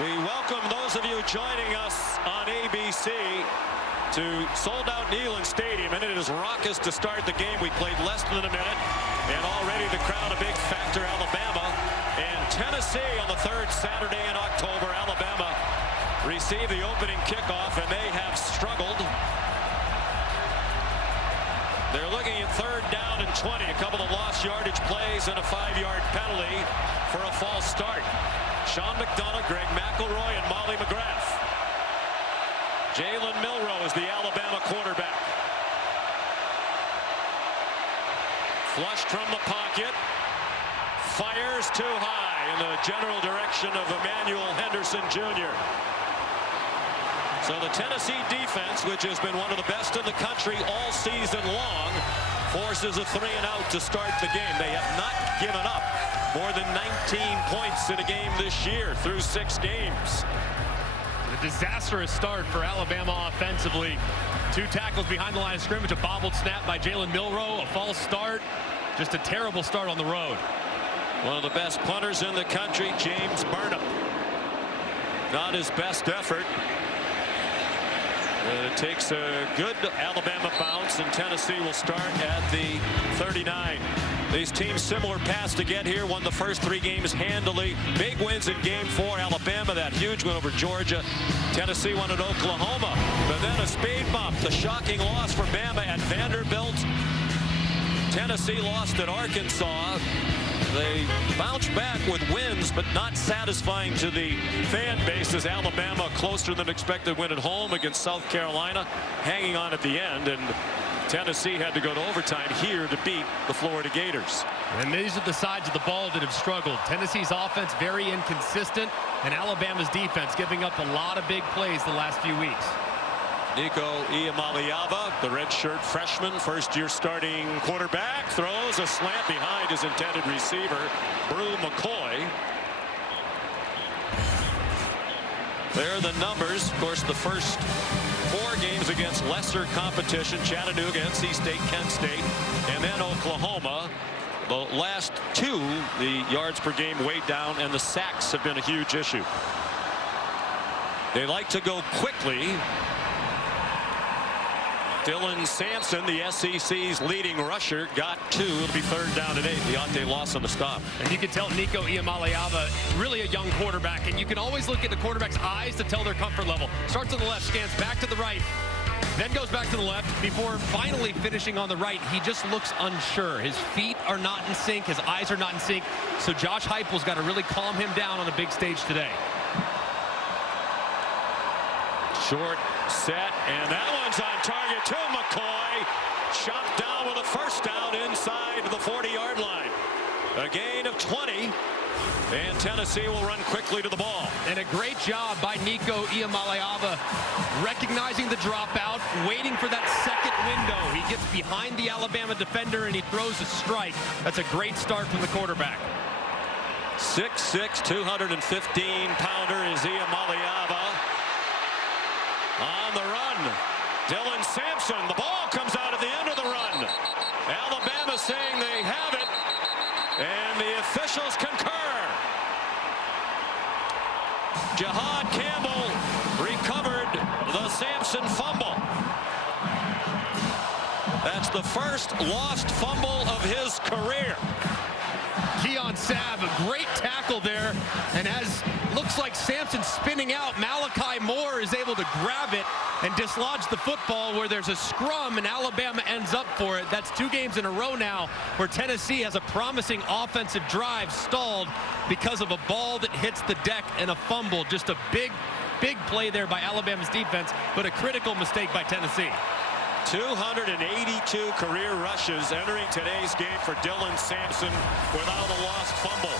We welcome those of you joining us on ABC to sold-out Neyland Stadium, and it is raucous to start the game. We played less than a minute, and already the crowd a big factor. Alabama and Tennessee on the third Saturday in October. Alabama received the opening kickoff, and they have struggled. They're looking at third down and 20. A couple of lost yardage plays and a 5-yard penalty for a false start. Sean McDonough, Greg McElroy, and Molly McGrath. Jalen Milroe is the Alabama quarterback. Flushed from the pocket. Fires too high in the general direction of Emmanuel Henderson Jr. So the Tennessee defense, which has been one of the best in the country all season long, forces a 3-and-out to start the game. They have not given up more than 19 points in a game this year through 6 games. A disastrous start for Alabama offensively. 2 tackles behind the line of scrimmage, a bobbled snap by Jalen Milroe, a false start. Just a terrible start on the road. One of the best punters in the country, James Burnham. Not his best effort. It takes a good Alabama bounce, and Tennessee will start at the 39. These teams similar paths to get here. Won the first 3 games handily. Big wins in game 4. Alabama, that huge win over Georgia. Tennessee won at Oklahoma. But then a speed bump. The shocking loss for Bama at Vanderbilt. Tennessee lost at Arkansas. They bounced back with wins, but not satisfying to the fan base, as Alabama closer than expected win at home against South Carolina, hanging on at the end, and Tennessee had to go to overtime here to beat the Florida Gators. And these are the sides of the ball that have struggled. Tennessee's offense very inconsistent, and Alabama's defense giving up a lot of big plays the last few weeks. Nico Iamaleava, the redshirt freshman, first-year starting quarterback, throws a slant behind his intended receiver, Brew McCoy. There are the numbers. Of course, the first 4 games against lesser competition, Chattanooga, NC State, Kent State, and then Oklahoma. The last 2, the yards per game way down, and the sacks have been a huge issue. They like to go quickly. Dylan Sampson, the SEC's leading rusher, got 2. It'll be third down and 8. Deontay lost on the stop. And you can tell Nico Iamaleava, really a young quarterback, and you can always look at the quarterback's eyes to tell their comfort level. Starts on the left, scans back to the right, then goes back to the left before finally finishing on the right. He just looks unsure. His feet are not in sync. His eyes are not in sync. So Josh Heupel's got to really calm him down on a big stage today. Short set, and that one's on target to McCoy. Chopped down with a first down inside the 40-yard line. A gain of 20, and Tennessee will run quickly to the ball. And a great job by Nico Iamaleava, recognizing the dropout, waiting for that second window. He gets behind the Alabama defender, and he throws a strike. That's a great start from the quarterback. 6'6", 215-pounder is Iamaleava. On the run, Dylan Sampson. The ball comes out at the end of the run. Alabama saying they have it, and the officials concur. Jahad Campbell recovered the Sampson fumble. That's the first lost fumble of his career. Keon Sabb, a great tackle there, and as looks like Sampson spinning out, Malachi Moore is able to grab it and dislodge the football where there's a scrum, and Alabama ends up for it. That's 2 games in a row now where Tennessee has a promising offensive drive stalled because of a ball that hits the deck and a fumble. Just a big play there by Alabama's defense, but a critical mistake by Tennessee. 282 career rushes entering today's game for Dylan Sampson without a lost fumble.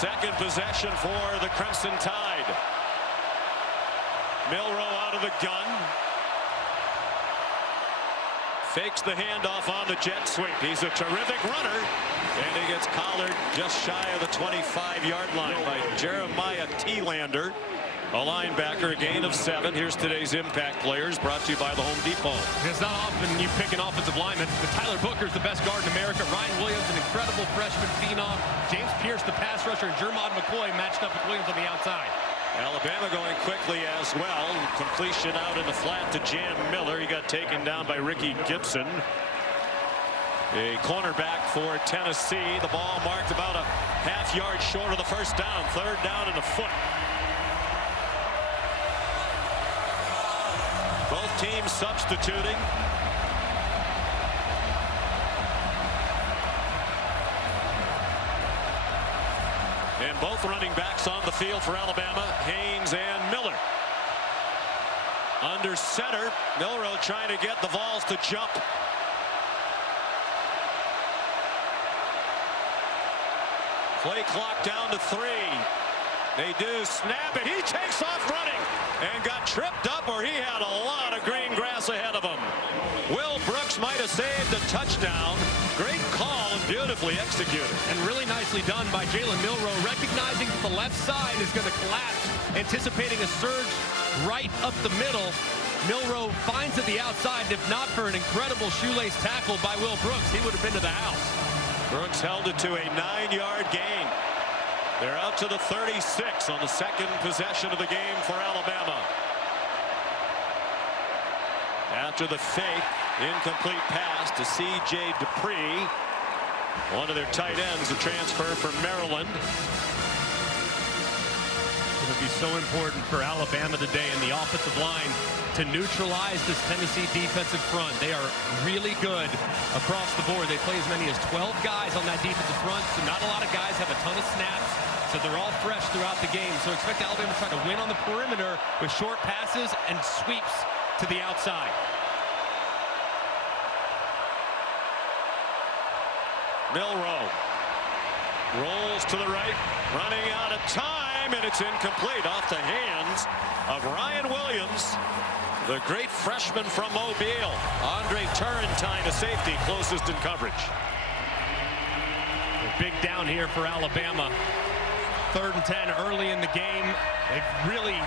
Second possession for the Crimson Tide. Milroe out of the gun. Fakes the handoff on the jet sweep. He's a terrific runner, and he gets collared just shy of the 25-yard line by Jeremiah Thielander. A linebacker, a gain of 7. Here's today's impact players, brought to you by the Home Depot. It's not often you pick an offensive lineman, but Tyler Booker's the best guard in America. Ryan Williams, an incredible freshman phenom. James Pierce, the pass rusher, and Jermod McCoy matched up with Williams on the outside. Alabama going quickly as well. Completion out in the flat to Jam Miller. He got taken down by Ricky Gibson. A cornerback for Tennessee. The ball marked about a half-yard short of the first down. 3rd down and a foot. Both teams substituting. And both running backs on the field for Alabama, Haynes and Miller. Under center, Milroe trying to get the Vols to jump. Play clock down to 3. They do snap it. He takes off running and got tripped up, or he had a lot of green grass ahead of him. Will Brooks might have saved a touchdown. Great call and beautifully executed. And really nicely done by Jalen Milroe, recognizing the left side is going to collapse, anticipating a surge right up the middle. Milroe finds it the outside. If not for an incredible shoelace tackle by Will Brooks, he would have been to the house. Brooks held it to a 9-yard gain. They're out to the 36 on the second possession of the game for Alabama. After the fake, incomplete pass to C.J. Dupree, one of their tight ends, a transfer from Maryland. It would be so important for Alabama today in the offensive line to neutralize this Tennessee defensive front. They are really good across the board. They play as many as 12 guys on that defensive front, so not a lot of guys have a ton of snaps, so they're all fresh throughout the game. So expect Alabama to try to win on the perimeter with short passes and sweeps to the outside. Milroe rolls to the right, running out of time, and it's incomplete off the hands of Ryan Williams, the great freshman from Mobile. Andre Turrentine, a safety, closest in coverage. A big down here for Alabama. 3rd and 10 early in the game. They've really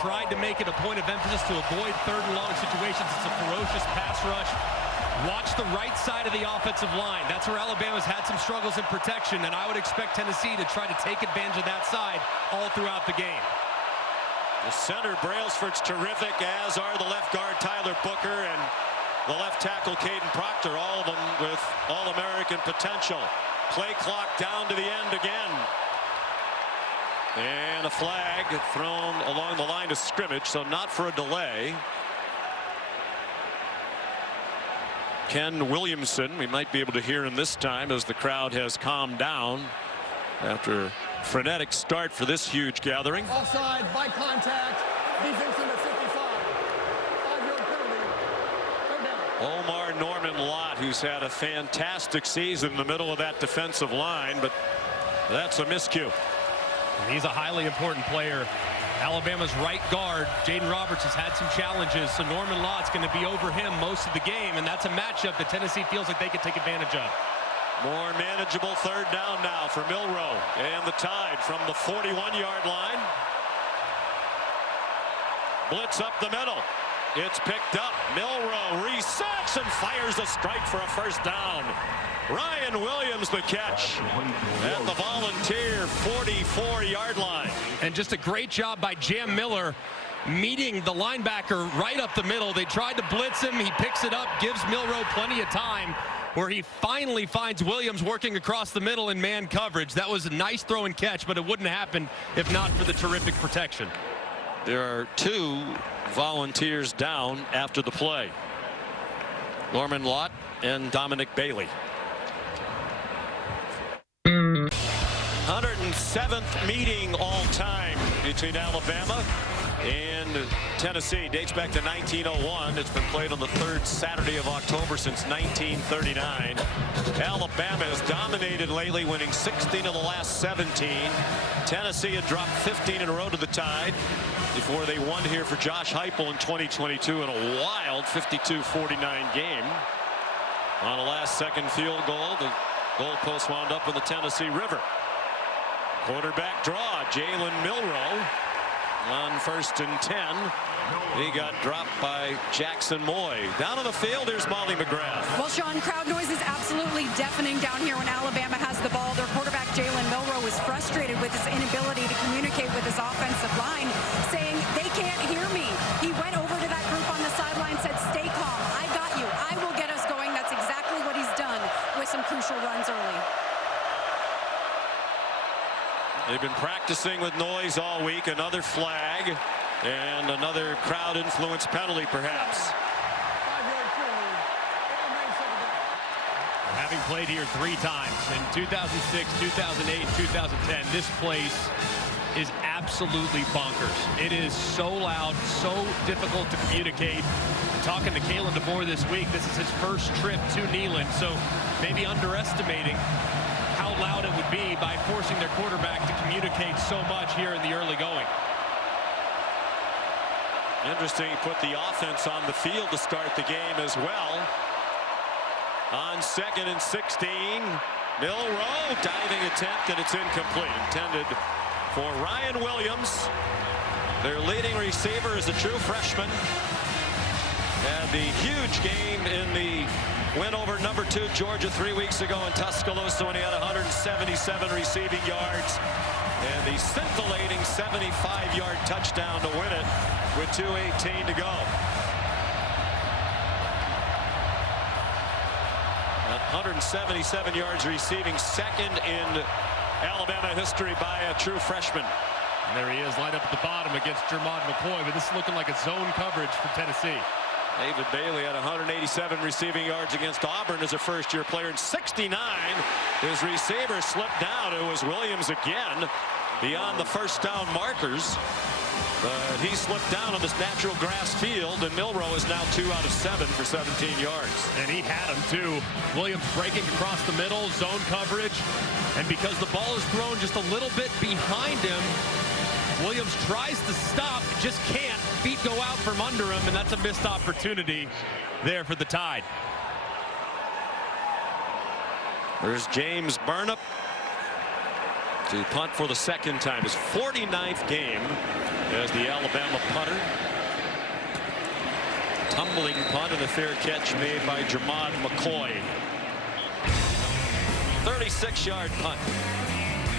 tried to make it a point of emphasis to avoid 3rd and long situations. It's a ferocious pass rush. Watch the right side of the offensive line. That's where Alabama's had some struggles in protection, and I would expect Tennessee to try to take advantage of that side all throughout the game. The center, Brailsford's terrific, as are the left guard Tyler Booker and the left tackle Caden Proctor, all of them with All-American potential. Play clock down to the end again. And a flag thrown along the line of scrimmage, so not for a delay. Ken Williamson, we might be able to hear him this time as the crowd has calmed down after a frenetic start for this huge gathering. Offside by contact. Defense number 55. 5-yard penalty. 3rd down. Omar Norman Lott, who's had a fantastic season in the middle of that defensive line, but that's a miscue. And he's a highly important player. Alabama's right guard, Jaden Roberts, has had some challenges, so Norman Lott's going to be over him most of the game, and that's a matchup that Tennessee feels like they can take advantage of. More manageable 3rd down now for Milroe, and the Tide from the 41-yard line. Blitz up the middle. It's picked up. Milroe resets and fires a strike for a 1st down. Ryan Williams the catch at the Volunteer 44-yard line. And just a great job by Jam Miller meeting the linebacker right up the middle. They tried to blitz him. He picks it up, gives Milroe plenty of time, where he finally finds Williams working across the middle in man coverage. That was a nice throw and catch, but it wouldn't happen if not for the terrific protection. There are 2 Volunteers down after the play. Norman Lott and Dominic Bailey. 107th meeting all time between Alabama and Tennessee. Dates back to 1901. It's been played on the 3rd Saturday of October since 1939. Alabama has dominated lately, winning 16 of the last 17. Tennessee had dropped 15 in a row to the Tide before they won here for Josh Heupel in 2022 in a wild 52-49 game. On a last-second field goal, the goalpost wound up in the Tennessee River. Quarterback draw, Jalen Milroe. On 1st and 10. He got dropped by Jackson Moy. Down on the field, here's Molly McGrath. Well, Sean, crowd noise is absolutely deafening down here when Alabama has the ball. Their quarterback, Jalen Milroe, was frustrated with his inability to communicate with his offensive line, saying, they can't hear me. He went over to that group on the sideline, said, stay calm. I got you. I will get us going. That's exactly what he's done with some crucial runs early. They've been practicing with noise all week. Another flag and another crowd influence penalty, perhaps. 5-yard penalty. Having played here 3 times in 2006, 2008, 2010, this place is absolutely bonkers. It is so loud, so difficult to communicate. Talking to Kalen DeBoer this week, this is his first trip to Neyland, so maybe underestimating how loud it would be by forcing their quarterback to communicate so much here in the early going. Interesting, put the offense on the field to start the game as well. On 2nd and 16, Milroe diving attempt, and it's incomplete. Intended for Ryan Williams. Their leading receiver is a true freshman. Had the huge game in the win over number 2 Georgia 3 weeks ago in Tuscaloosa when he had 177 receiving yards. And the scintillating 75-yard touchdown to win it with 2:18 to go. 177 yards receiving, second in Alabama history by a true freshman. And there he is, lined up at the bottom against Jermod McCoy, but this is looking like a zone coverage for Tennessee. David Bailey had 187 receiving yards against Auburn as a first-year player. In 69, his receiver slipped down. It was Williams again beyond the first down markers. But he slipped down on this natural grass field, and Milroe is now 2 out of 7 for 17 yards. And he had him, too. Williams breaking across the middle, zone coverage. And because the ball is thrown just a little bit behind him, Williams tries to stop, just can't. Feet go out from under him, and that's a missed opportunity there for the Tide. There's James Burnip to punt for the second time. His 49th game as the Alabama punter. Tumbling punt and a fair catch made by Jermod McCoy. 36-yard punt.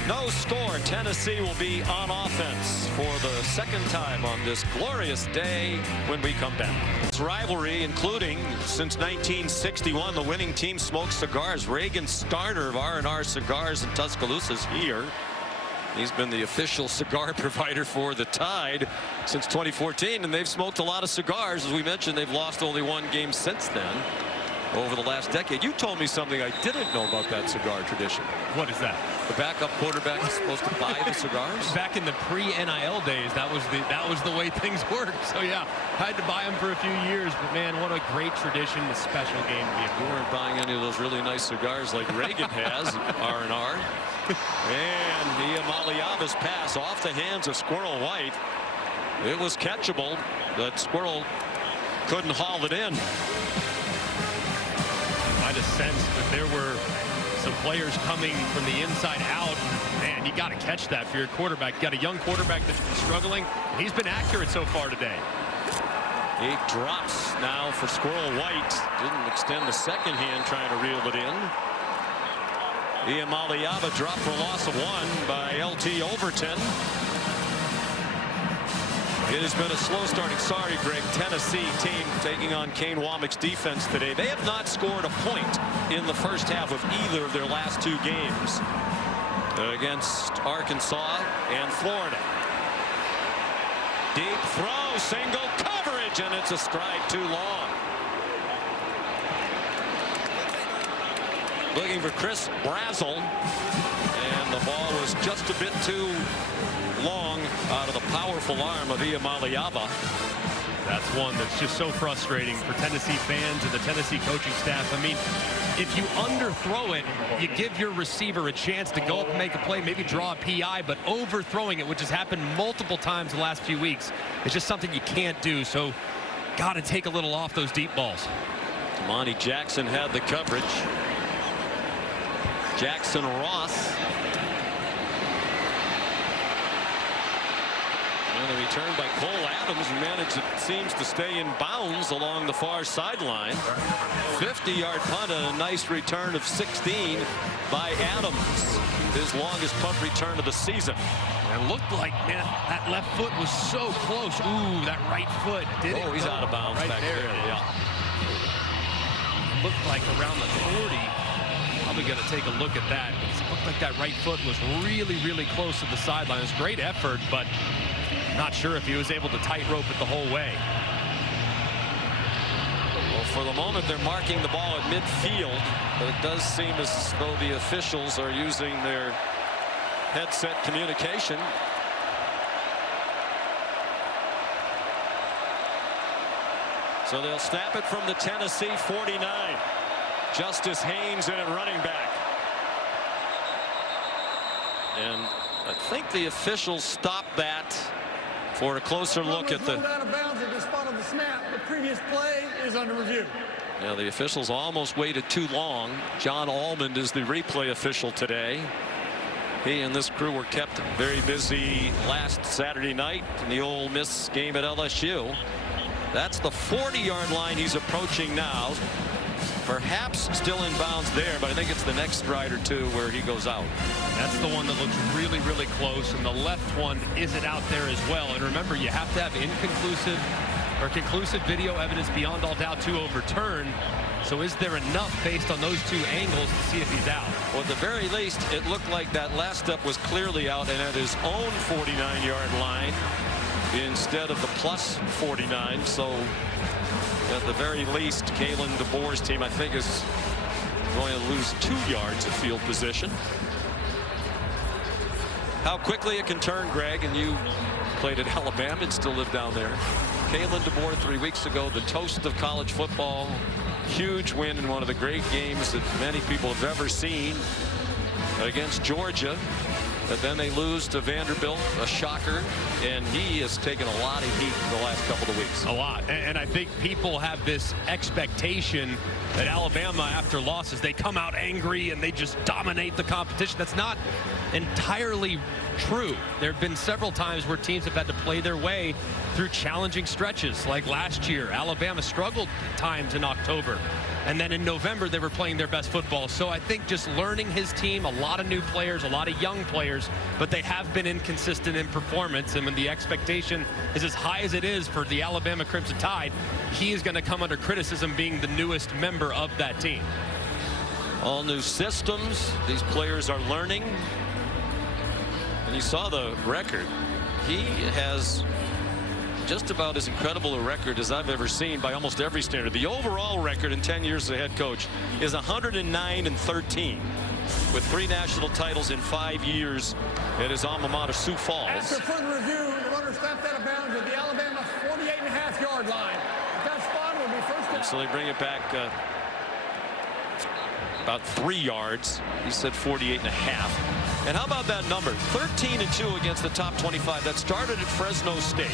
No score. Tennessee will be on offense for the second time on this glorious day when we come back. This rivalry, including since 1961, the winning team smokes cigars. Reagan Starner of R&R Cigars in Tuscaloosa is here. He's been the official cigar provider for the Tide since 2014, and they've smoked a lot of cigars. As we mentioned, they've lost only 1 game since then over the last decade. You told me something I didn't know about that cigar tradition. What is that? The backup quarterback is supposed to buy the cigars? Back in the pre-NIL days, that was the way things worked. So yeah, I had to buy them for a few years, but man, what a great tradition, a special game to be a part of. You weren't buying any of those really nice cigars like Reagan has, R&R. And Iamaleava's pass off the hands of Squirrel White. It was catchable, but Squirrel couldn't haul it in. I just sensed that there were some players coming from the inside out. Man, you got to catch that for your quarterback. You got a young quarterback that's been struggling. He's been accurate so far today. He drops now for Squirrel White. Didn't extend the second hand trying to reel it in. Iamaleava dropped for a loss of 1 by L.T. Overton. It has been a slow starting, sorry Greg, Tennessee team taking on Kane Wommack's defense today. They have not scored a point in the first half of either of their last 2 games against Arkansas and Florida. Deep throw, single coverage, and it's a stride too long. Looking for Chris Brazel, and the ball was just a bit too long out of the powerful arm of Iamaleava. That's one that's just so frustrating for Tennessee fans and the Tennessee coaching staff. I mean, if you underthrow it, you give your receiver a chance to go up and make a play, maybe draw a PI, but overthrowing it, which has happened multiple times the last few weeks, it's just something you can't do. So got to take a little off those deep balls. Monty Jackson had the coverage. Jackson Ross. And the return by Cole Adams, who managed, it seems, to stay in bounds along the far sideline. 50-yard punt and a nice return of 16 by Adams. His longest punt return of the season. It looked like, man, that left foot was so close. Ooh, that right foot did it. Oh, he's out of bounds right back there. Yeah. It looked like around the 40. Probably going to take a look at that. It looked like that right foot was really, really close to the sideline. It was great effort, but not sure if he was able to tightrope it the whole way. Well, for the moment, they're marking the ball at midfield, but it does seem as though the officials are using their headset communication. So they'll snap it from the Tennessee 49. Justice Haynes in at running back. And I think the officials stopped that for a closer look at the. Out of bounds at the spot of the snap. The previous play is under review. Yeah, the officials almost waited too long. John Almond is the replay official today. He and this crew were kept very busy last Saturday night in the Ole Miss game at LSU. That's the 40-yard line he's approaching now. Perhaps still in bounds there, but I think it's the next stride or two where he goes out. That's the one that looks really, really close, and the left one isn't out there as well. And remember, you have to have inconclusive or conclusive video evidence beyond all doubt to overturn. So is there enough based on those two angles to see if he's out? Well, at the very least, it looked like that last step was clearly out and at his own 49-yard line instead of the plus 49. So at the very least, Kalen DeBoer's team, I think, is going to lose 2 yards of field position. How quickly it can turn, Greg, and you played at Alabama and still live down there. Kalen DeBoer 3 weeks ago, the toast of college football. Huge win in one of the great games that many people have ever seen against Georgia. But then they lose to Vanderbilt, a shocker, and he has taken a lot of heat in the last couple of weeks. A lot. And I think people have this expectation that Alabama, after losses, they come out angry and they just dominate the competition. That's not entirely true. There have been several times where teams have had to play their way through challenging stretches, like last year. Alabama struggled at times in October, and then in November they were playing their best football. So I think just learning his team, a lot of new players, a lot of young players, but they have been inconsistent in performance, and when the expectation is as high as it is for the Alabama Crimson Tide, he is going to come under criticism being the newest member of that team. All new systems, these players are learning. And you saw the record. He has just about as incredible a record as I've ever seen by almost every standard. The overall record in 10 years as a head coach is 109-13 with 3 national titles in 5 years at his alma mater, Sioux Falls. After further review, the runner stepped out of bounds at the Alabama 48.5-yard line. That spot will be first down. And so they bring it back about 3 yards. He said 48.5. And how about that number? 13-2 against the top 25. That started at Fresno State.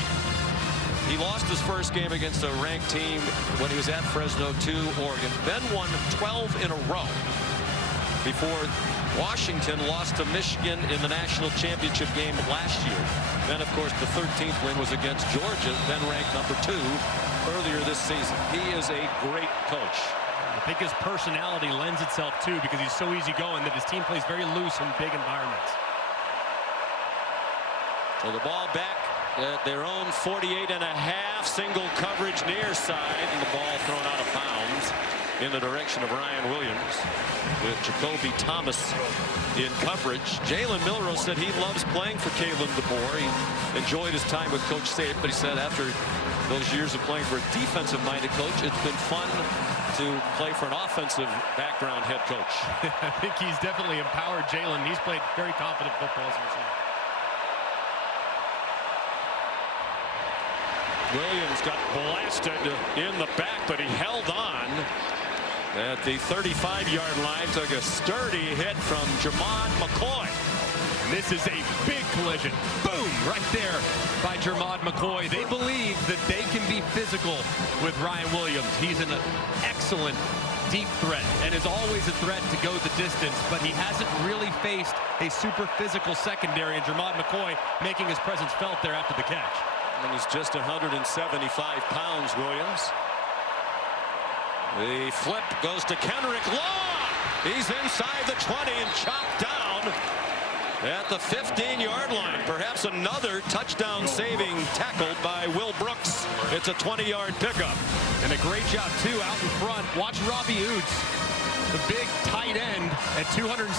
He lost his first game against a ranked team when he was at Fresno to Oregon. Then won 12 in a row before Washington lost to Michigan in the national championship game last year. Then, of course, the 13th win was against Georgia, then ranked number 2 earlier this season. He is a great coach. I think his personality lends itself too, because he's so easygoing that his team plays very loose in big environments. So the ball back at their own 48.5, single coverage near side, and the ball thrown out of bounds in the direction of Ryan Williams with Jacoby Thomas in coverage. Jalen Milroe said he loves playing for Kalen DeBoer. He enjoyed his time with Coach Saban, but he said after those years of playing for a defensive-minded coach, it's been fun to play for an offensive background head coach. I think he's definitely empowered Jalen. He's played very confident football as we've seen. Williams got blasted in the back, but he held on at the 35-yard line. Took a sturdy hit from Jermod McCoy. And this is a big collision. Boom! Right there by Jermod McCoy. They believe that they can be physical with Ryan Williams. He's an excellent deep threat and is always a threat to go the distance, but he hasn't really faced a super physical secondary, and Jermod McCoy making his presence felt there after the catch. And he's just 175 pounds, Williams. The flip goes to Kendrick Law. He's inside the 20 and chopped down at the 15-yard line. Perhaps another touchdown-saving tackle by Will Brooks. It's a 20-yard pickup. And a great job, too, out in front. Watch Robbie Oots, the big tight end at 275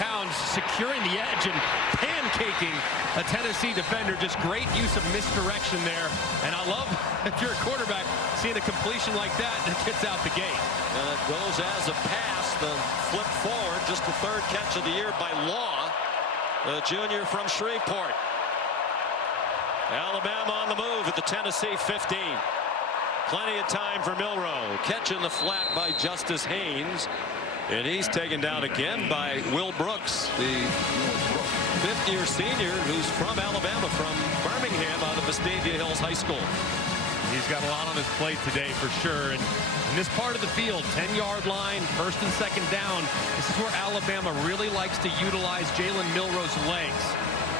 pounds, securing the edge and pancaking a Tennessee defender. Just great use of misdirection there. And I love, if you're a quarterback, seeing a completion like that and gets out the gate. And it goes as a pass. The flip forward, just the third catch of the year by Law, the junior from Shreveport. Alabama on the move at the Tennessee 15. Plenty of time for Milroe. Catching the flat by Justice Haynes. And he's taken down again by Will Brooks, the fifth-year senior who's from Alabama, from Birmingham, out of Vestavia Hills High School. He's got a lot on his plate today for sure. And in this part of the field, 10-yard line, first and second down, this is where Alabama really likes to utilize Jalen Milroe's legs.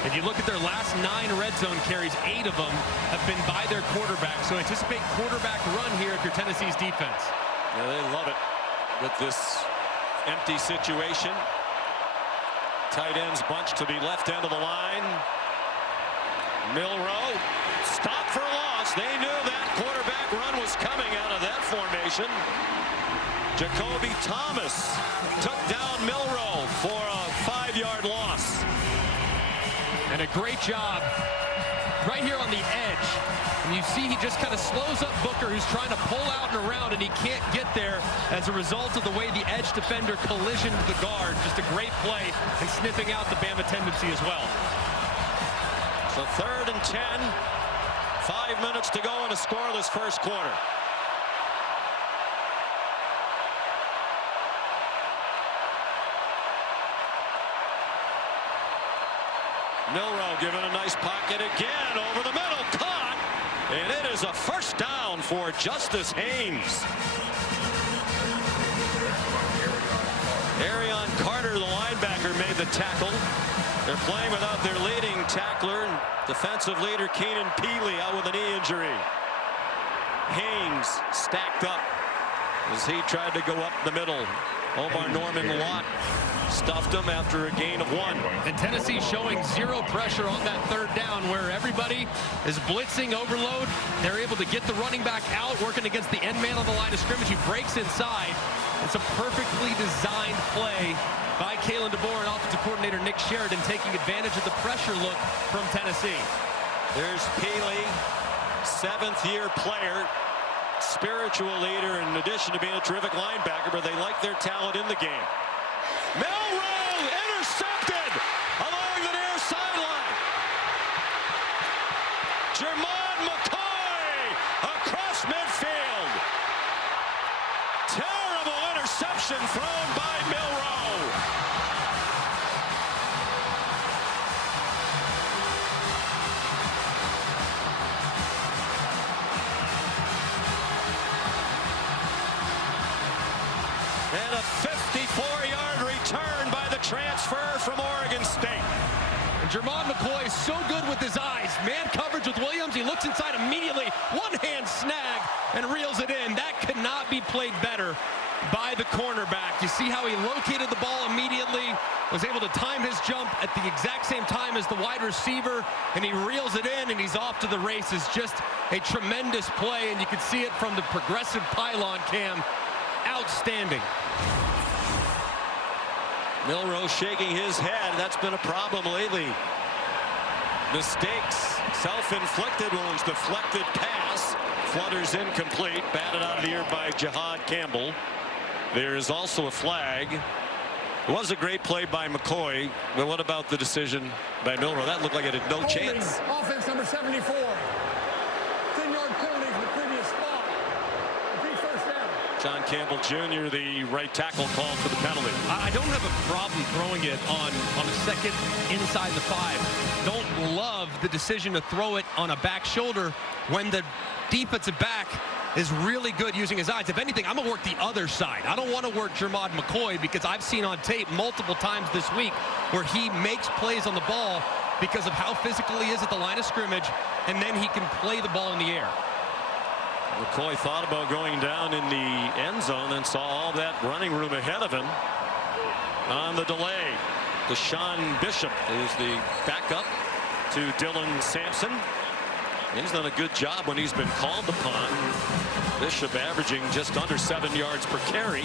If you look at their last 9 red zone carries, 8 of them have been by their quarterback. So anticipate quarterback run here if you're Tennessee's defense. Yeah, they love it with this empty situation. Tight ends bunch to the left end of the line. Milroe stopped for a loss. They knew that quarterback run was coming out of that formation. Jacoby Thomas took down Milroe for a 5-yard loss. And a great job right here on the edge. And you see he just kind of slows up Booker, who's trying to pull out and around, and he can't get there as a result of the way the edge defender collisioned the guard. Just a great play and sniffing out the Bama tendency as well. So 3rd and 10. 5 minutes to go in a scoreless first quarter. Milroe given a nice pocket again over the middle, caught, and it is a first down for Justice Haynes. Arion Carter, the linebacker, made the tackle. They're playing without their leading tackler, defensive leader Keenan Peely, out with a knee injury. Haynes stacked up as he tried to go up the middle. Omar Norman Lott stuffed him after a gain of 1. And Tennessee showing 0 pressure on that 3rd down, where everybody is blitzing overload. They're able to get the running back out, working against the end man on the line of scrimmage. He breaks inside. It's a perfectly designed play by Kalen DeBoer and offensive coordinator Nick Sheridan, taking advantage of the pressure look from Tennessee. There's Peely, 7th-year player, spiritual leader in addition to being a terrific linebacker, but they like their talent in the game. Milroe intercepted along the near sideline. Jermod McCoy across midfield. Terrible interception thrown by Milroe. And a 54-yard return by the transfer from Oregon State. And Jermod McCoy is so good with his eyes. Man coverage with Williams. He looks inside immediately. One-hand snag and reels it in. That could not be played better by the cornerback. You see how he located the ball immediately, was able to time his jump at the exact same time as the wide receiver, and he reels it in, and he's off to the races. Just a tremendous play, and you can see it from the progressive pylon cam. Outstanding. Milroe shaking his head. That's been a problem lately. Mistakes, self-inflicted ones. Deflected pass, flutters incomplete. Batted out of the air by Jihad Campbell. There is also a flag. It was a great play by McCoy, but what about the decision by Milroe? That looked like it had no chance. Offense number 74. 10-yard penalty from the previous spot. Repeat first down. John Campbell Jr., the right tackle, called for the penalty. I don't have a problem throwing it on a second inside the 5. Don't love the decision to throw it on a back shoulder when the defensive back is really good using his eyes. If anything, I'm going to work the other side. I don't want to work Jermod McCoy because I've seen on tape multiple times this week where he makes plays on the ball because of how physical he is at the line of scrimmage, and then he can play the ball in the air. McCoy thought about going down in the end zone and saw all that running room ahead of him on the delay. Deshaun Bishop is the backup to Dylan Sampson. He's done a good job when he's been called upon. Bishop averaging just under 7 yards per carry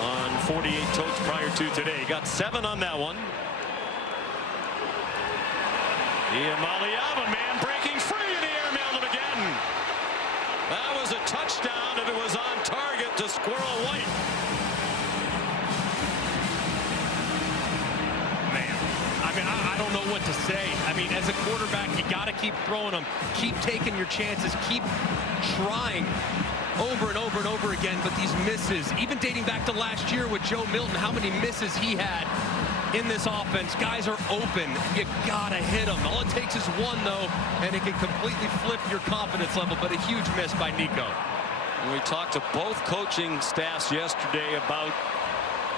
on 48 totes prior to today. Got 7 on that one. Iamaleava, man breaking free in the air, mailed him again. That was a touchdown if it was on target to Squirrel White. Man, I mean, I don't know what to say. I mean, as a quarterback, you got to keep throwing them, keep taking your chances, keep trying over and over and over again. But these misses, even dating back to last year with Joe Milton, how many misses he had in this offense. Guys are open. You got to hit them. All it takes is one, though, and it can completely flip your confidence level. But a huge miss by Nico. And we talked to both coaching staffs yesterday about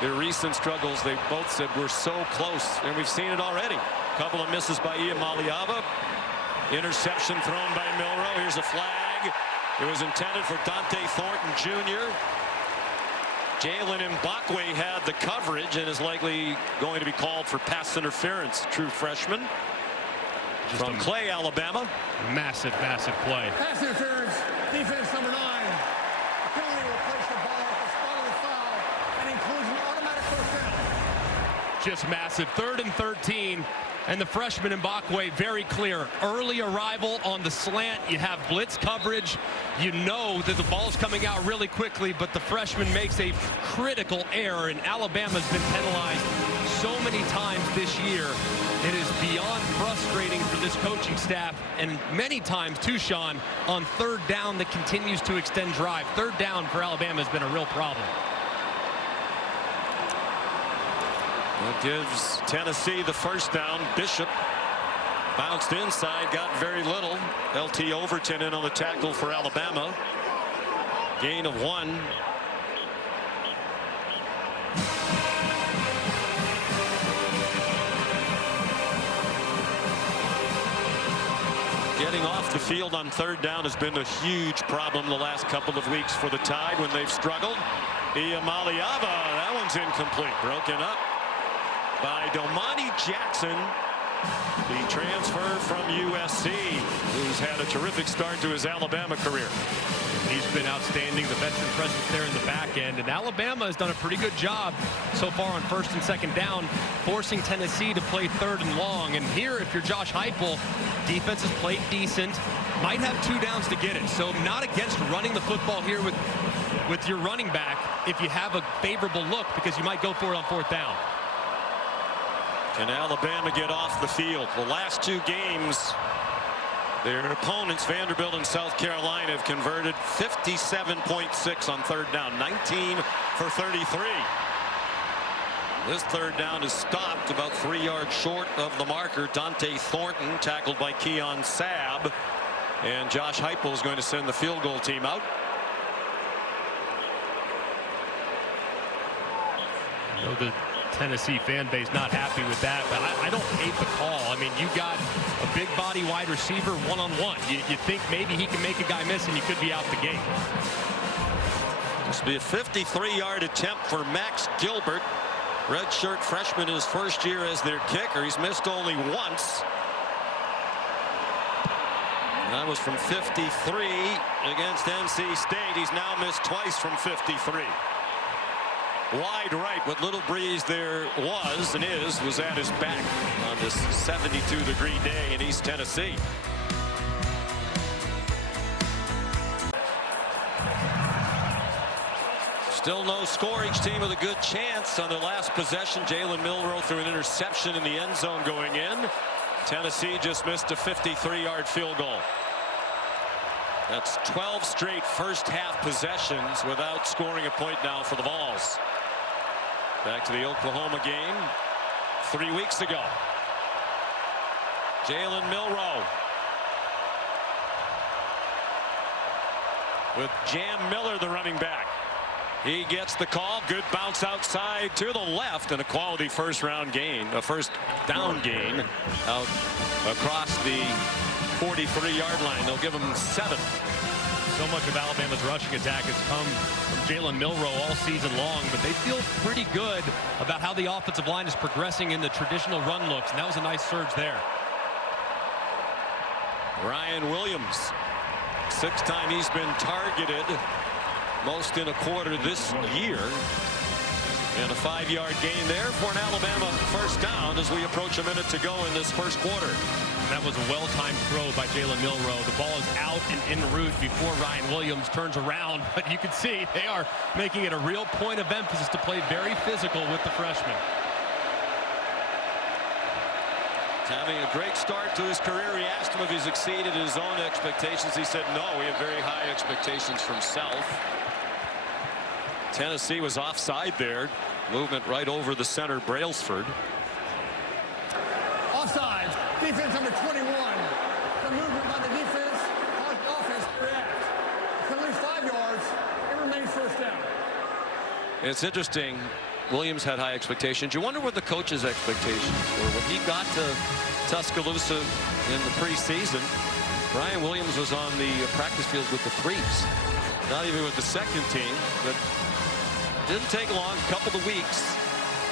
their recent struggles. They both said we're so close, and we've seen it already. A couple of misses by Iamaleava. Interception thrown by Milroe. Here's a flag. It was intended for Dante Thornton Jr. Jalen Mbakwe had the coverage and is likely going to be called for pass interference. True freshman from Clay, Alabama. Massive, massive play. Pass interference, defense number 9. Penalty will place the ball at the spot of the foul and includes an automatic first down. Just massive. 3rd and 13. And the freshman Mbakwe, very clear. Early arrival on the slant. You have blitz coverage. You know that the ball's coming out really quickly, but the freshman makes a critical error, and Alabama's been penalized so many times this year. It is beyond frustrating for this coaching staff, and many times, too, Sean, on 3rd down that continues to extend drive. 3rd down for Alabama has been a real problem. That gives Tennessee the first down. Bishop bounced inside, got very little. LT Overton in on the tackle for Alabama. Gain of 1. Getting off the field on 3rd down has been a huge problem the last couple of weeks for the Tide when they've struggled. Iamaleava, that one's incomplete. Broken up by Domani Jackson, the transfer from USC, who's had a terrific start to his Alabama career. He's been outstanding, the veteran presence there in the back end, and Alabama has done a pretty good job so far on 1st and 2nd down, forcing Tennessee to play 3rd and long. And here, if you're Josh Heupel, defense has played decent, might have 2 downs to get it, so not against running the football here with your running back if you have a favorable look, because you might go for it on 4th down. Can Alabama get off the field? The last 2 games, their opponents, Vanderbilt and South Carolina, have converted 57.6 on 3rd down, 19 for 33. This 3rd down is stopped about 3 yards short of the marker. Dante Thornton tackled by Keon Sabb, and Josh Heupel is going to send the field goal team out. I know the Tennessee fan base not happy with that, but I don't hate the call. I mean, you got a big body wide receiver one-on-one. You think maybe he can make a guy miss and he could be out the gate. This will be a 53-yard attempt for Max Gilbert, redshirt freshman, his first year as their kicker. He's missed only once. That was from 53 against NC State. He's now missed twice from 53. Wide right, what little breeze there was and is was at his back on this 72-degree day in East Tennessee. Still no score. Each team with a good chance on their last possession. Jalen Milroe threw an interception in the end zone going in. Tennessee just missed a 53-yard field goal. That's 12 straight first-half possessions without scoring a point now for the Vols. Back to the Oklahoma game 3 weeks ago. Jalen Milroe. with Jam Miller, the running back. He gets the call. Good bounce outside to the left, and a quality first down gain out across the 43-yard line. They'll give him 7. So much of Alabama's rushing attack has come from Jalen Milroe all season long, but they feel pretty good about how the offensive line is progressing in the traditional run looks, and that was a nice surge there. Ryan Williams, 6th time he's been targeted, most in a quarter this year. And a 5-yard gain there for an Alabama first down as we approach a minute to go in this first quarter. That was a well-timed throw by Jalen Milroe. The ball is out and en route before Ryan Williams turns around. But you can see they are making it a real point of emphasis to play very physical with the freshman. He's having a great start to his career. We asked him if he's exceeded his own expectations. He said no, we have very high expectations from himself. Tennessee was offside there. Movement right over the center, Brailsford. Offside. Defense number 21. The movement by the defense caused the offense to react. Penalty 5 yards. It remains first down. It's interesting. Williams had high expectations. You wonder what the coach's expectations were. When he got to Tuscaloosa in the preseason, Ryan Williams was on the practice field with the Threes. Not even with the second team, but didn't take long, a couple of weeks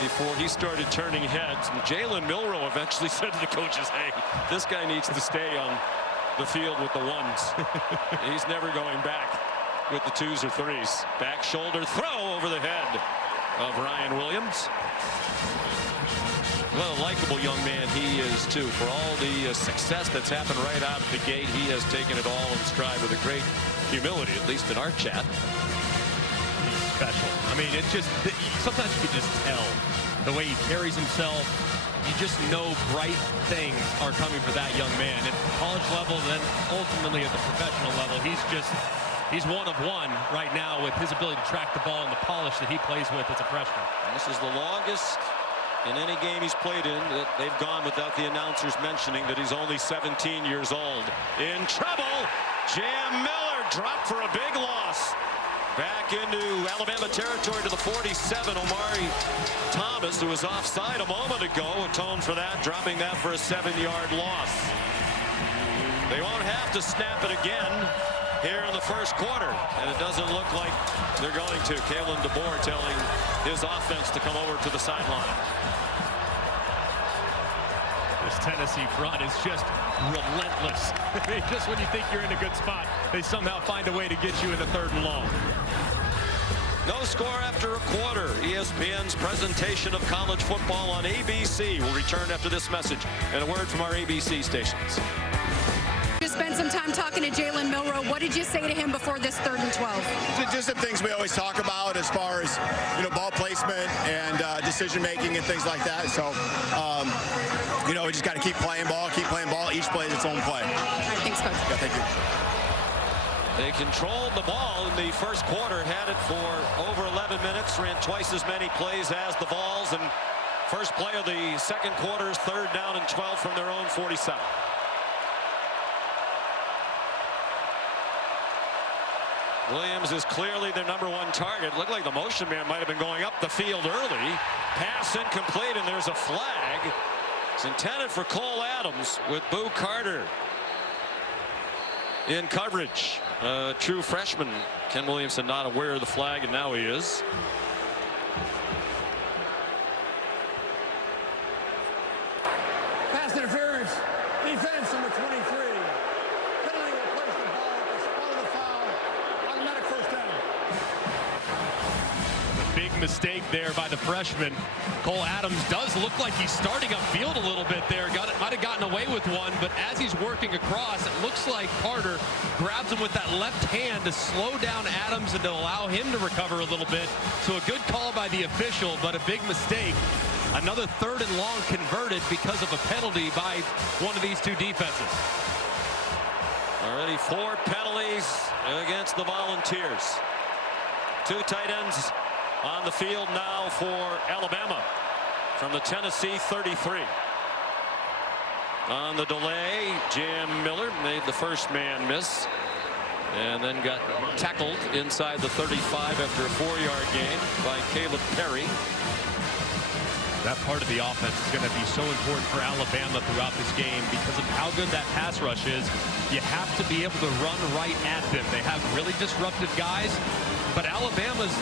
before he started turning heads. And Jalen Milroe eventually said to the coaches, hey, this guy needs to stay on the field with the ones. He's never going back with the 2s or 3s. Back shoulder throw over the head of Ryan Williams. Well, a likable young man he is, too. For all the success that's happened right out of the gate, he has taken it all in stride with a great humility, at least in our chat. Special. I mean, it's just, sometimes you can just tell the way he carries himself. You just know bright things are coming for that young man at the college level, then ultimately at the professional level. He's one of one right now with his ability to track the ball and the polish that he plays with as a freshman. And this is the longest in any game he's played in that they've gone without the announcers mentioning that he's only 17 years old. In trouble, Jam Miller dropped for a big loss. Back into Alabama territory to the 47. Omari Thomas, who was offside a moment ago, atoned for that, dropping that for a 7-yard loss. They won't have to snap it again here in the first quarter, and it doesn't look like they're going to. Kalen DeBoer telling his offense to come over to the sideline. This Tennessee front is just relentless. Just when you think you're in a good spot, they somehow find a way to get you in the 3rd and long. No score after a quarter. ESPN's presentation of college football on ABC will return after this message and a word from our ABC stations. Just spent some time talking to Jalen Milroe. What did you say to him before this 3rd and 12? Just the things we always talk about as far as, ball placement and decision making and things like that. So, we just got to keep playing ball. Each plays its own play. All right, thanks, Coach. Yeah, thank you. They controlled the ball in the first quarter, had it for over 11 minutes, ran twice as many plays as the Vols, and first play of the second quarter is 3rd down and 12 from their own 47. Williams is clearly their #1 target. Looked like the motion man might have been going up the field early. Pass incomplete, and there's a flag. It's intended for Cole Adams with Boo Carter in coverage. True freshman. Ken Williamson not aware of the flag, and now he is. Pass interference. Defense number 23. Penalty will place the ball at the spot of the foul. Automatic first down. Big mistake there by the freshman. Cole Adams does look like he's starting upfield a little bit there. Might have gotten away with one, but as he's working across, it looks like Carter grabs him with that left hand to slow down Adams and to allow him to recover a little bit. So a good call by the official, but a big mistake. Another 3rd and long converted because of a penalty by one of these two defenses. Already 4 penalties against the Volunteers. 2 tight ends on the field now for Alabama from the Tennessee 33. On the delay, Jam Miller made the first man miss. and then got tackled inside the 35 after a 4-yard gain by Caleb Perry. That part of the offense is going to be so important for Alabama throughout this game because of how good that pass rush is. You have to be able to run right at them. They have really disruptive guys, but Alabama's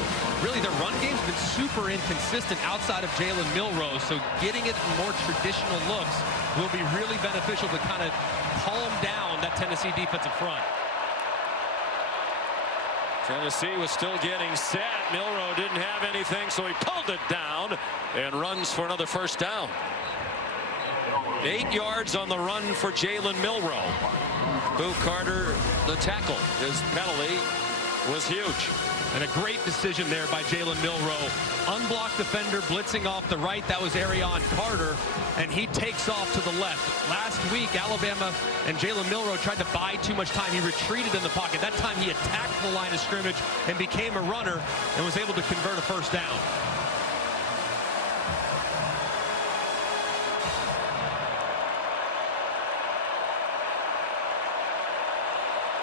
really their run game's been super inconsistent outside of Jalen Milroe. So getting it in more traditional looks will be really beneficial to kind of calm down that Tennessee defensive front. Tennessee was still getting set. Milroe didn't have anything, so he pulled it down and runs for another first down. 8 yards on the run for Jalen Milroe. Boo Carter, the tackle. His penalty was huge. And a great decision there by Jalen Milroe. Unblocked defender blitzing off the right. That was Arion Carter, and he takes off to the left. Last week, Alabama and Jalen Milroe tried to buy too much time. He retreated in the pocket. That time he attacked the line of scrimmage and became a runner and was able to convert a first down.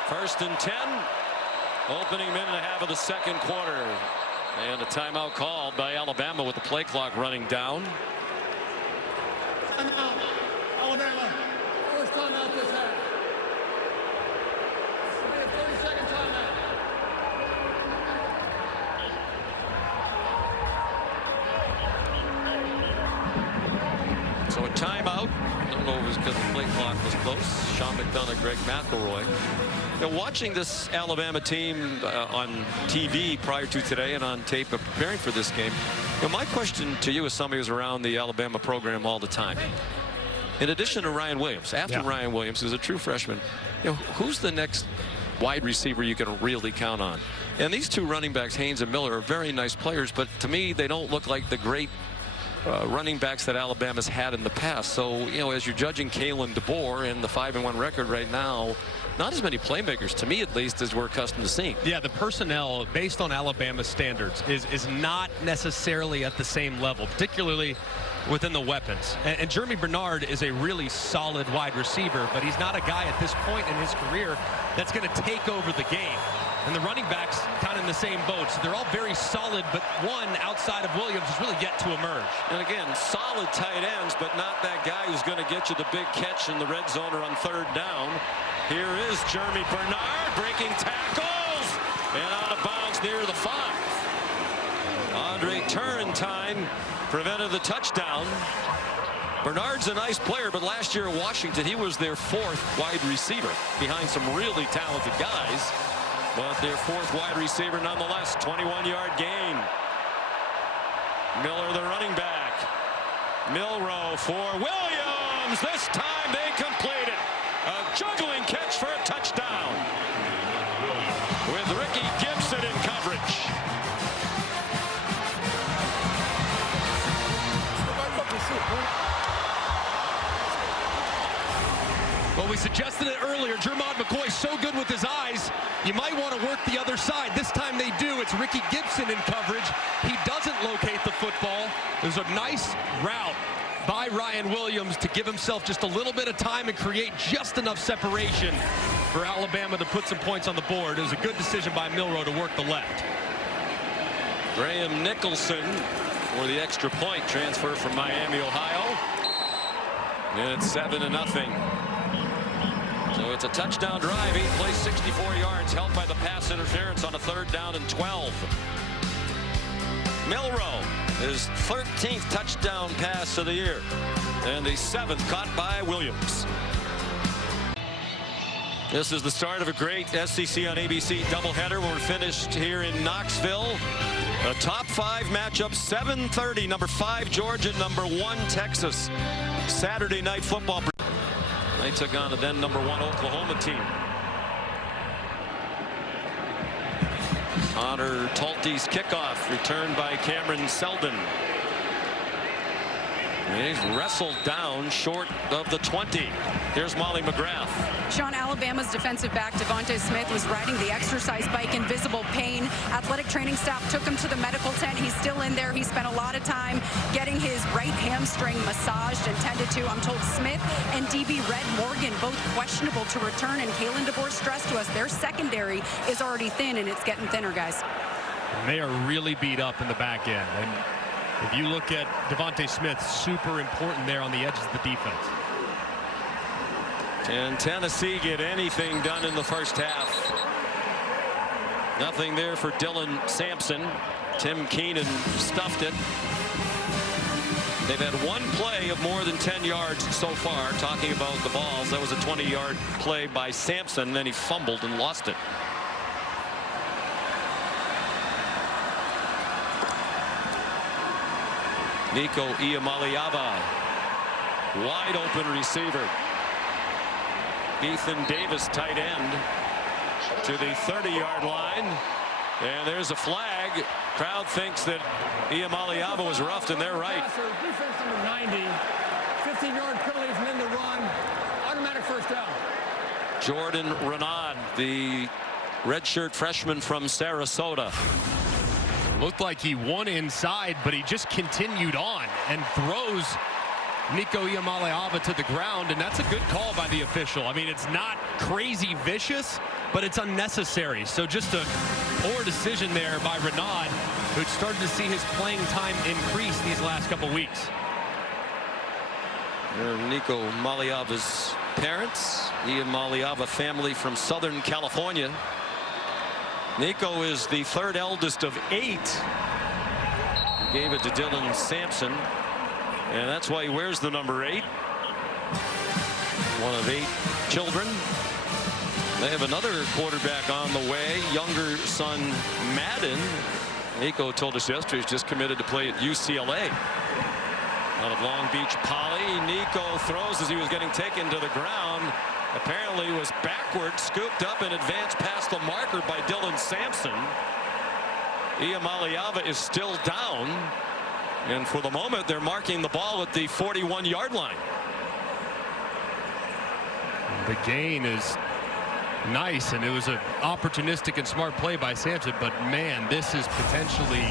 First and 10. Opening minute and a half of the second quarter. And a timeout called by Alabama with the play clock running down. Timeout. Alabama. First timeout this half. This will be a 30-second timeout. So a timeout. I don't know if it was because the play clock was close. Sean McDonough, Greg McElroy. Now, watching this Alabama team on TV prior to today and on tape preparing for this game, my question to you as somebody who's around the Alabama program all the time, in addition to Ryan Williams, after Ryan Williams, who's a true freshman, who's the next wide receiver you can really count on? And these two running backs, Haynes and Miller, are very nice players, but to me, they don't look like the great running backs that Alabama's had in the past. So, as you're judging Kalen DeBoer and the 5-1 record right now, not as many playmakers, to me at least, as we're accustomed to seeing. Yeah, the personnel, based on Alabama's standards, is not necessarily at the same level, particularly within the weapons. And Jeremy Bernard is a really solid wide receiver, but he's not a guy at this point in his career that's going to take over the game. And the running backs kind of in the same boat. So they're all very solid, but one outside of Williams is really yet to emerge. And again, solid tight ends, but not that guy who's going to get you the big catch in the red zone or on third down. Here is Jeremy Bernard breaking tackles and out of bounds near the 5. Andre Turrentine prevented the touchdown. Bernard's a nice player, but last year at Washington, he was their 4th wide receiver behind some really talented guys. But their 4th wide receiver nonetheless. 21-yard gain. Miller, the running back. Milroe for Williams. This time they complete it. A juggling catch for a touchdown. With Ricky Gibson in coverage. Well, we suggested it earlier. Jermod McCoy's so good with his eyes, you might want to work the other side. This time they do. It's Ricky Gibson in coverage. He doesn't locate the football. There's a nice route by Ryan Williams to give himself just a little bit of time and create just enough separation for Alabama to put some points on the board. It was a good decision by Milroe to work the left. Graham Nicholson for the extra point transfer from Miami, Ohio. And it's 7-0. So it's a touchdown drive. He plays 64 yards, helped by the pass interference on a 3rd down and 12. Milroe, his 13th touchdown pass of the year, and the 7th caught by Williams. This is the start of a great SEC on ABC doubleheader when we're finished here in Knoxville. A top 5 matchup, 7:30. Number 5 Georgia, number 1 Texas. Saturday night football. They took on the then number 1 Oklahoma team. Connor Talty's kickoff returned by Cameron Seldon. He's wrestled down short of the 20. Here's Molly McGrath. Sean, Alabama's defensive back Devontae Smith was riding the exercise bike in visible pain. Athletic training staff took him to the medical tent. He's still in there. He spent a lot of time getting his right hamstring massaged and tended to. I'm told Smith and DB Red Morgan both questionable to return. And Kalen DeBoer stressed to us their secondary is already thin, and it's getting thinner, guys. And they are really beat up in the back end. And if you look at Devontae Smith, super important there on the edges of the defense. Can Tennessee get anything done in the first half? Nothing there for Dylan Sampson. Tim Keenan stuffed it. They've had one play of more than 10 yards so far. Talking about the balls, that was a 20-yard play by Sampson. Then he fumbled and lost it. Nico Iamaleava, wide open receiver. Ethan Davis, tight end, to the 30-yard line. And there's a flag. Crowd thinks that Iamaleava was roughed, and they're right. Defense number 90, 15-yard penalty from end to run, automatic first down. Jordan Renaud, the redshirt freshman from Sarasota. Looked like he won inside, but he just continued on and throws Nico Iamaleava to the ground, and that's a good call by the official. I mean, it's not crazy vicious, but it's unnecessary. So just a poor decision there by Renaud, who started to see his playing time increase these last couple weeks. Nico Iamaleava's parents, Iamaleava family from Southern California. Nico is the third eldest of 8. He gave it to Dylan Sampson, and that's why he wears the number 8. One of 8 children. They have another quarterback on the way, younger son Madden. Nico told us yesterday he's just committed to play at UCLA. Out of Long Beach Poly, Nico throws as he was getting taken to the ground. Apparently was backward, scooped up and advanced past the marker by Dylan Sampson. Iamaleava is still down, and for the moment they're marking the ball at the 41-yard line. The gain is nice, and it was an opportunistic and smart play by Sampson, but man, this is potentially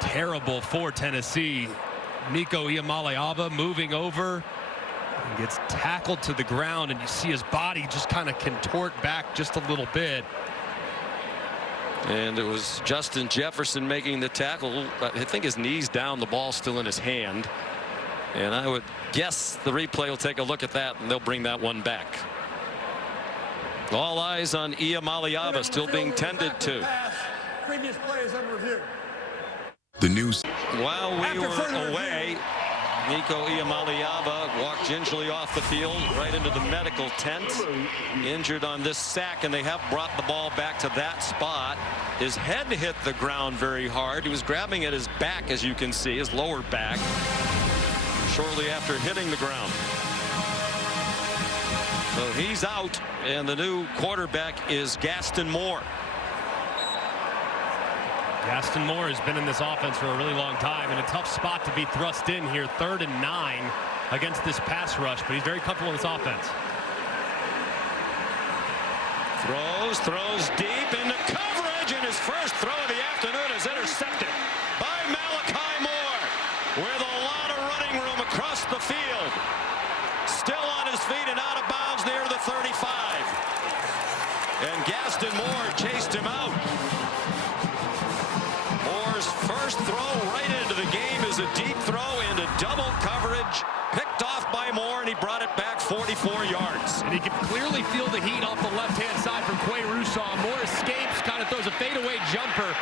terrible for Tennessee. Nico Iamaleava moving over. He gets tackled to the ground, and you see his body just kind of contort back just a little bit. And it was Justin Jefferson making the tackle. I think his knee's down, the ball's still in his hand. And I would guess the replay will take a look at that, and they'll bring that one back. All eyes on Iamaleava, still being tended to. Previous play is under review. The news. While we were away, Nico Iamaleava walked gingerly off the field right into the medical tent, injured on this sack, and they have brought the ball back to that spot. His head hit the ground very hard. He was grabbing at his back, as you can see, his lower back, shortly after hitting the ground. So he's out, and the new quarterback is Gaston Moore. Gaston Moore has been in this offense for a really long time, and a tough spot to be thrust in here, 3rd and 9 against this pass rush, but he's very comfortable in this offense. Throws deep into coverage, and his first throw of the afternoon is intercepted by Malachi Moore with a lot of running room across the field. Still on his feet and out of bounds near the 35. And Gaston Moore chased him out. First throw right into the game is a deep throw into double coverage, picked off by Moore, and he brought it back 44 yards. And he can clearly feel the heat off the left-hand side from Quay Russaw. Moore escapes, kind of throws a fadeaway jumper,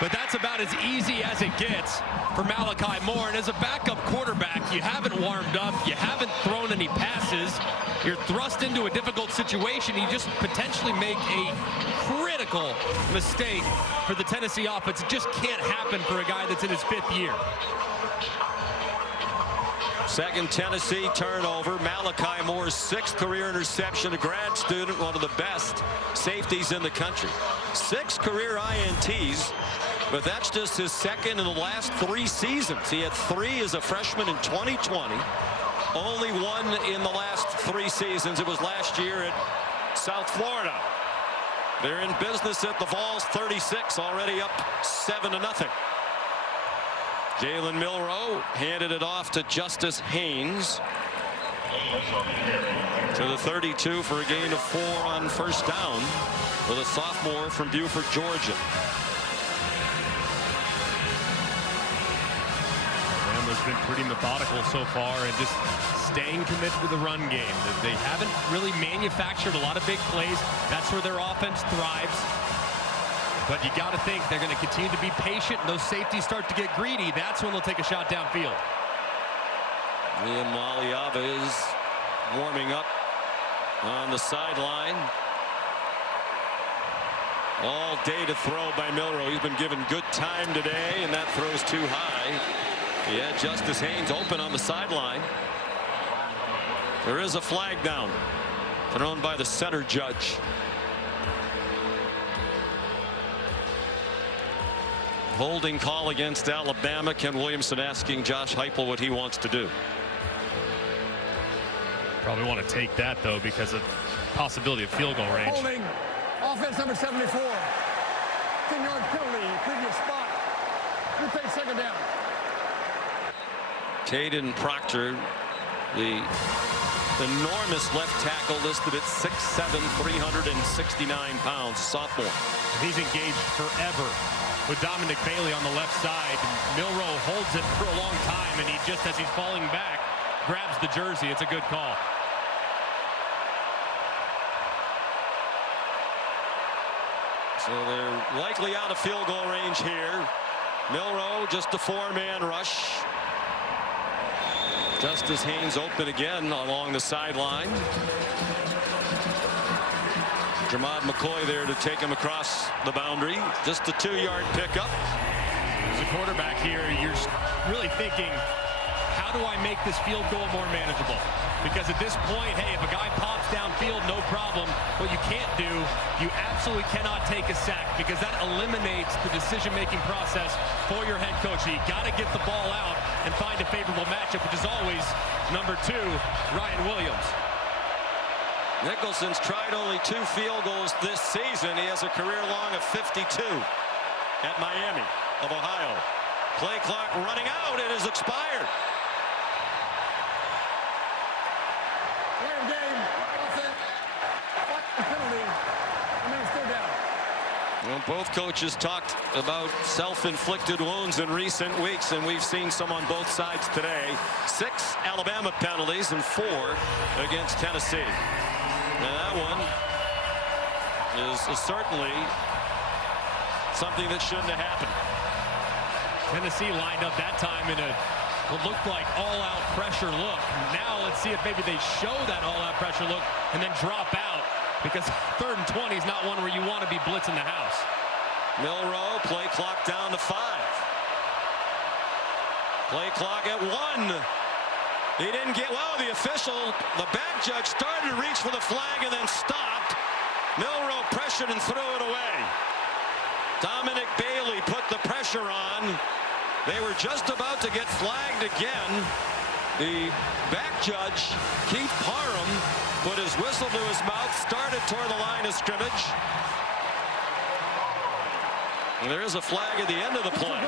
but that's about as easy as it gets for Malachi Moore. And as a backup quarterback, you haven't warmed up, you haven't thrown any passes, you're thrust into a difficult situation. You just potentially make a critical mistake for the Tennessee offense. It just can't happen for a guy that's in his 5th year. Second Tennessee turnover. Malachi Moore's 6th career interception, a grad student, one of the best safeties in the country. 6 career INTs. But that's just his second in the last 3 seasons. He had 3 as a freshman in 2020. Only 1 in the last 3 seasons. It was last year at South Florida. They're in business at the Vols, 36, already up 7-0. Jalen Milroe handed it off to Justice Haynes. To the 32 for a gain of 4 on first down with a sophomore from Buford, Georgia. Bama's been pretty methodical so far and just staying committed to the run game. They haven't really manufactured a lot of big plays. That's where their offense thrives. But you got to think they're going to continue to be patient, and those safeties start to get greedy. That's when they'll take a shot downfield. Liam Maliava is warming up on the sideline. All day to throw by Milroe. He's been given good time today, and that throw's too high. He had Justice Haynes open on the sideline. There is a flag down, thrown by the center judge. Holding call against Alabama. Ken Williamson asking Josh Heupel what he wants to do. Probably want to take that, though, because of possibility of field goal range. Holding. Offense number 74. 10-yard penalty. Previous spot. We take second down. Caden Proctor, the enormous left tackle, listed at 6'7", 369 pounds, sophomore. He's engaged forever with Dominic Bailey on the left side. Milroe holds it for a long time, and he just, as he's falling back, grabs the jersey. It's a good call. So they're likely out of field goal range here. Milroe, just a 4-man rush. Justice Haynes open again along the sideline. Jermod McCoy there to take him across the boundary. Just a 2-yard pickup. As a quarterback here, you're really thinking, how do I make this field goal more manageable? Because at this point, hey, if a guy pops downfield, no problem. What you can't do, you absolutely cannot take a sack, because that eliminates the decision-making process for your head coach. So you got to get the ball out and find a favorable matchup, which is always number 2, Ryan Williams. Nicholson's tried only 2 field goals this season. He has a career long of 52 at Miami of Ohio. Play clock running out. It is expired. Game. Offense. Penalty. Remains still down. Well, both coaches talked about self-inflicted wounds in recent weeks, and we've seen some on both sides today. 6 Alabama penalties and 4 against Tennessee. And that one is certainly something that shouldn't have happened. Tennessee lined up that time in what looked like all-out pressure look. Now let's see if maybe they show that all-out pressure look and then drop out, because 3rd and 20 is not one where you want to be blitzing the house. Milroe, play clock down to 5. Play clock at 1. He didn't get, well, the official, the back judge, started to reach for the flag and then stopped. Milroe pressured and threw it away. Dominic Bailey put the pressure on. They were just about to get flagged again. The back judge, Keith Parham, put his whistle to his mouth, started toward the line of scrimmage. And there is a flag at the end of the play.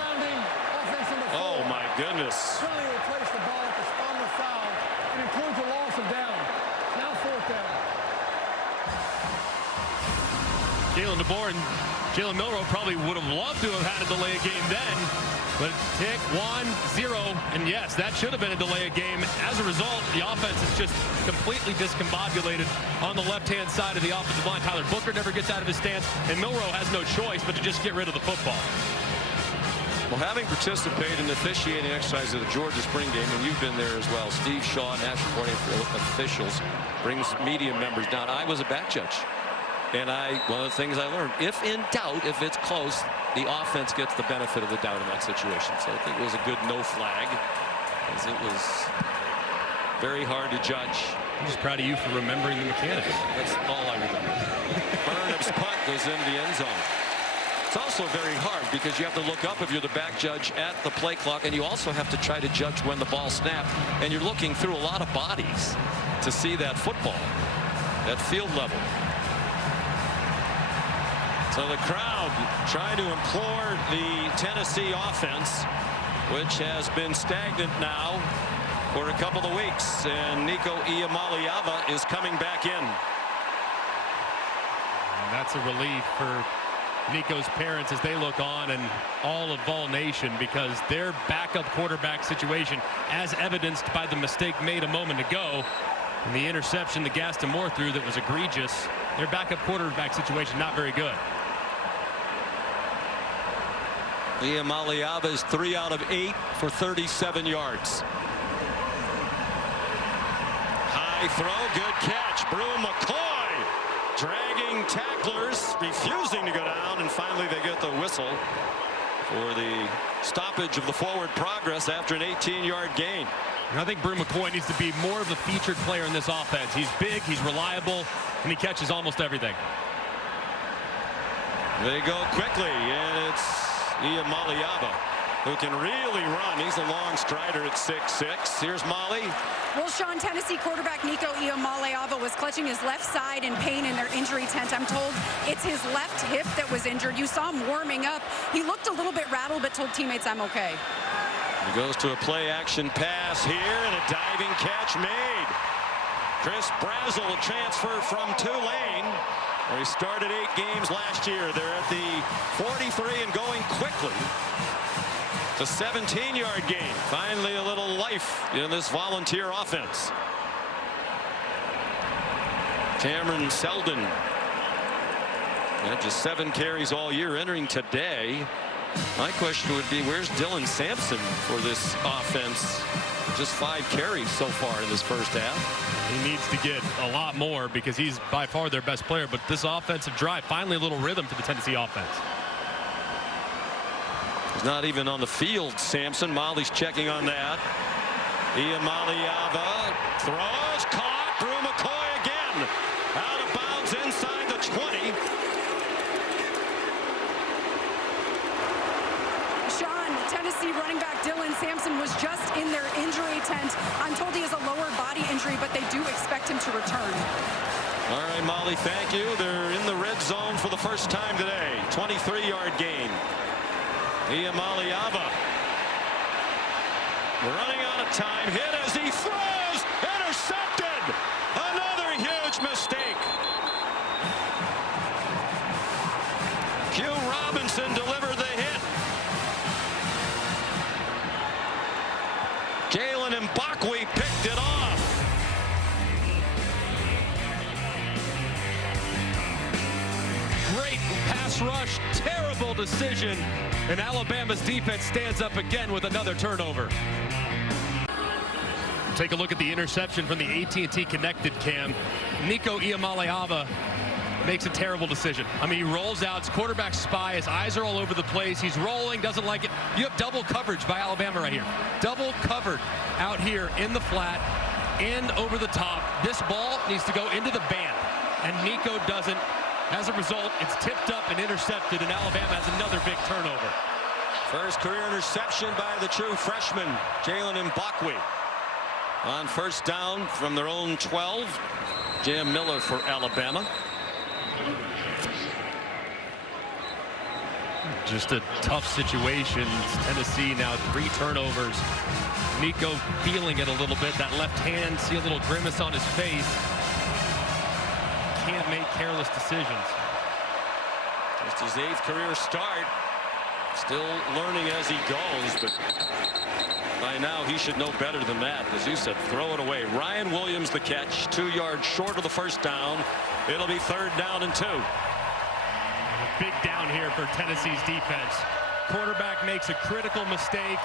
Oh, my goodness. It includes a loss of down. Now 4th down. Jalen DeBoer and Jalen Milroe probably would have loved to have had a delay of game then, but tick 1-0, and yes, that should have been a delay of game. As a result, the offense is just completely discombobulated on the left-hand side of the offensive line. Tyler Booker never gets out of his stance, and Milroe has no choice but to just get rid of the football. Well, having participated in the officiating exercise of the Georgia spring game, and you've been there as well, Steve Shaw, national coordinator for officials, brings media members down. I was a back judge, and one of the things I learned, if in doubt, if it's close, the offense gets the benefit of the doubt in that situation. So I think it was a good no flag, as it was very hard to judge. I'm just proud of you for remembering the mechanics. That's all I remember. Burnham's punt goes into the end zone. It's also very hard because you have to look up if you're the back judge at the play clock, and you also have to try to judge when the ball snapped, and you're looking through a lot of bodies to see that football at field level. So the crowd trying to implore the Tennessee offense, which has been stagnant now for a couple of weeks, and Nico Iamaleava is coming back in. And that's a relief for Nico's parents as they look on, and all of Vol Nation, because their backup quarterback situation, as evidenced by the mistake made a moment ago, and the interception that Gaston Moore threw that was egregious, their backup quarterback situation not very good. Iamaleava is 3 out of 8 for 37 yards. High throw, good catch. Bru McCoy dragging tacklers, refusing to go down, and finally they get the whistle for the stoppage of the forward progress after an 18-yard gain. I think Bru McCoy needs to be more of a featured player in this offense. He's big, he's reliable, and he catches almost everything. They go quickly, and it's Iamaleava who can really run. He's a long strider at 6'6". Here's Molly. Well, Sean, Tennessee quarterback Nico Iamaleava was clutching his left side in pain in their injury tent. I'm told it's his left hip that was injured. You saw him warming up. He looked a little bit rattled, but told teammates, I'm okay. He goes to a play-action pass here, and a diving catch made. Chris Brazzell, a transfer from Tulane, where he started 8 games last year. They're at the 43 and going quickly. It's a 17-yard gain. Finally, a little life in this Volunteer offense. Cameron Seldon had just 7 carries all year entering today. My question would be, where's Dylan Sampson for this offense? Just 5 carries so far in this first half. He needs to get a lot more because he's by far their best player. But this offensive drive, finally a little rhythm for the Tennessee offense. He's not even on the field, Sampson. Molly's checking on that. Iamaleava throws, caught. Bru McCoy again. Out of bounds inside the 20. Sean, Tennessee running back Dylan Sampson was just in their injury tent. I'm told he has a lower body injury, but they do expect him to return. All right, Molly, thank you. They're in the red zone for the first time today. 23-yard gain. Iamaleava running out of time, hit as he throws, intercepted. Another huge mistake. Q Robinson delivered the hit. Jalen Mbakwe picked it off. Great pass rush, terrible decision, and Alabama's defense stands up again with another turnover. Take a look at the interception from the AT&T Connected cam. Nico Iamaleava makes a terrible decision. I mean, he rolls out, his quarterback spy, his eyes are all over the place, he's rolling, doesn't like it. You have double coverage by Alabama right here. Double covered out here in the flat and over the top. This ball needs to go into the band, and Nico doesn't. As a result, it's tipped up and intercepted, and Alabama has another big turnover. First career interception by the true freshman, Jalen Mbakwe. On first down from their own 12, Jam Miller for Alabama. Just a tough situation. Tennessee now 3 turnovers. Nico feeling it a little bit. That left hand, see a little grimace on his face. Can't make careless decisions. Just his 8th career start. Still learning as he goes, but by now he should know better than that. As you said, throw it away. Ryan Williams the catch, 2 yards short of the first down. It'll be 3rd down and 2. Big down here for Tennessee's defense. Quarterback makes a critical mistake.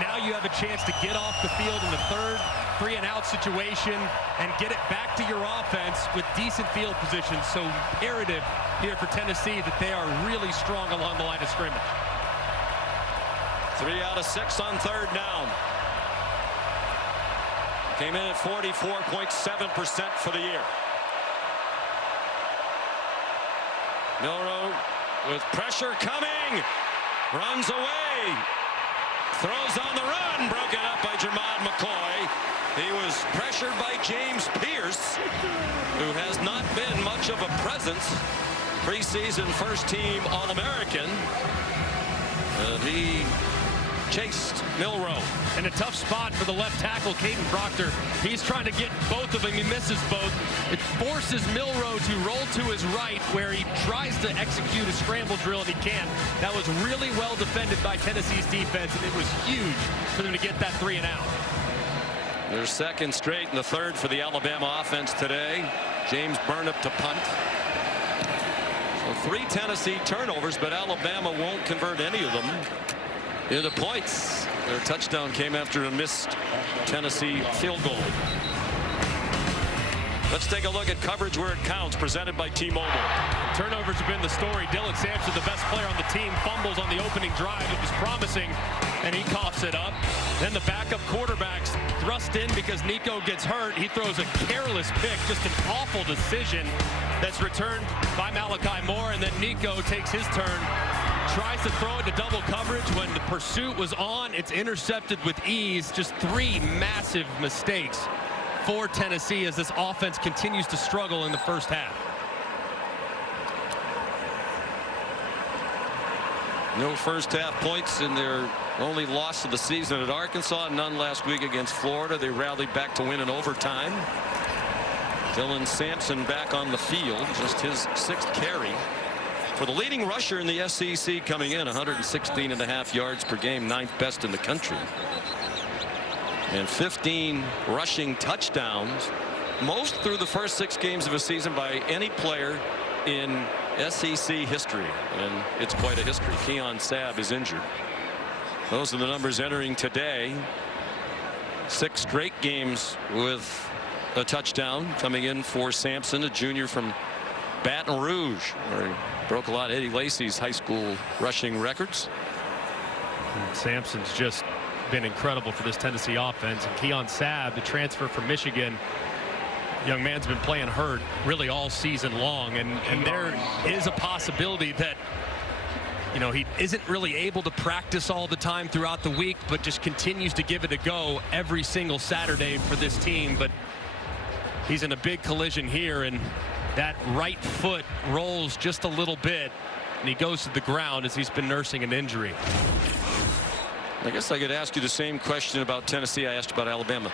Now you have a chance to get off the field in the 3rd 3-and-out situation and get it back to your offense with decent field position. So imperative here for Tennessee that they are really strong along the line of scrimmage. 3 out of 6 on 3rd down. Came in at 44.7% for the year. Milroe with pressure coming. Runs away. Throws on the run. Broken up by Jermod McCoy. He was pressured by James Pierce, who has not been much of a presence. Preseason first-team All-American. He chased Milroe. In a tough spot for the left tackle, Caden Proctor. He's trying to get both of them. He misses both. It forces Milroe to roll to his right, where he tries to execute a scramble drill, and he can't. That was really well defended by Tennessee's defense, and it was huge for them to get that 3 and out. Their second straight and the third for the Alabama offense today. James Burnip to punt. So 3 Tennessee turnovers, but Alabama won't convert any of them into points. Their touchdown came after a missed Tennessee field goal. Let's take a look at coverage where it counts, presented by T-Mobile. Turnovers have been the story. Dylan Sampson, the best player on the team, fumbles on the opening drive. It was promising, and he coughs it up. Then the backup quarterbacks thrust in because Nico gets hurt. He throws a careless pick, just an awful decision that's returned by Malachi Moore, and then Nico takes his turn, tries to throw it to double coverage. When the pursuit was on, it's intercepted with ease. Just 3 massive mistakes for Tennessee as this offense continues to struggle in the first half. No first half points in their only loss of the season at Arkansas. None last week against Florida. They rallied back to win in overtime. Dylan Sampson back on the field. Just his 6th carry. For the leading rusher in the SEC coming in, 116.5 yards per game, 9th best in the country. And 15 rushing touchdowns, most through the first 6 games of a season by any player in SEC history, and it's quite a history. Keon Sabb is injured. Those are the numbers entering today. 6 straight games with a touchdown coming in for Sampson, a junior from Baton Rouge, where he broke a lot of Eddie Lacy's high school rushing records. And Sampson's just been incredible for this Tennessee offense. And Keon Sabb, the transfer from Michigan, young man's been playing hurt really all season long, and there is a possibility that, you know, he isn't really able to practice all the time throughout the week, but just continues to give it a go every single Saturday for this team. But he's in a big collision here, and that right foot rolls just a little bit, and he goes to the ground as he's been nursing an injury. I guess I could ask you the same question about Tennessee I asked about Alabama.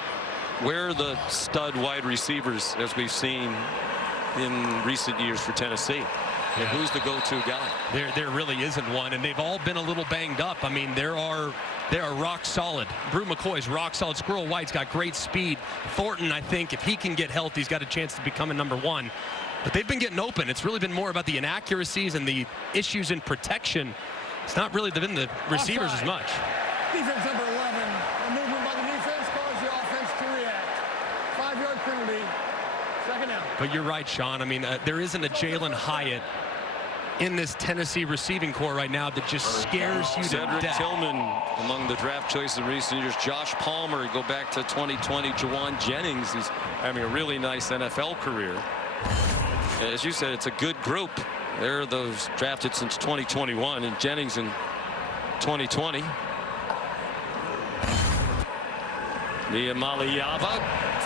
Where are the stud wide receivers as we've seen in recent years for Tennessee? And who's the go-to guy? There really isn't one, and they've all been a little banged up. I mean, they are rock solid. Brew McCoy's rock solid. Squirrel White's got great speed. Thornton, I think, if he can get healthy, he's got a chance to become a #1. But they've been getting open. It's really been more about the inaccuracies and the issues in protection. It's not really been the receivers Offside. as much. Defense number 11. A movement by the defense caused the offense to react. 5-yard penalty. 2nd down. But you're right, Sean. I mean, there isn't a Jalen Hyatt in this Tennessee receiving core right now that just scares you to Cedric death. Tillman among the draft choices in recent years. Josh Palmer, go back to 2020. Jawan Jennings, who's having a really nice NFL career. As you said, it's a good group. There are those drafted since 2021, and Jennings in 2020. Niamaliava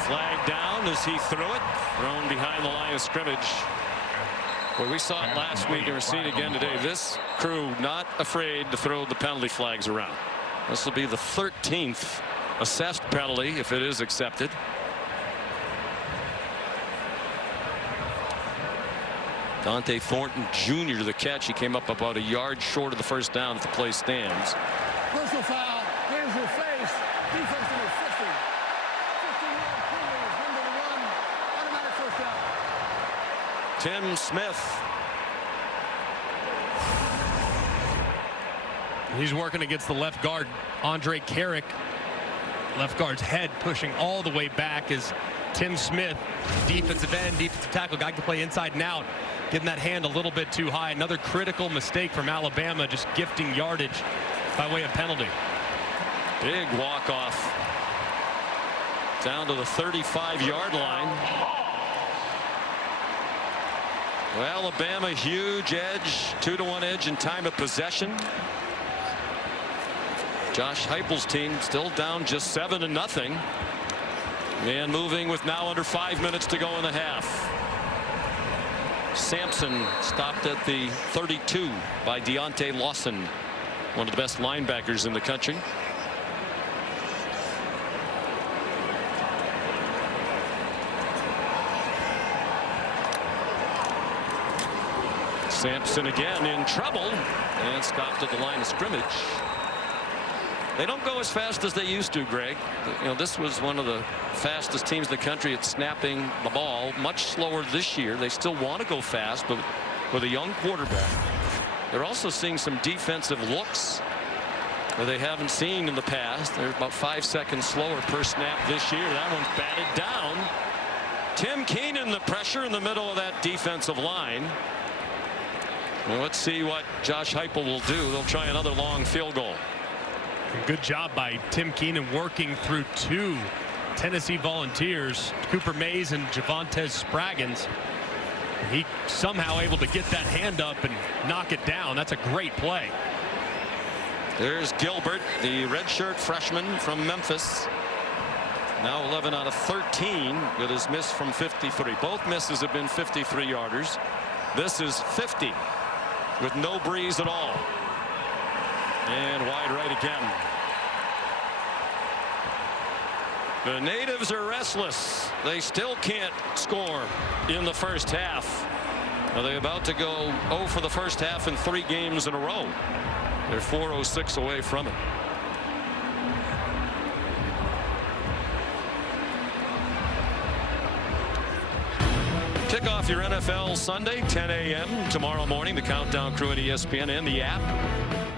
flagged down as he threw it, thrown behind the line of scrimmage. Well, we saw it last week and we're seeing it again today. This crew not afraid to throw the penalty flags around. This will be the 13th assessed penalty if it is accepted. Dante Thornton Jr. to the catch. He came up about a yard short of the first down if the play stands. Personal foul. Hands in the face. Defense number 50. 15-yard penalty. Number 1. Automatic first down. Tim Smith. He's working against the left guard, Andre Carrick. Left guard's head pushing all the way back as Tim Smith, defensive end, defensive tackle, guy can play inside and out. Getting that hand a little bit too high. Another critical mistake from Alabama, just gifting yardage by way of penalty. Big walk-off down to the 35-yard line. Well, Alabama, huge edge, 2-1 edge in time of possession. Josh Heupel's team still down just 7-0. And moving with now under 5 minutes to go in the half. Sampson stopped at the 32 by Deontay Lawson, one of the best linebackers in the country. Sampson again in trouble and stopped at the line of scrimmage. They don't go as fast as they used to, Greg. You know, this was one of the fastest teams in the country at snapping the ball. Much slower this year. They still want to go fast, but with a young quarterback. They're also seeing some defensive looks that they haven't seen in the past. They're about 5 seconds slower per snap this year. That one's batted down. Tim Keenan, the pressure in the middle of that defensive line. Well, let's see what Josh Heupel will do. They'll try another long field goal. Good job by Tim Keenan working through 2 Tennessee Volunteers, Cooper Mays and Javontes Spraggins. He somehow able to get that hand up and knock it down. That's a great play. There's Gilbert, the redshirt freshman from Memphis. Now 11 out of 13 with his miss from 53. Both misses have been 53-yarders. This is 50 with no breeze at all. And wide right again. The natives are restless. They still can't score in the first half. Are they about to go 0 for the first half in 3 games in a row? They're 4:06 away from it. Kick off your NFL Sunday, 10 a.m. tomorrow morning. The Countdown crew at ESPN and the app.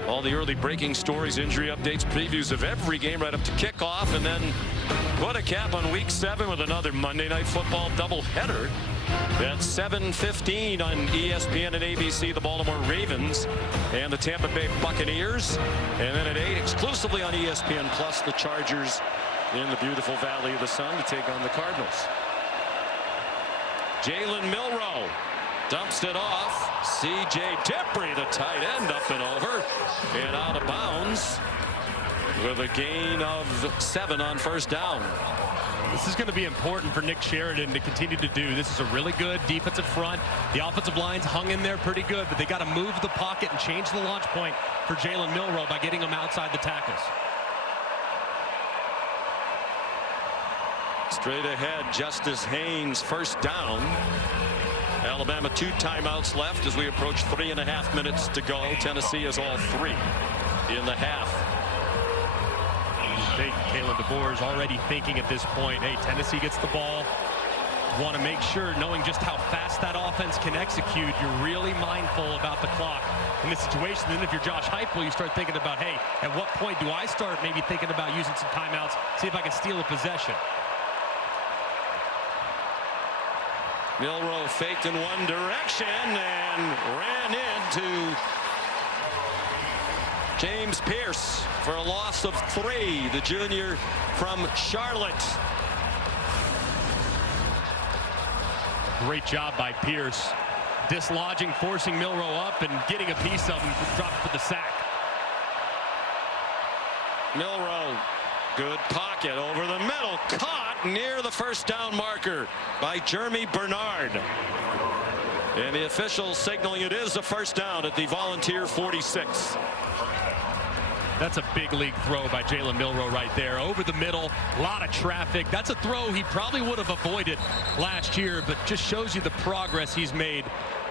All the early breaking stories, injury updates, previews of every game right up to kickoff, and then put a cap on Week 7 with another Monday Night Football doubleheader at 7:15 on ESPN and ABC. The Baltimore Ravens and the Tampa Bay Buccaneers, and then at 8 exclusively on ESPN Plus, the Chargers in the beautiful Valley of the Sun to take on the Cardinals. Jalen Milroe dumps it off. C.J. Dippre, the tight end, up and over and out of bounds with a gain of 7 on first down. This is going to be important for Nick Sheridan to continue to do. This is a really good defensive front. The offensive line's hung in there pretty good, but they got to move the pocket and change the launch point for Jalen Milroe by getting him outside the tackles. Straight ahead, Justice Haynes, first down. Alabama 2 timeouts left as we approach 3.5 minutes to go. Tennessee has all 3 in the half. I think Kalen DeBoer is already thinking at this point, hey, Tennessee gets the ball. Want to make sure, knowing just how fast that offense can execute, you're really mindful about the clock in this situation. Then if you're Josh Heupel, you start thinking about, hey, at what point do I start maybe thinking about using some timeouts, see if I can steal a possession. Milroe faked in one direction and ran into James Pierce for a loss of 3, the junior from Charlotte. Great job by Pierce, dislodging, forcing Milroe up and getting a piece of him to drop for the sack. Milroe, good pocket over the middle, caught near the first down marker by Jeremy Bernard. And the officials signaling it is a first down at the Volunteer 46. That's a big league throw by Jalen Milroe right there. Over the middle, a lot of traffic. That's a throw he probably would have avoided last year, but just shows you the progress he's made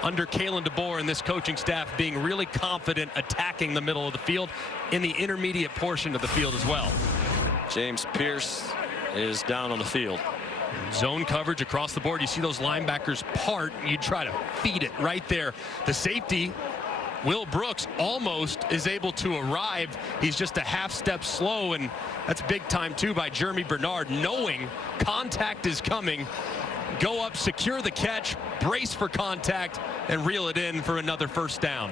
under Kalen DeBoer and this coaching staff being really confident attacking the middle of the field in the intermediate portion of the field as well. James Pierce is down on the field. Zone coverage across the board. You see those linebackers part. You try to feed it right there. The safety, Will Brooks, almost is able to arrive. He's just a half step slow, and that's big time too by Jeremy Bernard, knowing contact is coming. Go up, secure the catch, brace for contact, and reel it in for another first down.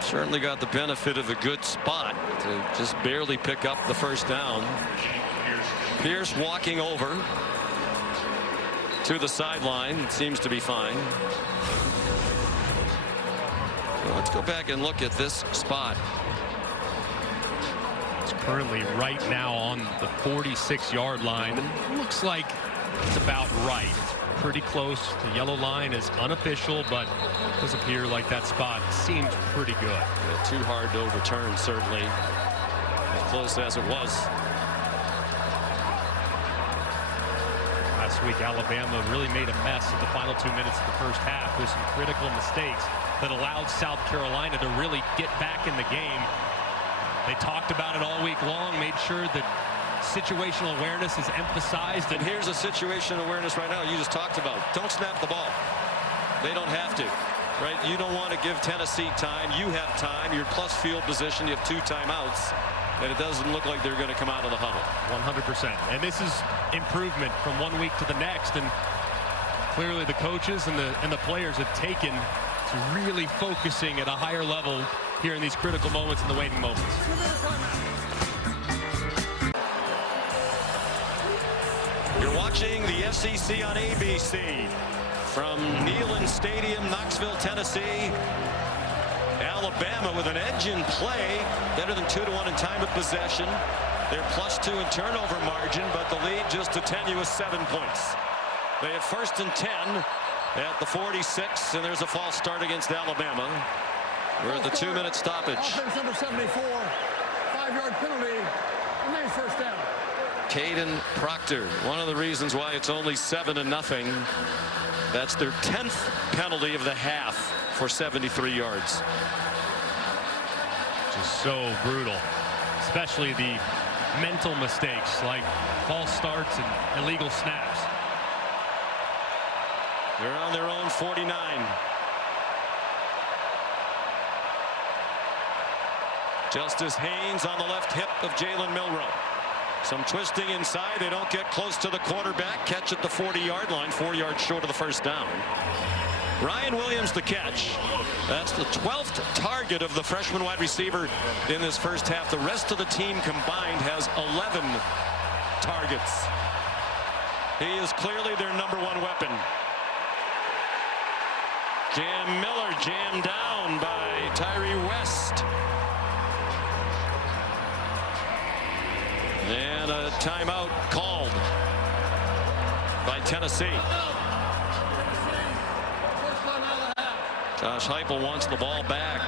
Certainly got the benefit of a good spot to just barely pick up the first down. Pierce walking over. to the sideline. Seems to be fine. Well, let's go back and look at this spot. It's currently right now on the 46-yard line. Looks like it's about right. It's pretty close. The yellow line is unofficial, but it does appear like that spot seems pretty good. Yeah, too hard to overturn, certainly. As close as it was. Last week, Alabama really made a mess in the final 2 minutes of the first half with some critical mistakes that allowed South Carolina to really get back in the game. They talked about it all week long, made sure that situational awareness is emphasized. And here's a situational awareness right now you just talked about. Don't snap the ball. They don't have to, right? You don't want to give Tennessee time. You have time. You're plus field position. You have 2 timeouts. And it doesn't look like they're going to come out of the huddle. 100%. And this is improvement from 1 week to the next. And clearly the coaches and the players have taken to really focusing at a higher level here in these critical moments and the waiting moments. You're watching the SEC on ABC from Neyland Stadium, Knoxville, Tennessee. Alabama with an edge in play, better than 2-1 in time of possession. They're +2 in turnover margin, but the lead just a tenuous 7 points. They have 1st and 10 at the 46, and there's a false start against Alabama. We're at the 2-minute stoppage. Offense number 74, 5-yard penalty, remains first down. Caden Proctor, one of the reasons why it's only 7-0. That's their 10th penalty of the half for 73 yards. Just so brutal, especially the mental mistakes like false starts and illegal snaps. They're on their own 49. Justice Haynes on the left hip of Jalen Milroe. Some twisting inside. They don't get close to the quarterback. Catch at the 40-yard line, 4 yards short of the first down. Ryan Williams the catch. That's the 12th target of the freshman wide receiver in this first half. The rest of the team combined has 11 targets. He is clearly their #1 weapon. Jam Miller jammed down by Tyree West. And a timeout called by Tennessee. Josh Heupel wants the ball back.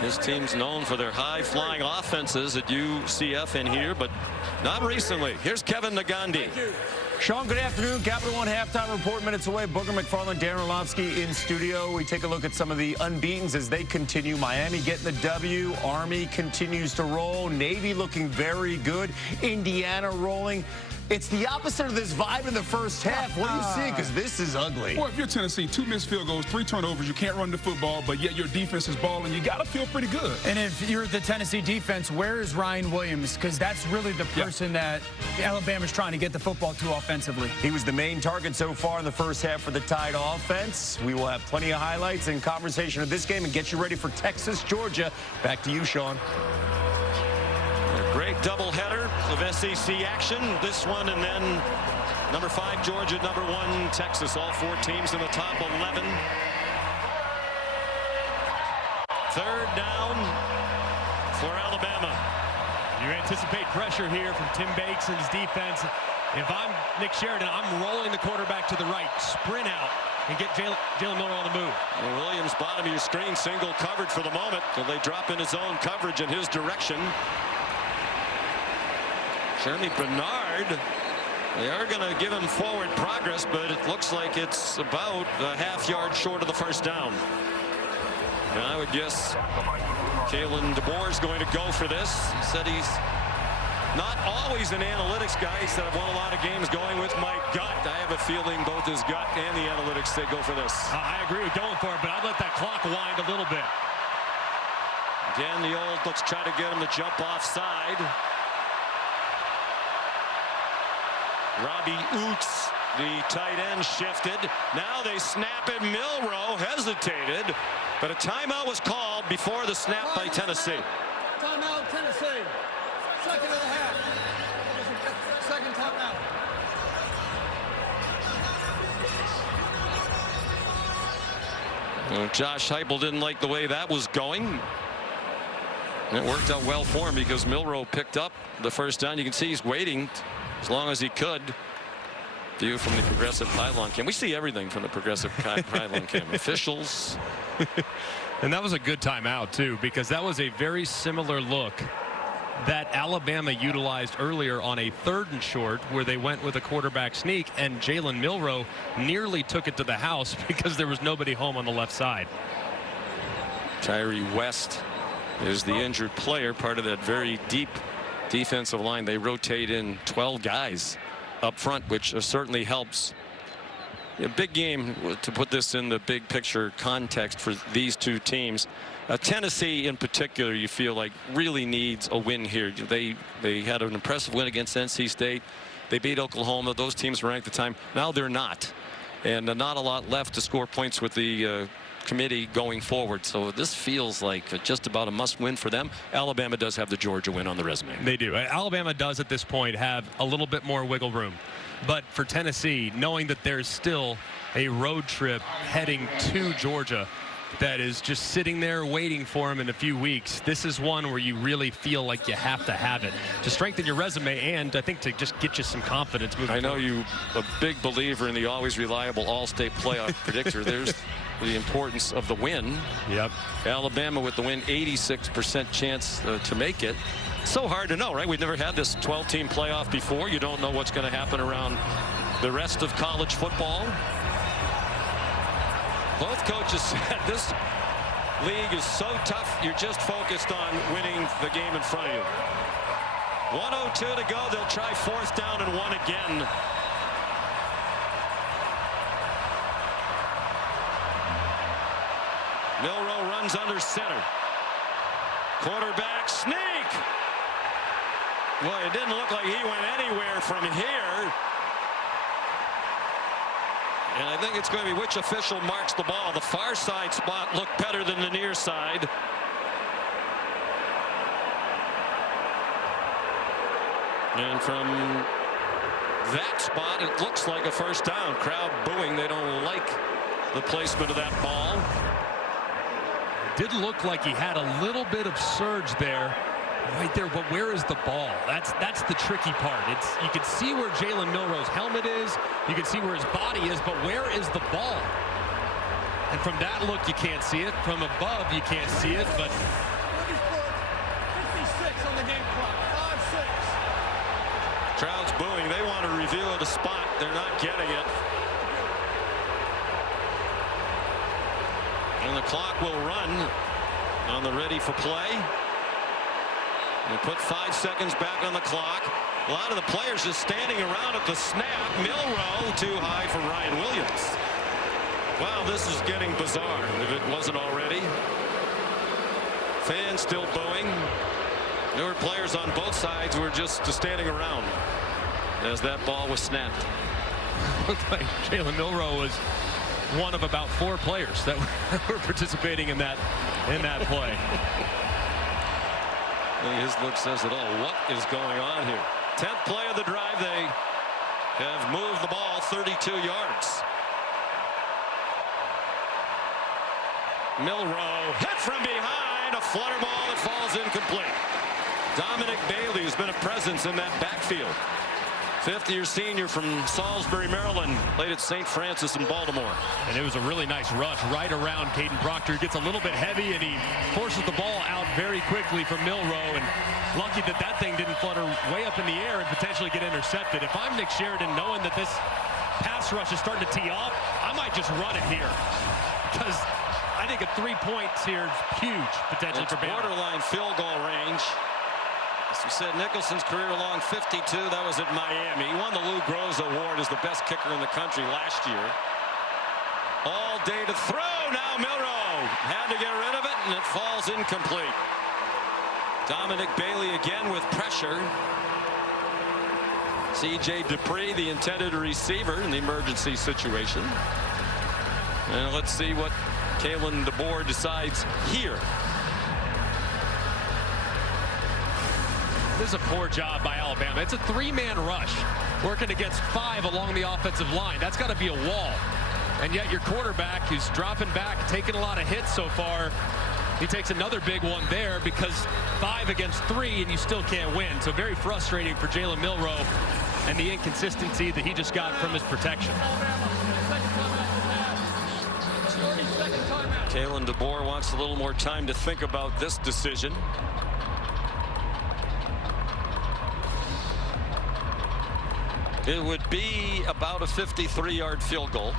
His team's known for their high-flying offenses at UCF in here, but not recently. Here's Kevin Nagandi. Sean, good afternoon. Capital One halftime report minutes away. Booger McFarland, Darren Orlovsky in studio. We take a look at some of the unbeatens as they continue. Miami getting the W. Army continues to roll. Navy looking very good. Indiana rolling. It's the opposite of this vibe in the first half. What do you see? Because this is ugly. Well, if you're Tennessee, 2 missed field goals, 3 turnovers, you can't run the football, but yet your defense is balling. You got to feel pretty good. And if you're the Tennessee defense, where is Ryan Williams? Because that's really the person that Alabama's trying to get the football to offensively. He was the main target so far in the first half for the Tide offense. We will have plenty of highlights and conversation of this game and get you ready for Texas, Georgia. Back to you, Sean. A great doubleheader of SEC action. This one and then #5 Georgia, #1 Texas. All 4 teams in the top 11. 3rd down for Alabama. You anticipate pressure here from Tim Bakeson's defense. If I'm Nick Sheridan, I'm rolling the quarterback to the right, sprint out, and get Jalen Miller on the move. Well, Williams, bottom of your screen, single covered for the moment. So they drop in his own coverage in his direction. Jeremy Bernard, they are going to give him forward progress, but it looks like it's about a half-yard short of the first down. And I would guess Kalen DeBoer is going to go for this. He said he's not always an analytics guy. He said, I've won a lot of games going with my gut. I have a feeling both his gut and the analytics say go for this. I agree with going for it, but I'd let that clock wind a little bit. Again, the old, let's try to get him to jump offside. Robbie Oots, the tight end, shifted. Now they snap it. Milroe hesitated, but a timeout was called before the snap by Tennessee. Timeout, Tennessee. Second of the half. Second timeout. Josh Heupel didn't like the way that was going. And it worked out well for him because Milroe picked up the first down. You can see he's waiting as long as he could. View from the Progressive pylon cam. We see everything from the Progressive pylon cam. Officials. And that was a good timeout too, because that was a very similar look that Alabama utilized earlier on a 3rd and short where they went with a quarterback sneak, and Jalen Milroe nearly took it to the house because there was nobody home on the left side. Tyree West is the injured player, part of that very deep defensive line. They rotate in 12 guys up front, which certainly helps. A big game, to put this in the big picture context for these two teams. Tennessee in particular, you feel like really needs a win here. They had an impressive win against NC State. They beat Oklahoma. Those teams were ranked at the time. Now they're not, and not a lot left to score points with the committee going forward. So this feels like just about a must win for them. Alabama does have the Georgia win on the resume. They do. Alabama does at this point have a little bit more wiggle room. But for Tennessee, knowing that there's still a road trip heading to Georgia that is just sitting there waiting for them in a few weeks, this is one where you really feel like you have to have it to strengthen your resume and I think to just get you some confidence moving forward. I know you a big believer in the always reliable all-state playoff predictor. There's the importance of the win. Yep. Alabama with the win, 86% chance to make it. So hard to know, right? We've never had this 12-team playoff before. You don't know what's going to happen around the rest of college football. Both coaches said this league is so tough, you're just focused on winning the game in front of you. 1:02 to go. They'll try 4th down and 1 again. Milroe runs under center. Quarterback sneak. Boy, it didn't look like he went anywhere from here. And I think it's going to be which official marks the ball. The far side spot looked better than the near side. And from that spot, it looks like a first down. Crowd booing. They don't like the placement of that ball. Did look like he had a little bit of surge there. Right there, but where is the ball? That's the tricky part. You can see where Jalen Milroe's helmet is. You can see where his body is, but where is the ball? And from that look, you can't see it. From above, you can't see it, but 56 on the game clock. 5-6. Crowd's booing. They want a review of the spot. They're not getting it. And the clock will run on the ready for play. They put 5 seconds back on the clock. A lot of the players just standing around at the snap. Milroe too high for Ryan Williams. Wow, this is getting bizarre if it wasn't already. Fans still booing. There were players on both sides who were just standing around as that ball was snapped. Looked like Jalen Milroe was one of about 4 players that were participating in that play. His look says it all. What is going on here? 10th play of the drive. They have moved the ball 32 yards. Milroe hit from behind. A flutter ball that falls incomplete. Dominic Bailey, who's been a presence in that backfield. 5th-year senior from Salisbury, Maryland, played at St. Francis in Baltimore. And it was a really nice rush right around Caden Proctor. Gets a little bit heavy, and he forces the ball out very quickly from Milroe. And lucky that thing didn't flutter way up in the air and potentially get intercepted. If I'm Nick Sheridan, knowing that this pass rush is starting to tee off, I might just run it here. Because I think a 3 points here is huge potentially for Bama. Borderline field goal range. As we said, Nicholson's career-long 52. That was at Miami. He won the Lou Groza Award as the best kicker in the country last year. All day to throw. Now Milroe had to get rid of it, and it falls incomplete. Dominic Bailey again with pressure. C.J. Dupree, the intended receiver in the emergency situation. And let's see what Kalen DeBoer decides here. This is a poor job by Alabama. It's a 3-man rush working against 5 along the offensive line. That's got to be a wall. And yet your quarterback, who's dropping back, taking a lot of hits so far, he takes another big one there because 5 against 3 and you still can't win. So very frustrating for Jalen Milroe and the inconsistency that he just got from his protection. Kalen DeBoer wants a little more time to think about this decision. It would be about a 53-yard field goal.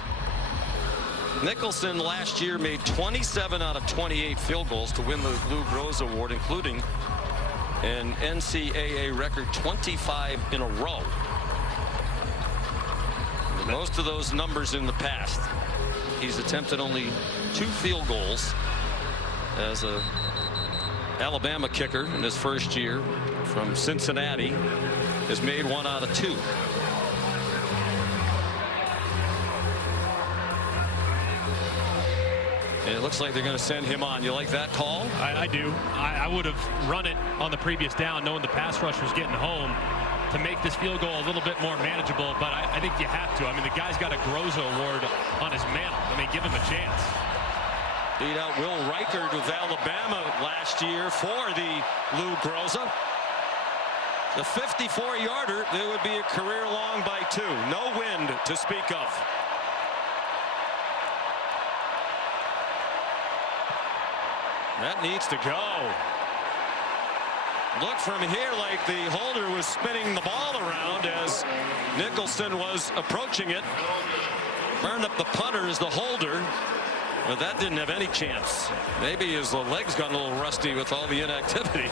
Nicholson last year made 27 out of 28 field goals to win the Lou Groza Award, including an NCAA record 25 in a row. Most of those numbers in the past. He's attempted only 2 field goals as a Alabama kicker in his first year from Cincinnati. Has made 1 out of 2. And it looks like they're going to send him on. You like that call? I do. I would have run it on the previous down, knowing the pass rush was getting home, to make this field goal a little bit more manageable. But I think you have to. I mean, the guy's got a Groza Award on his mantle. I mean, give him a chance. Beat out Will Reichard with Alabama last year for the Lou Groza. The 54-yarder, it would be a career long by 2. No wind to speak of. That needs to go. Look from here like the holder was spinning the ball around as Nicholson was approaching it. Burned up the punter as the holder, but that didn't have any chance. Maybe his legs got a little rusty with all the inactivity.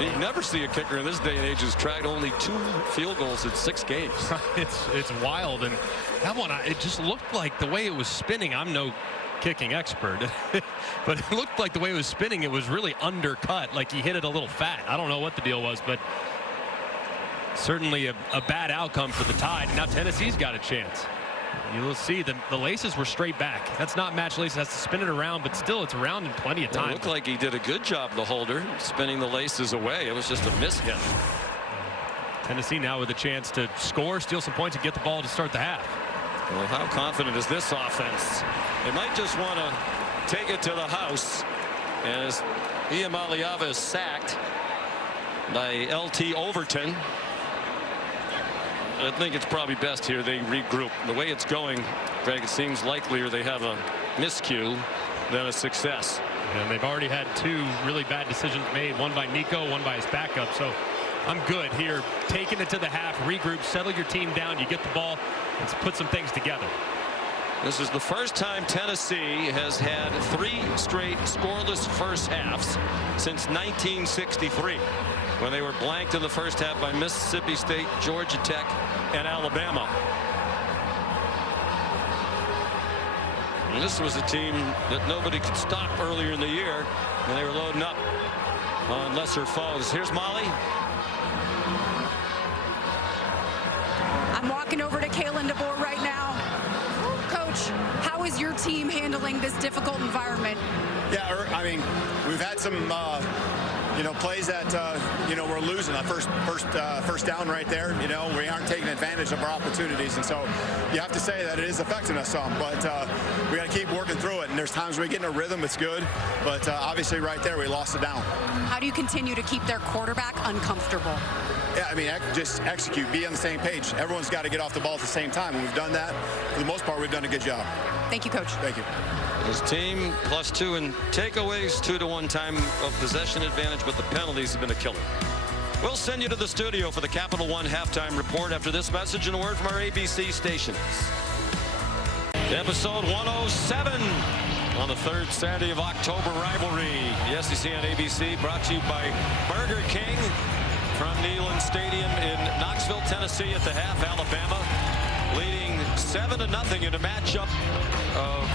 You never see a kicker in this day and age who's tried only 2 field goals in 6 games. It's wild, and that one, it just looked like the way it was spinning. I'm no kicking expert, but it looked like the way it was spinning, it was really undercut, like he hit it a little fat. I don't know what the deal was, but certainly a bad outcome for the Tide. Now Tennessee's got a chance. You'll see the laces were straight back. That's not match laces. Has to spin it around, but still it's around in plenty of time. It looked like he did a good job, the holder, spinning the laces away. It was just a mishit. Tennessee now with a chance to score, steal some points, and get the ball to start the half. Well, how confident is this offense? They might just want to take it to the house as Iamaleava is sacked by L.T. Overton. I think it's probably best here they regroup. The way it's going, Greg, it seems likelier they have a miscue than a success. And they've already had 2 really bad decisions made, one by Nico, one by his backup. So I'm good here. Taking it to the half, regroup, settle your team down, you get the ball, and put some things together. This is the first time Tennessee has had 3 straight scoreless first halves since 1963, when they were blanked in the first half by Mississippi State, Georgia Tech, and Alabama. And this was a team that nobody could stop earlier in the year, and they were loading up on lesser foes. Here's Molly. I'm walking over to Kalen DeBoer right now. Coach, how is your team handling this difficult environment? Yeah, I mean, we've had some plays that we're losing. First down right there. We aren't taking advantage of our opportunities, and so you have to say that it is affecting us some. But we got to keep working through it. And there's times we get in a rhythm. It's good, but obviously right there we lost it down. How do you continue to keep their quarterback uncomfortable? Yeah, I mean, just execute, be on the same page. Everyone's got to get off the ball at the same time, and we've done that. For the most part, we've done a good job. Thank you, Coach. Thank you. His team +2 in takeaways, 2-to-1 time of possession advantage, but the penalties have been a killer. We'll send you to the studio for the Capital One halftime report after this message and a word from our ABC stations. Episode 107 on the 3rd Saturday of October rivalry. The SEC on ABC, brought to you by Burger King from Neyland Stadium in Knoxville, Tennessee. At the half, Alabama leading 7-0 in a matchup of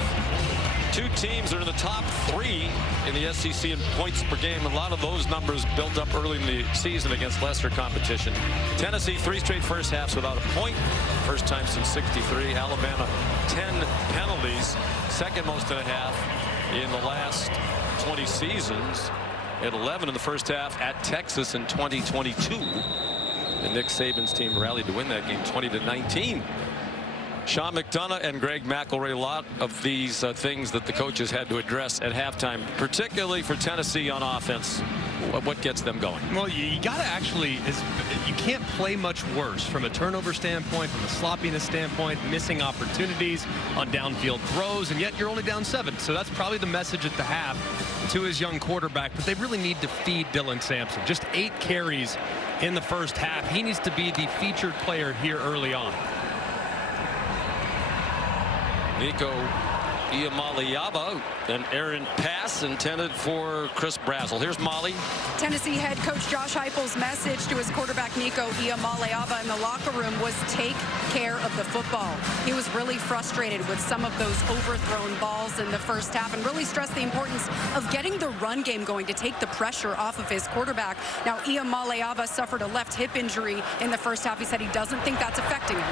2 teams that are in the top 3 in the SEC in points per game. A lot of those numbers built up early in the season against lesser competition. Tennessee 3 straight first halves without a point. First time since '63. Alabama 10 penalties, second most in a half in the last 20 seasons. At 11 in the first half at Texas in 2022. And Nick Saban's team rallied to win that game 20-19. Sean McDonough and Greg McElroy, a lot of these things that the coaches had to address at halftime, particularly for Tennessee on offense. What gets them going? Well, you got to actually, you can't play much worse from a turnover standpoint, from a sloppiness standpoint, missing opportunities on downfield throws, and yet you're only down 7. So that's probably the message at the half to his young quarterback. But they really need to feed Dylan Sampson. Just 8 carries in the first half. He needs to be the featured player here early on. Nico Iamaleava, an errant pass intended for Chris Brazzell. Here's Molly. Tennessee head coach Josh Heupel's message to his quarterback Nico Iamaleava in the locker room was take care of the football. He was really frustrated with some of those overthrown balls in the first half and really stressed the importance of getting the run game going to take the pressure off of his quarterback. Now, Iamaleava suffered a left hip injury in the first half. He said he doesn't think that's affecting him.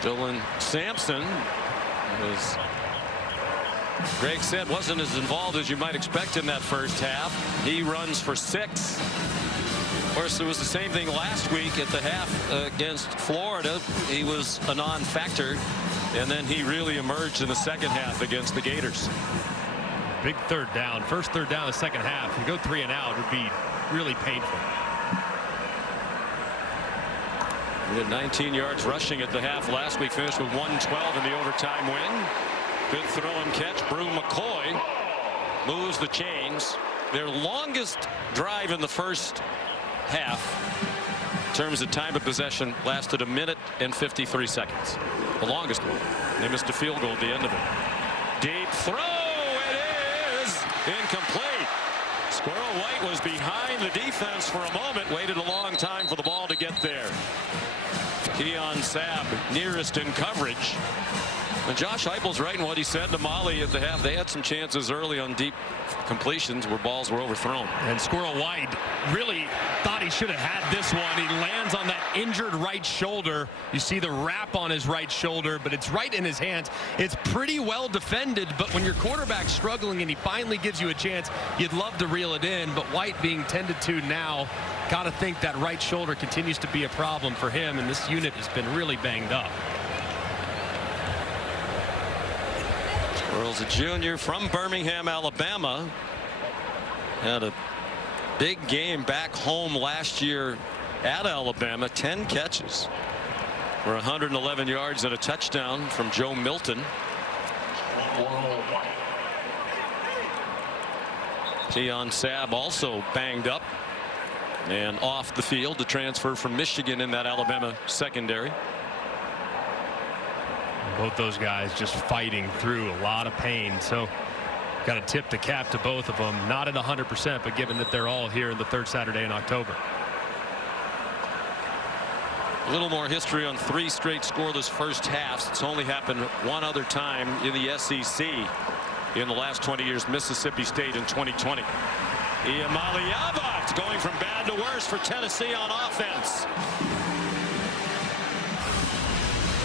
Dylan Sampson, as Greg said, wasn't as involved as you might expect in that first half. He runs for 6. Of course, it was the same thing last week at the half against Florida. He was a non-factor, and then he really emerged in the second half against the Gators. Big third down. First third down in the second half. To go 3 and out would be really painful. He had 19 yards rushing at the half last week, finished with 112 in the overtime win. Good throw and catch. Brew McCoy moves the chains. Their longest drive in the first half, in terms of time of possession, lasted 1 minute and 53 seconds. The longest one. They missed a field goal at the end of it. Deep throw. It is incomplete. Squirrel White was behind the defense for a moment, waited a long time for the ball to get there. Keon Sabb nearest in coverage. And Josh Heupel's right in what he said to Molly at the half. They had some chances early on deep completions where balls were overthrown. And Squirrel White really thought he should have had this one. He lands on that injured right shoulder. You see the wrap on his right shoulder, but it's right in his hands. It's pretty well defended, but when your quarterback's struggling and he finally gives you a chance, you'd love to reel it in. But White being tended to now, got to think that right shoulder continues to be a problem for him, and this unit has been really banged up. Squirrel's a junior from Birmingham, Alabama. Had a big game back home last year at Alabama. 10 catches for 111 yards and a touchdown from Joe Milton. Keon Sabb also banged up and off the field, the transfer from Michigan in that Alabama secondary. Both those guys just fighting through a lot of pain. So got to tip the cap to both of them. Not at 100%, but given that they're all here in the third Saturday in October. A little more history on 3 straight scoreless first halves. It's only happened one other time in the SEC in the last 20 years. Mississippi State in 2020. Iamaleava, it's going from bad to worse for Tennessee on offense.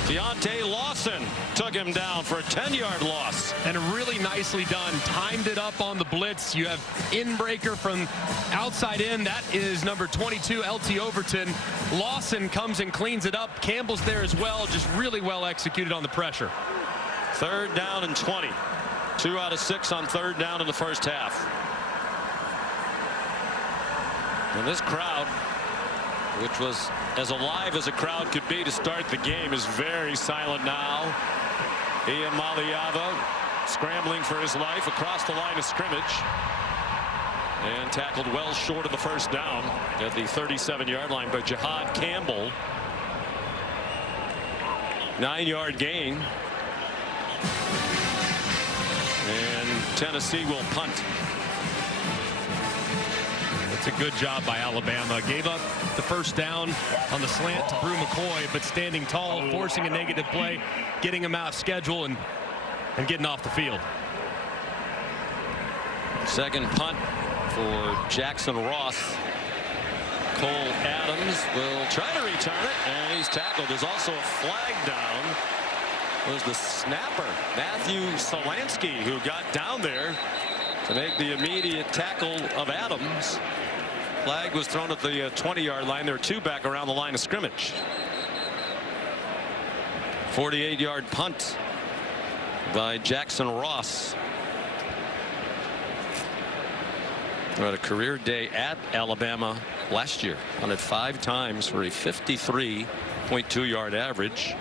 Deontay Lawson took him down for a 10-yard loss. And really nicely done. Timed it up on the blitz. You have in-breaker from outside in. That is number 22, LT Overton. Lawson comes and cleans it up. Campbell's there as well. Just really well executed on the pressure. 3rd down and 20. 2 out of 6 on 3rd down in the first half. And this crowd, which was as alive as a crowd could be to start the game, is very silent now. Iamaleava scrambling for his life across the line of scrimmage and tackled well short of the first down at the 37-yard line by Jihad Campbell. 9-yard gain. And Tennessee will punt. It's a good job by Alabama. Gave up the first down on the slant to Brew McCoy, but standing tall, forcing a negative play, getting him out of schedule and getting off the field. Second punt for Jackson Ross. Cole Adams will try to return it, and he's tackled. There's also a flag down. It was the snapper, Matthew Solansky, who got down there to make the immediate tackle of Adams. Flag was thrown at the 20-yard line. There were 2 back around the line of scrimmage. 48-yard punt by Jackson Ross. Had a career day at Alabama last year. Punted 5 times for a 53.2-yard average.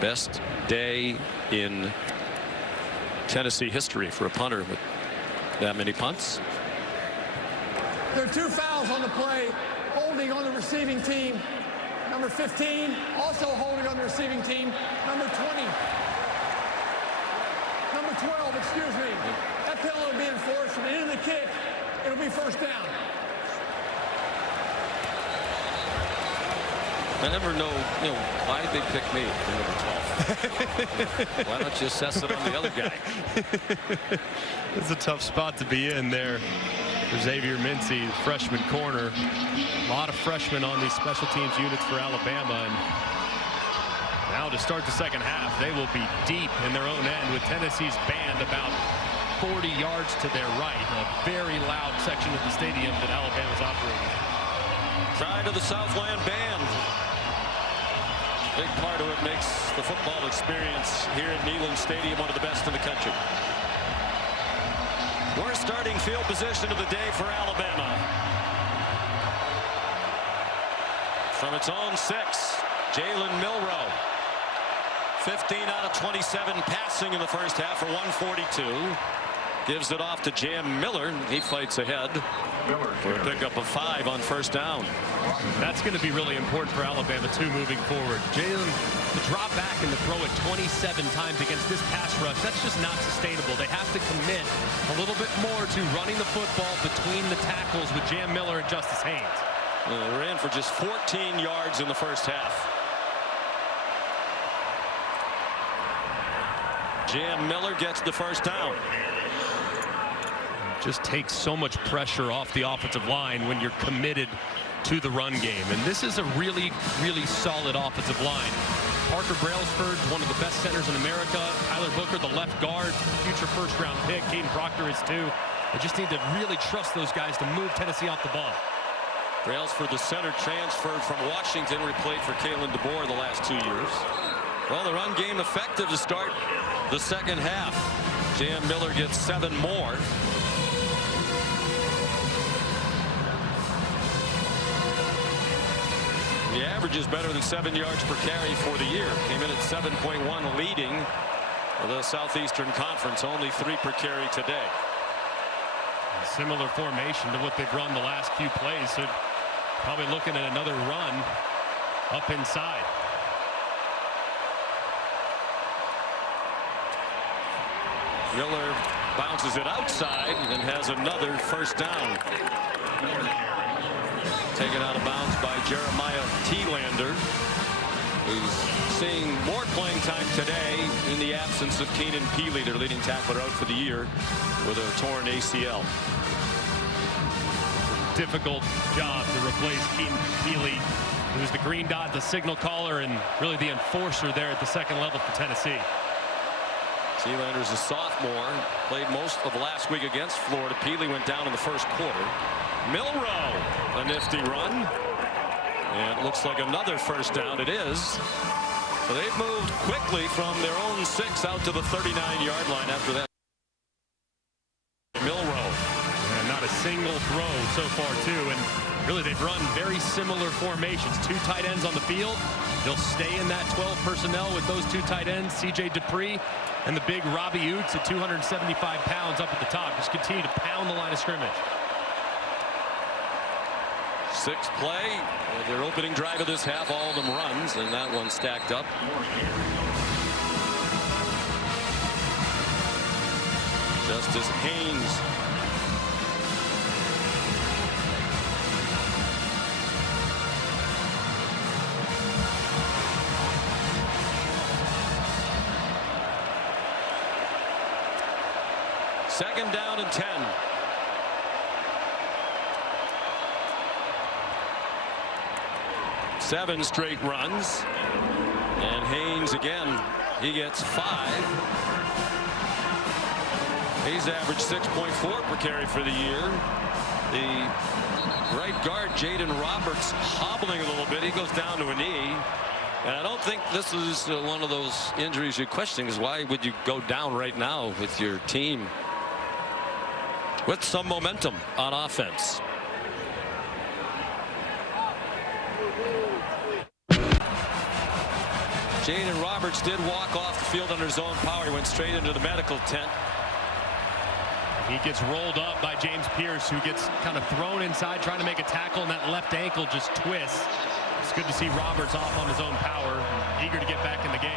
Best day in Tennessee history for a punter with that many punts. There are 2 fouls on the play. Holding on the receiving team. Number 15, also holding on the receiving team. Number 20. Number 12, excuse me. That penalty will be enforced, and in the kick, it'll be first down. I never know, why did they pick me for number 12? Why don't you assess it on the other guy? It's a tough spot to be in there for Xavier Mincy, freshman corner. A lot of freshmen on these special teams units for Alabama. And now to start the second half, they will be deep in their own end with Tennessee's band about 40 yards to their right. A very loud section of the stadium that Alabama's operating. Pride of the Southland band. Big part of it makes the football experience here at Neyland Stadium one of the best in the country. Worst starting field position of the day for Alabama. From its own 6, Jalen Milroe. 15 out of 27 passing in the first half for 142. Gives it off to Jam Miller. He fights ahead for a pickup of 5 on first down. That's going to be really important for Alabama too moving forward. Jalen, to drop back and to throw it 27 times against this pass rush, that's just not sustainable. They have to commit a little bit more to running the football between the tackles with Jam Miller and Justice Haynes. They ran for just 14 yards in the first half. Jam Miller gets the first down. Just takes so much pressure off the offensive line when you're committed to the run game. And this is a really, really solid offensive line. Parker Brailsford, one of the best centers in America. Tyler Booker, the left guard, future first-round pick. Caden Proctor is too. They just need to really trust those guys to move Tennessee off the ball. Brailsford, the center, transferred from Washington, where he played for Kalen DeBoer the last 2 years. Well, the run game effective to start the second half. Jam Miller gets 7 more. The average is better than 7 yards per carry for the year. Came in at 7.1, leading the Southeastern Conference. Only 3 per carry today. Similar formation to what they've run the last few plays. So probably looking at another run up inside. Miller bounces it outside and has another first down. Taken out of bounds by Jeremiah Thielander, who's seeing more playing time today in the absence of Keenan Peely, their leading tackler, out for the year with a torn ACL. Difficult job to replace Keenan Peely, who's the green dot, the signal caller, and really the enforcer there at the second level for Tennessee. Thielander's a sophomore, played most of last week against Florida. Peely went down in the first quarter. Milroe, a nifty run. And it looks like another first down. It is. So they've moved quickly from their own 6 out to the 39-yard line after that. Milroe. And not a single throw so far, too. And really, they've run very similar formations. 2 tight ends on the field. They'll stay in that 12 personnel with those 2 tight ends, C.J. Dupree and the big Robbie Oates at 275 pounds up at the top. Just continue to pound the line of scrimmage. 6th play, their opening drive of this half, all of them runs, and that one stacked up. Justice Haynes. Second down and 10. Seven straight runs, and Haynes again, he gets 5. He's averaged 6.4 per carry for the year. The right guard, Jaden Roberts, hobbling a little bit. He goes down to a knee. And I don't think this is one of those injuries you're questioning, is why would you go down right now with your team with some momentum on offense? Jaden Roberts did walk off the field under his own power. He went straight into the medical tent. He gets rolled up by James Pierce, who gets kind of thrown inside trying to make a tackle, and that left ankle just twists. It's good to see Roberts off on his own power, eager to get back in the game.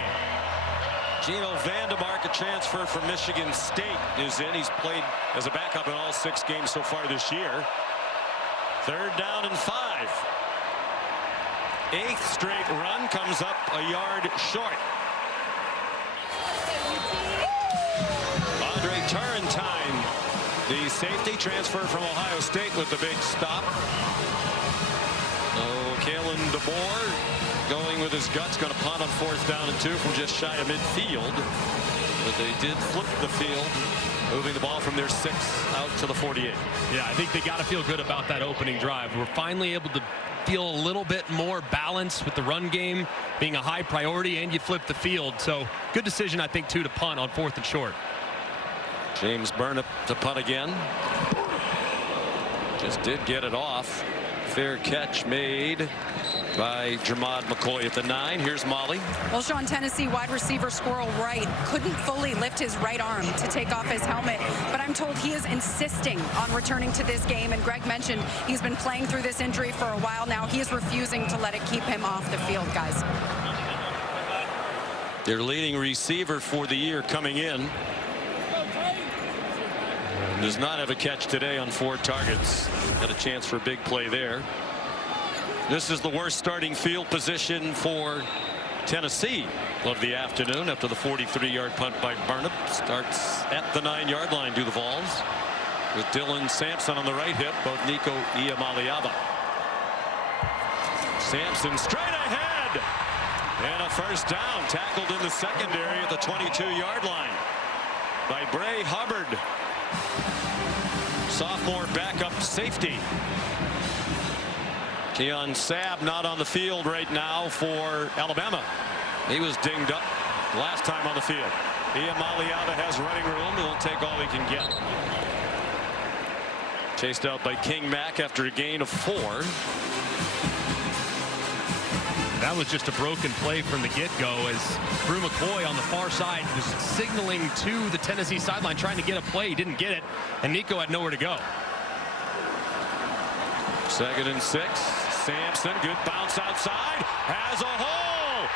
Gino Vandemark, a transfer from Michigan State, is in. He's played as a backup in all 6 games so far this year. 3rd down and 5. 8th straight run, comes up a yard short. Andre Turrentine, the safety, transfer from Ohio State, with the big stop. Kalen DeBoer going with his guts, going to punt on 4th down and 2 from just shy of midfield. But they did flip the field, moving the ball from their 6 out to the 48. Yeah, I think they got to feel good about that opening drive. We're finally able to feel a little bit more balance with the run game being a high priority, and you flip the field. So good decision, I think, too, to punt on 4th and short. James Burnip to punt again. Just did get it off. Fair catch made by Jermod McCoy at the 9. Here's Molly. Well, Sean, Tennessee wide receiver Squirrel Wright couldn't fully lift his right arm to take off his helmet, but I'm told he is insisting on returning to this game. And Greg mentioned he's been playing through this injury for a while now. He is refusing to let it keep him off the field, guys. Their leading receiver for the year coming in does not have a catch today on 4 targets. Had a chance for a big play there. This is the worst starting field position for Tennessee of the afternoon after the 43-yard punt by Burnip. Starts at the 9-yard line, do the Vols, with Dylan Sampson on the right hip, both Nico Iamaleava. Sampson straight ahead, and a 1st down, tackled in the secondary at the 22-yard line by Bray Hubbard, sophomore backup safety. Keon Sabb not on the field right now for Alabama. He was dinged up last time on the field. Iamaleava has running room. He'll take all he can get. Chased out by King Mack after a gain of 4. That was just a broken play from the get-go, as Bru McCoy on the far side was signaling to the Tennessee sideline, trying to get a play. He didn't get it, and Nico had nowhere to go. 2nd and 6. Sampson, good bounce outside, has a hole.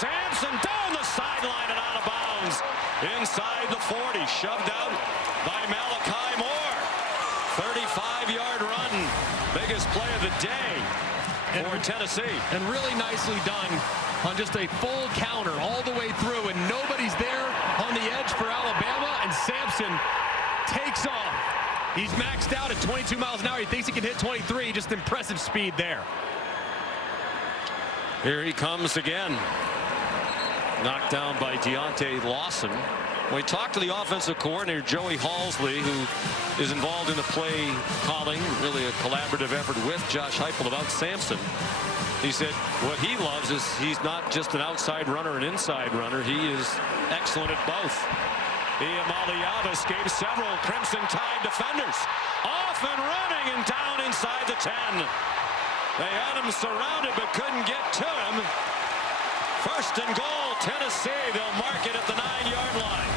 Sampson down the sideline and out of bounds inside the 40, shoved out by Malachi Moore. 35-yard run, biggest play of the day for Tennessee. And really nicely done on just a full counter all the way through, and nobody's there on the edge for Alabama, and Sampson takes off. He's maxed out at 22 miles an hour. He thinks he can hit 23. Just impressive speed there. Here he comes again. Knocked down by Deontay Lawson. We talked to the offensive coordinator, Joey Halsley, who is involved in the play calling, really a collaborative effort with Josh Heupel, about Sampson. He said what he loves is he's not just an outside runner, an inside runner. He is excellent at both. Iamaleava escapes several Crimson Tide defenders. Off and running and down inside the 10. They had him surrounded but couldn't get to him. 1st and goal, Tennessee. They'll mark it at the 9-yard line.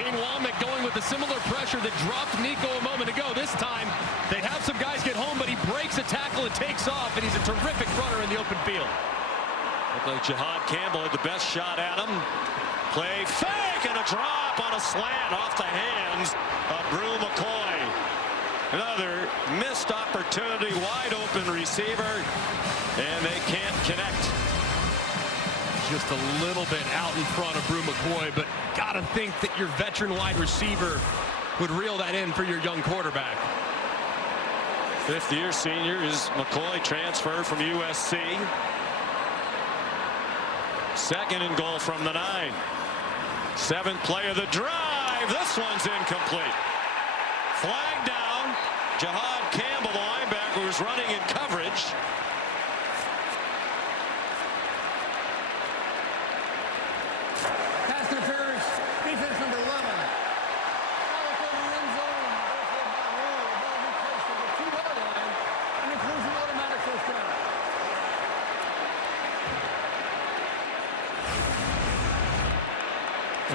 Kane Wommack going with a similar pressure that dropped Nico a moment ago. This time, they have some guys get home, but he breaks a tackle and takes off, and he's a terrific runner in the open field. Looked like Jihad Campbell had the best shot at him. Play fake and a drop on a slant off the hands of Bru McCoy. Another missed opportunity, wide open receiver, and they can't connect. Just a little bit out in front of Bru McCoy, but gotta think that your veteran wide receiver would reel that in for your young quarterback. 5th-year senior is McCoy, transfer from USC. 2nd and goal from the 9. 7th play of the drive. This one's incomplete. Flag down. Jihad Campbell, the linebacker, was running in coverage.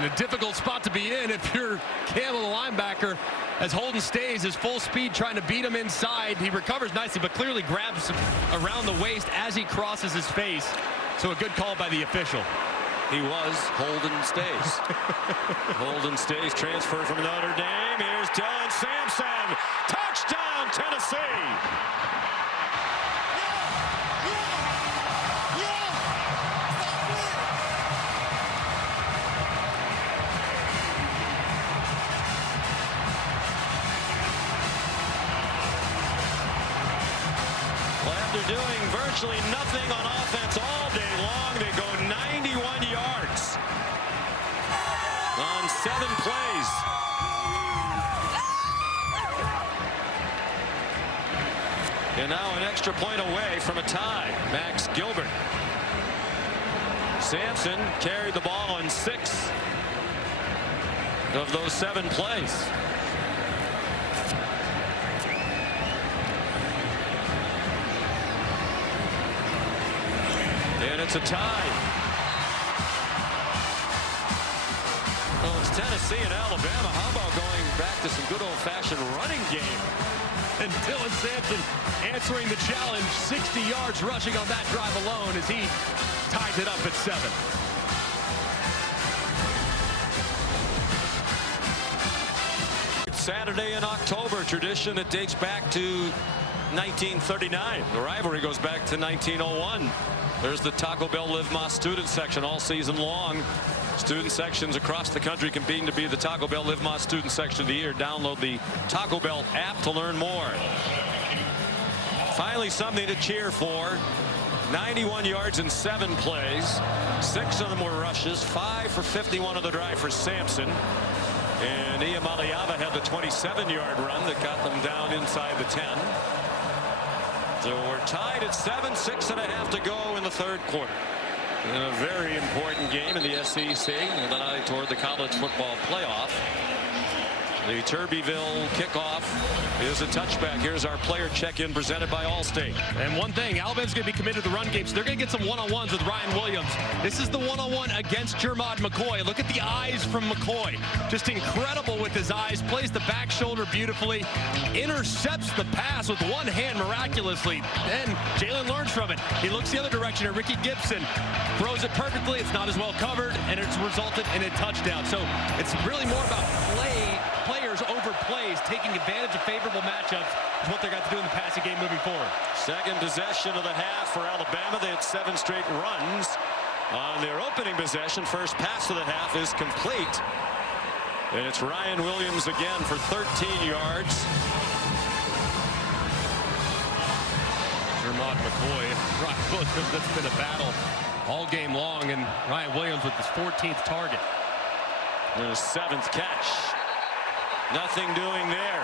And a difficult spot to be in if you're Campbell, the linebacker, as Holden stays his full speed trying to beat him inside. He recovers nicely, but clearly grabs around the waist as he crosses his face. So a good call by the official. He was Holden Stays. Holden Stays transfer from Notre Dame. Here's Dylan Sampson. Touchdown, Tennessee. After doing virtually nothing on offense all day long, they go 91 yards on 7 plays. And now an extra point away from a tie. Max Gilbert. Sampson carried the ball on 6 of those 7 plays. And it's a tie. Well, it's Tennessee and Alabama. How about going back to some good old-fashioned running game? And Dylan Sampson answering the challenge, 60 yards rushing on that drive alone as he ties it up at 7. Saturday in October, tradition that dates back to 1939. The rivalry goes back to 1901. There's the Taco Bell Live Más student section all season long. Student sections across the country competing to be the Taco Bell Live Más student section of the year. Download the Taco Bell app to learn more. Finally, something to cheer for. 91 yards in 7 plays. 6 of them were rushes. 5 for 51 on the drive for Sampson. And Iamaleava had the 27-yard run that got them down inside the 10. So we're tied at 7, 6.5 to go in the 3rd quarter. In a very important game in the SEC with an eye toward the college football playoff. The Turbeville kickoff is a touchback. Here's our player check-in presented by Allstate. And one thing, Alabama's going to be committed to the run game, so they're going to get some one-on-ones with Ryan Williams. This is the one-on-one against Jermod McCoy. Look at the eyes from McCoy. Just incredible with his eyes. Plays the back shoulder beautifully. Intercepts the pass with one hand miraculously. Then Jalen learns from it. He looks the other direction at Ricky Gibson. Throws it perfectly. It's not as well covered, and it's resulted in a touchdown. So it's really more about players over plays, taking advantage of favorable matchups is what they're got to do in the passing game moving forward. Second possession of the half for Alabama. They had 7 straight runs on their opening possession. First pass of the half is complete. And it's Ryan Williams again for 13 yards. Jermod McCoy, Ryan Williams, that's been a battle all game long, and Ryan Williams with his 14th target. And his 7th catch. Nothing doing there.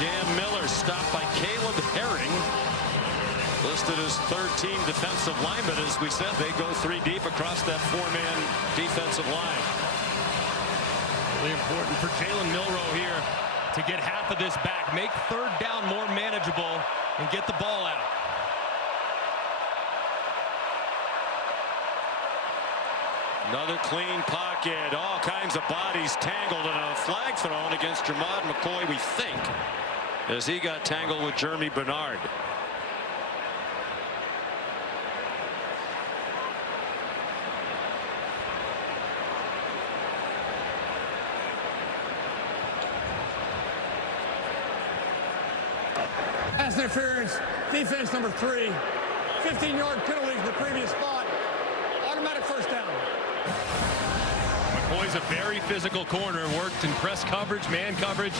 Jam Miller stopped by Caleb Herring. Listed as 13 defensive linemen. As we said, they go 3 deep across that 4-man defensive line. Really important for Jalen Milroe here to get half of this back. Make 3rd down more manageable and get the ball out. Another clean pocket. All kinds of bodies tangled, and a flag thrown against Jermod McCoy, we think, as he got tangled with Jeremy Bernard. Pass interference, defense number 3. 15-yard penalty from the previous spot. Automatic first down. McCoy's a very physical corner. Worked in press coverage, man coverage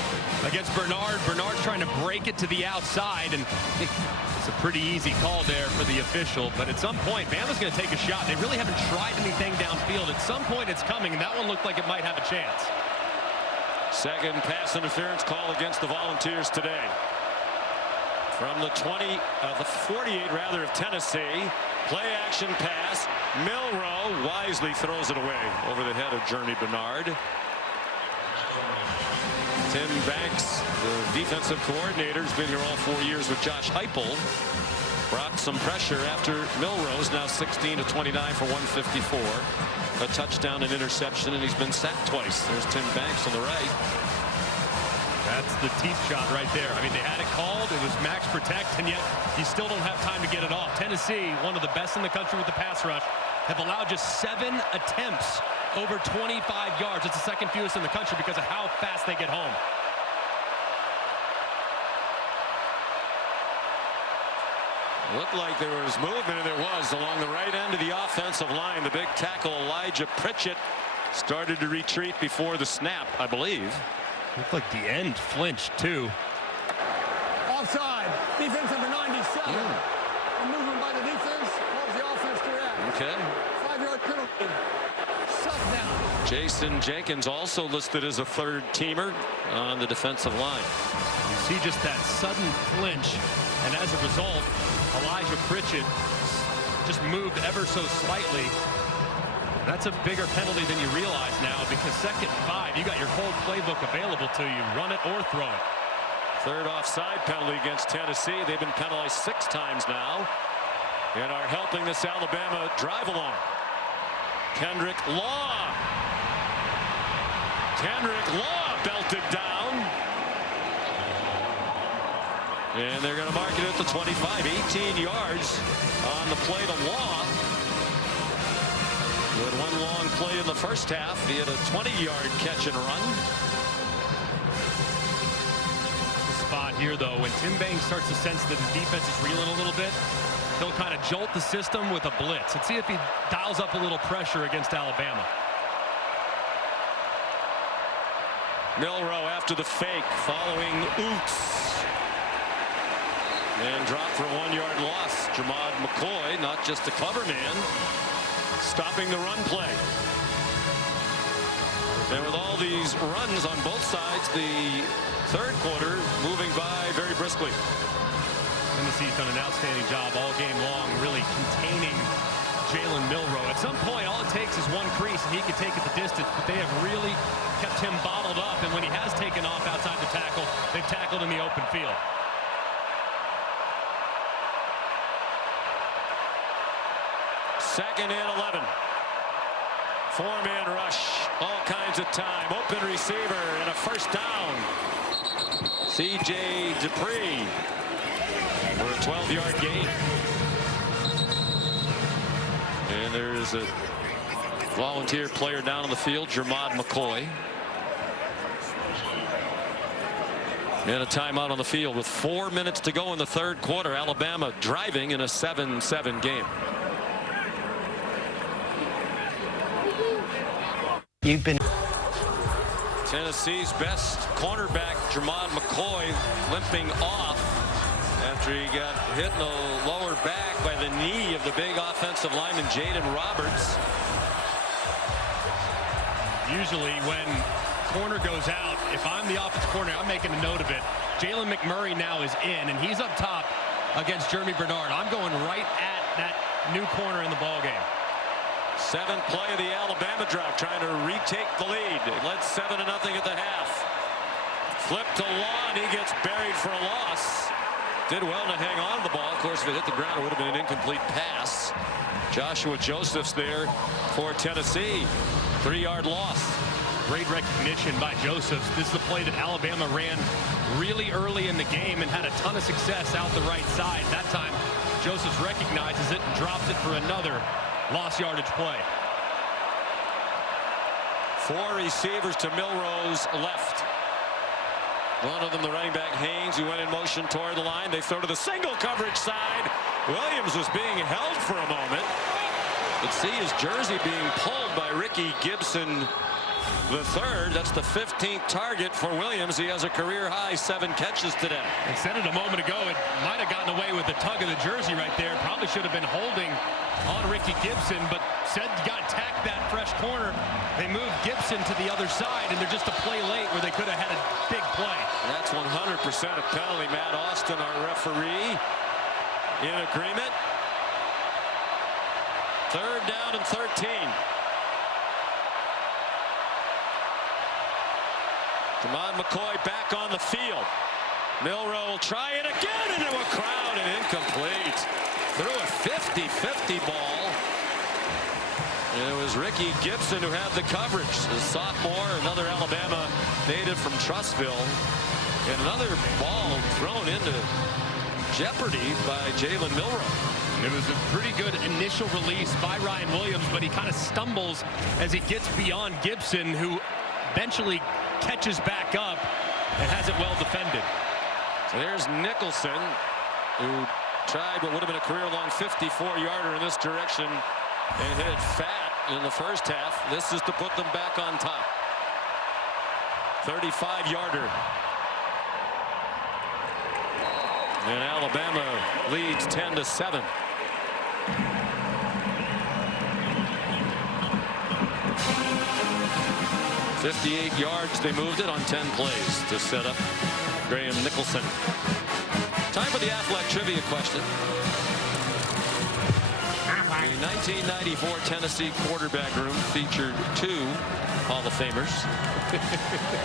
against Bernard. Bernard's trying to break it to the outside, and it's a pretty easy call there for the official. But at some point, Bama's going to take a shot. They really haven't tried anything downfield. At some point, it's coming, and that one looked like it might have a chance. Second pass interference call against the Volunteers today. From the 48 rather of Tennessee. Play action pass. Milroe wisely throws it away over the head of Jeremy Bernard. Tim Banks, the defensive coordinator, has been here all 4 years with Josh Heupel. brought some pressure after Milrose, now 16 of 29 for 154. A touchdown and interception, and he's been sacked twice. There's Tim Banks on the right. That's the teeth shot right there. I mean, they had it called. It was max protect, and yet you still don't have time to get it off. Tennessee, one of the best in the country with the pass rush, have allowed just 7 attempts over 25 yards. It's the second fewest in the country because of how fast they get home. Looked like there was movement, and there was along the right end of the offensive line. The big tackle, Elijah Pritchett, started to retreat before the snap, I believe. Looked like the end flinched, too. Offside. Defense number 97. A movement by the defense. Calls the offense direct. Okay. 5-yard penalty. Shut down. Jason Jenkins also listed as a third-teamer on the defensive line. You see just that sudden flinch, and as a result, Elijah Pritchett just moved ever so slightly. That's a bigger penalty than you realize now, because 2nd and 5, you got your whole playbook available to you. Run it or throw it. Third offside penalty against Tennessee. They've been penalized 6 times now and are helping this Alabama drive along. Kendrick Law. Kendrick Law belted down. And they're going to mark it at the 25. 18 yards on the play to Law. He had one long play in the first half. He had a 20-yard catch and run. The spot here, though, when Tim Banks starts to sense that his defense is reeling a little bit, he'll kind of jolt the system with a blitz. Let's see if he dials up a little pressure against Alabama. Milroe after the fake, following Oots. And dropped for a 1-yard loss. Jamad McCoy, not just a clever man, stopping the run play. And with all these runs on both sides, the third quarter moving by very briskly. Tennessee's done an outstanding job all game long, really containing Jalen Milroe. At some point, all it takes is one crease, and he can take it the distance, but they have really kept him bottled up, and when he has taken off outside the tackle, they've tackled in the open field. Second and 11. 4-man rush. All kinds of time. Open receiver and a first down. C.J. Dupree for a 12-yard gain. And there's a volunteer player down on the field, Jamad McCoy. And a timeout on the field with 4 minutes to go in the third quarter. Alabama driving in a 7-7 game. You've been Tennessee's best cornerback, Jamad McCoy, limping off after he got hit in the lower back by the knee of the big offensive lineman, Jaden Roberts. Usually when corner goes out, if I'm the offensive coordinator, I'm making a note of it. Jalen McMurray now is in, and he's up top against Jeremy Bernard. I'm going right at that new corner in the ball game. 7th play of the Alabama drive, trying to retake the lead. It led 7-0 at the half. Flip to Law, and he gets buried for a loss. Did well to hang on to the ball. Of course, if it hit the ground, it would have been an incomplete pass. Joshua Josephs there for Tennessee. 3-yard loss. Great recognition by Josephs. This is the play that Alabama ran really early in the game and had a ton of success out the right side. That time, Josephs recognizes it and drops it for another lost yardage play. 4 receivers to Milroe's left. One of them, the running back Haynes, who went in motion toward the line. They throw to the single coverage side. Williams was being held for a moment. You see his jersey being pulled by Ricky Gibson III. That's the 15th target for Williams. He has a career-high 7 catches today. And said it a moment ago, it might have gotten away with the tug of the jersey right there. Probably should have been holding on Ricky Gibson, but said you got tacked that fresh corner. They moved Gibson to the other side, and they're just a play late where they could have had a big play. That's 100% a penalty. Matt Austin, our referee, in agreement. 3rd down and 13. Jamad McCoy back on the field. Milroe will try it again into a crowd and incomplete. Threw a 50-50 ball. And it was Ricky Gibson who had the coverage. The sophomore, another Alabama native from Trussville. And another ball thrown into jeopardy by Jalen Milroe. It was a pretty good initial release by Ryan Williams, but he kind of stumbles as he gets beyond Gibson, who eventually catches back up and has it well defended. So there's Nicholson, who tried what would have been a career-long 54-yarder in this direction and hit it fat in the first half. This is to put them back on top. 35-yarder. And Alabama leads 10-7. "58 yards, they moved it on 10 plays to set up Graham Nicholson." Time for the Aflac trivia question. The 1994 Tennessee quarterback room featured 2 Hall of Famers.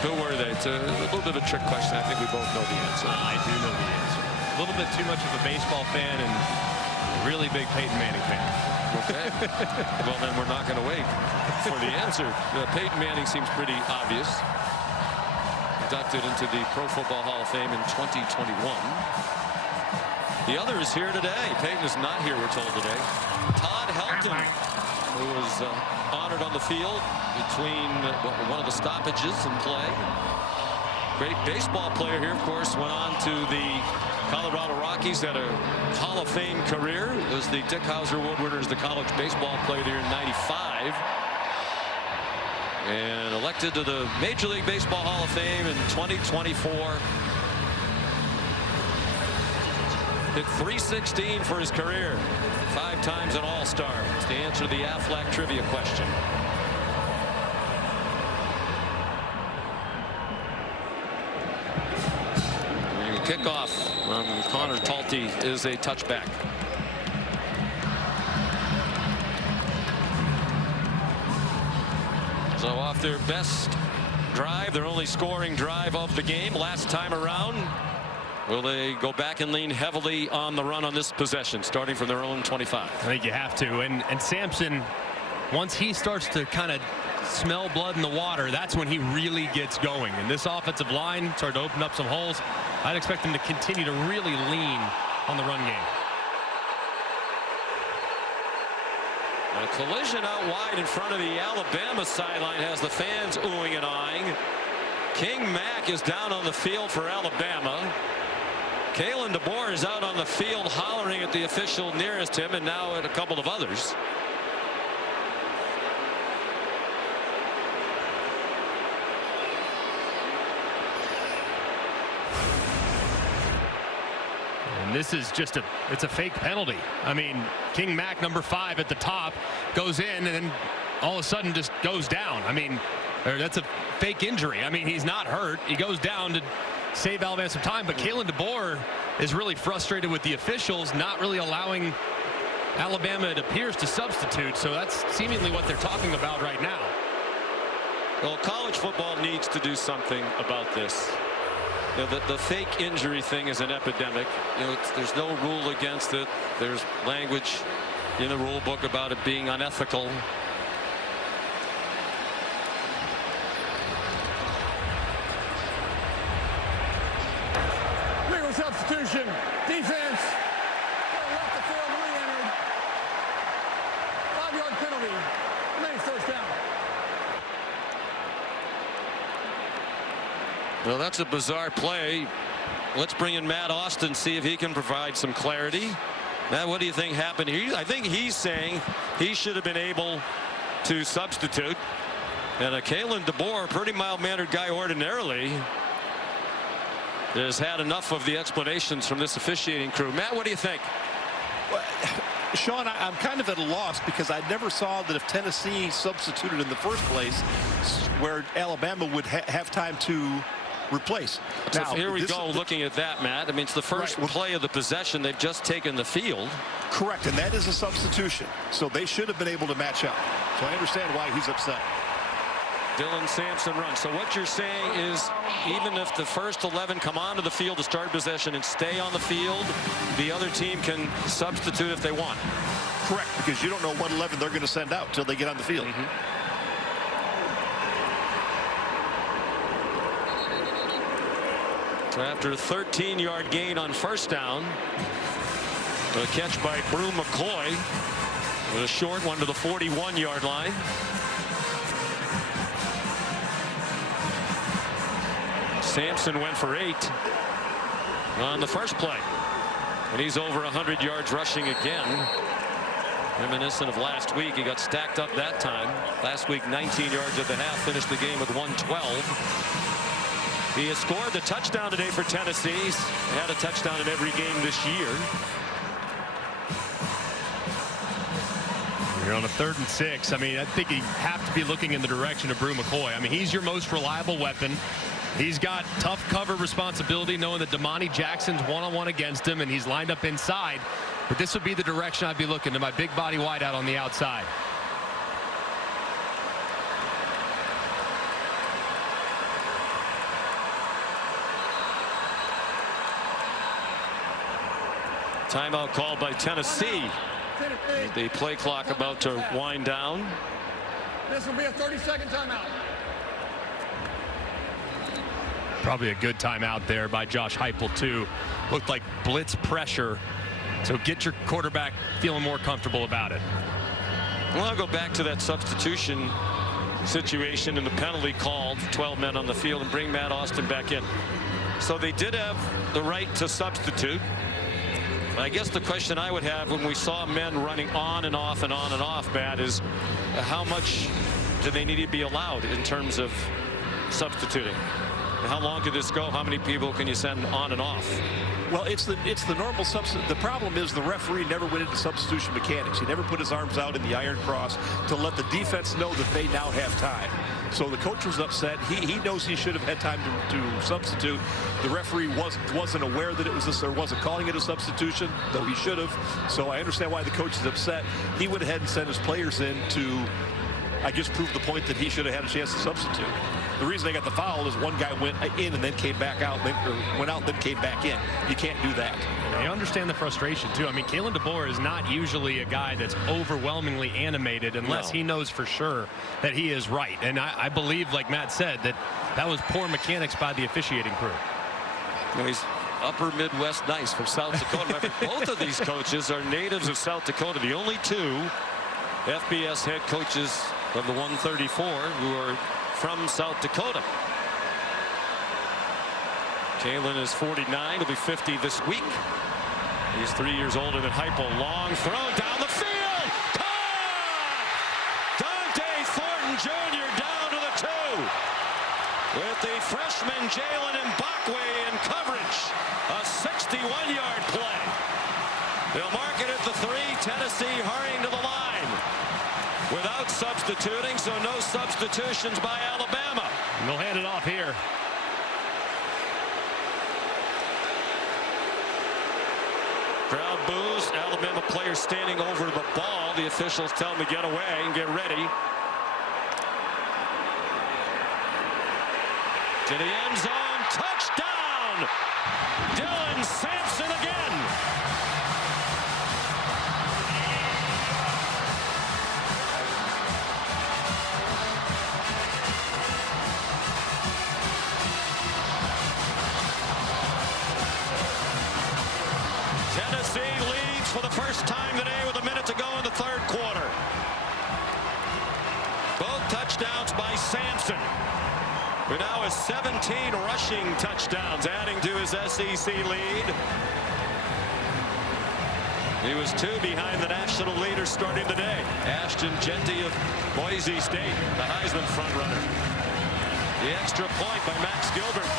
Who were they? It's a little bit of a trick question. I think we both know the answer. I do know the answer. A little bit too much of a baseball fan and a really big Peyton Manning fan. Okay. Well, then we're not going to wait for the answer. Peyton Manning seems pretty obvious. Inducted into the Pro Football Hall of Fame in 2021. The other is here today. Peyton is not here, we're told today. Todd Helton, who was honored on the field between one of the stoppages in play. Great baseball player here, of course, went on to the Colorado Rockies, had a Hall of Fame career. It was the Dick Hauser Award winner as the college baseball player there in '95. And elected to the Major League Baseball Hall of Fame in 2024. Hit .316 for his career. 5 times an All-Star. It's the answer to the Aflac trivia question. Kickoff from Connor Talty is a touchback. So off their best drive, their only scoring drive of the game last time around. Will they go back and lean heavily on the run on this possession, starting from their own 25? I think you have to. And Sampson, once he starts to kind of smell blood in the water, that's when he really gets going. And this offensive line started to open up some holes. I'd expect them to continue to really lean on the run game. A collision out wide in front of the Alabama sideline has the fans oohing and eyeing. King Mack is down on the field for Alabama. Kalen DeBoer is out on the field hollering at the official nearest him and now at a couple of others. And this is just it's a fake penalty. I mean, King Mack, number 5 at the top, goes in and then all of a sudden just goes down. I mean, that's a fake injury. I mean, he's not hurt. He goes down to save Alabama some time, but Kalen DeBoer is really frustrated with the officials not really allowing Alabama, it appears, to substitute. So that's seemingly what they're talking about right now. Well, college football needs to do something about this. You know, the fake injury thing is an epidemic. You know, there's no rule against it. There's language in the rule book about it being unethical. Legal substitution. Defense. Left the field, re-entered. 5-yard penalty. Remains first down. Well, that's a bizarre play. Let's bring in Matt Austin, see if he can provide some clarity. Matt, what do you think happened here? I think he's saying he should have been able to substitute. And Kalen DeBoer, a pretty mild-mannered guy ordinarily, has had enough of the explanations from this officiating crew. Matt, what do you think? Well, Sean, I'm kind of at a loss because I never saw that if Tennessee substituted in the first place where Alabama would have time to replace. So now, here we go looking at that, Matt. I mean, it's the first play of the possession. They've just taken the field. Correct, and that is a substitution. So they should have been able to match up. So I understand why he's upset. Dylan Sampson runs. So what you're saying is even if the first 11 come onto the field to start possession and stay on the field, the other team can substitute if they want. Correct, because you don't know what 11 they're going to send out until they get on the field. So after a 13-yard gain on first down, a catch by Brew McCoy with a short one to the 41-yard line. Sampson went for 8 on the first play, and he's over 100 yards rushing again. Reminiscent of last week, he got stacked up that time. Last week, 19 yards at the half, finished the game with 112. He has scored the touchdown today for Tennessee. He's had a touchdown in every game this year. You're on a 3rd and 6. I mean, I think you have to be looking in the direction of Brew McCoy. I mean, he's your most reliable weapon. He's got tough cover responsibility, knowing that Damani Jackson's one-on-one against him, and he's lined up inside. But this would be the direction I'd be looking, to my big body wideout on the outside. Timeout called by Tennessee. The play clock about to wind down. This will be a 30-second timeout. Probably a good timeout there by Josh Heupel, too. Looked like blitz pressure. So get your quarterback feeling more comfortable about it. Well, I'll go back to that substitution situation and the penalty called, 12 men on the field, and bring Matt Austin back in. So they did have the right to substitute. I guess the question I would have when we saw men running on and off and on and off, Matt, is how much do they need to be allowed in terms of substituting? How long could this go? How many people can you send on and off? Well, it's the normal substitute. The problem is the referee never went into substitution mechanics. He never put his arms out in the iron cross to let the defense know that they now have time. So the coach was upset. He knows he should have had time to substitute. The referee wasn't aware that it was this, or wasn't calling it a substitution, though he should have. So I understand why the coach is upset. He went ahead and sent his players in to, I guess, prove the point that he should have had a chance to substitute. The reason they got the foul is one guy went in and then came back out, went out and then came back in. You can't do that. I understand the frustration, too. I mean, Kalen DeBoer is not usually a guy that's overwhelmingly animated unless he knows for sure that he is right. And I believe, like Matt said, that was poor mechanics by the officiating crew. You know, he's upper Midwest nice from South Dakota. Both of these coaches are natives of South Dakota. The only two FBS head coaches of the 134 who are from South Dakota. Kalen is 49. He'll be 50 this week. He's 3 years older than Heupel. Long throw down the field. Caught! Dante Thornton Jr. down to the 2. With the freshman Jalen Mbakwe in coverage. A 61-yard play. They'll mark it at the 3. Tennessee hurrying to the line. Without substituting, so no substitutions by Alabama. And they'll hand it off here. Crowd boos. Alabama players standing over the ball. The officials tell them to get away and get ready. To the end zone. Touchdown! Dylan Sampson again. Tennessee leads for the first time today with a minute to go in the 3rd quarter. Both touchdowns by Sampson, who now has 17 rushing touchdowns, adding to his SEC lead. He was 2 behind the national leader starting the day. Ashton Jeanty of Boise State, the Heisman frontrunner. The extra point by Max Gilbert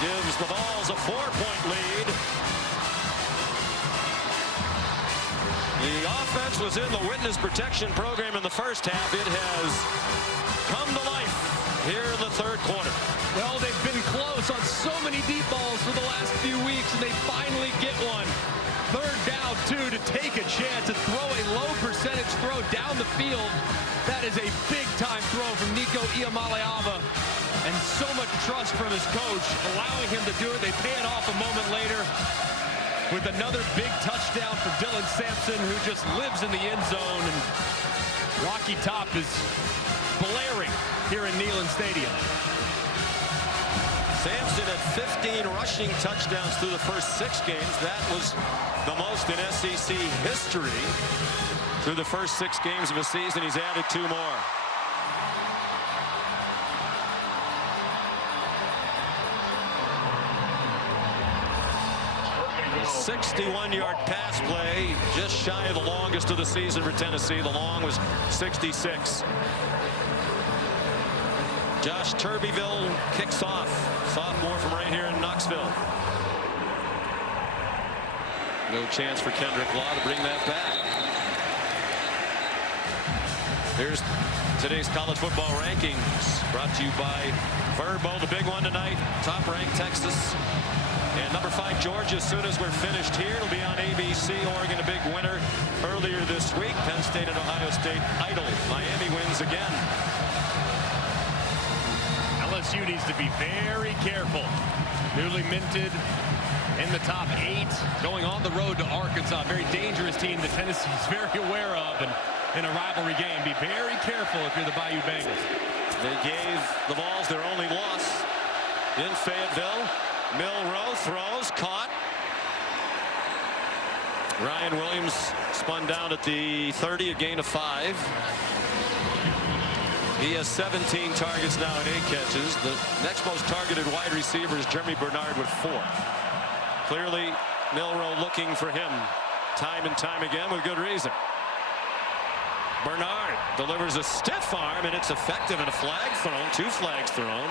gives the Vols a 4-point lead. The offense was in the witness protection program in the first half. It has come to life here in the 3rd quarter. Well, they've been close on so many deep balls for the last few weeks, and they finally get one. 3rd down, 2 to take a chance and throw a low percentage throw down the field. That is a big-time throw from Nico Iamaleava, and so much trust from his coach, allowing him to do it. They pay it off a moment later with another big touchdown for Dylan Sampson, who just lives in the end zone. And Rocky Top is blaring here in Neyland Stadium. Sampson had 15 rushing touchdowns through the first 6 games. That was the most in SEC history through the first 6 games of a season. He's added 2 more. A 61-yard pass play, just shy of the longest of the season for Tennessee. The long was 66. Josh Turbeville kicks off, sophomore from right here in Knoxville. No chance for Kendrick Law to bring that back. Here's today's college football rankings, brought to you by Verbo, the big one tonight. Top-ranked Texas and number 5 Georgia. As soon as we're finished here, it'll be on ABC. Oregon a big winner earlier this week. Penn State and Ohio State idle. Miami wins again. LSU needs to be very careful. Newly minted in the top 8, going on the road to Arkansas. Very dangerous team that Tennessee's very aware of, and in a rivalry game, be very careful if you're the Bayou Bengals. They gave the Vols their only loss in Fayetteville. Milroe throws, caught. Ryan Williams spun down at the 30, a gain of 5. He has 17 targets now and 8 catches. The next most targeted wide receiver is Jeremy Bernard with 4. Clearly, Milroe looking for him time and time again with good reason. Bernard delivers a stiff arm, and it's effective, and a flag thrown, 2 flags thrown.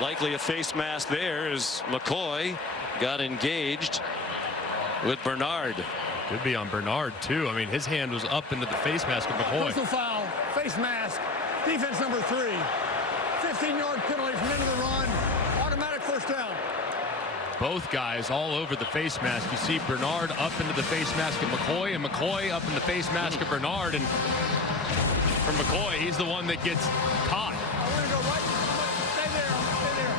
Likely a face mask there as McCoy got engaged with Bernard. Could be on Bernard, too. I mean, his hand was up into the face mask of McCoy. Personal foul, face mask, defense number 3. 15-yard penalty from into the run, automatic first down. Both guys all over the face mask. You see Bernard up into the face mask of McCoy, and McCoy up in the face mask of Bernard. And for McCoy, he's the one that gets caught. I want to go right. Stay there. Stay there.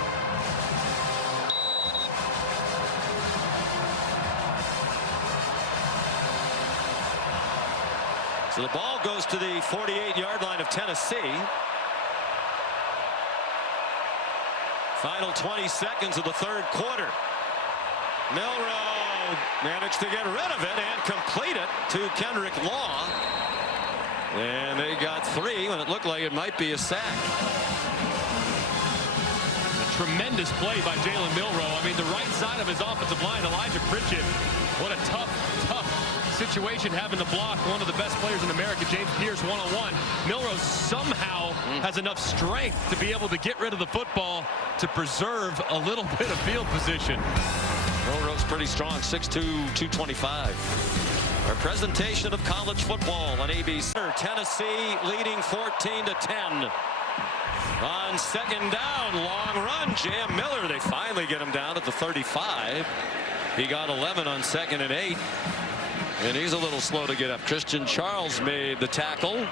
So the ball goes to the 48-yard line of Tennessee. Final 20 seconds of the 3rd quarter. Milroe managed to get rid of it and complete it to Kendrick Law. And they got 3 when it looked like it might be a sack. A tremendous play by Jalen Milroe. I mean, the right side of his offensive line, Elijah Pritchett. What a tough situation having to block one of the best players in America, James Pierce, one-on-one. Milroe somehow has enough strength to be able to get rid of the football to preserve a little bit of field position. Milroe's pretty strong, 6'2", 225. Our presentation of college football on ABC. Tennessee leading 14-10. On 2nd down, long run, Jam Miller. They finally get him down at the 35. He got 11 on 2nd and 8. And he's a little slow to get up. Christian Charles made the tackle. Really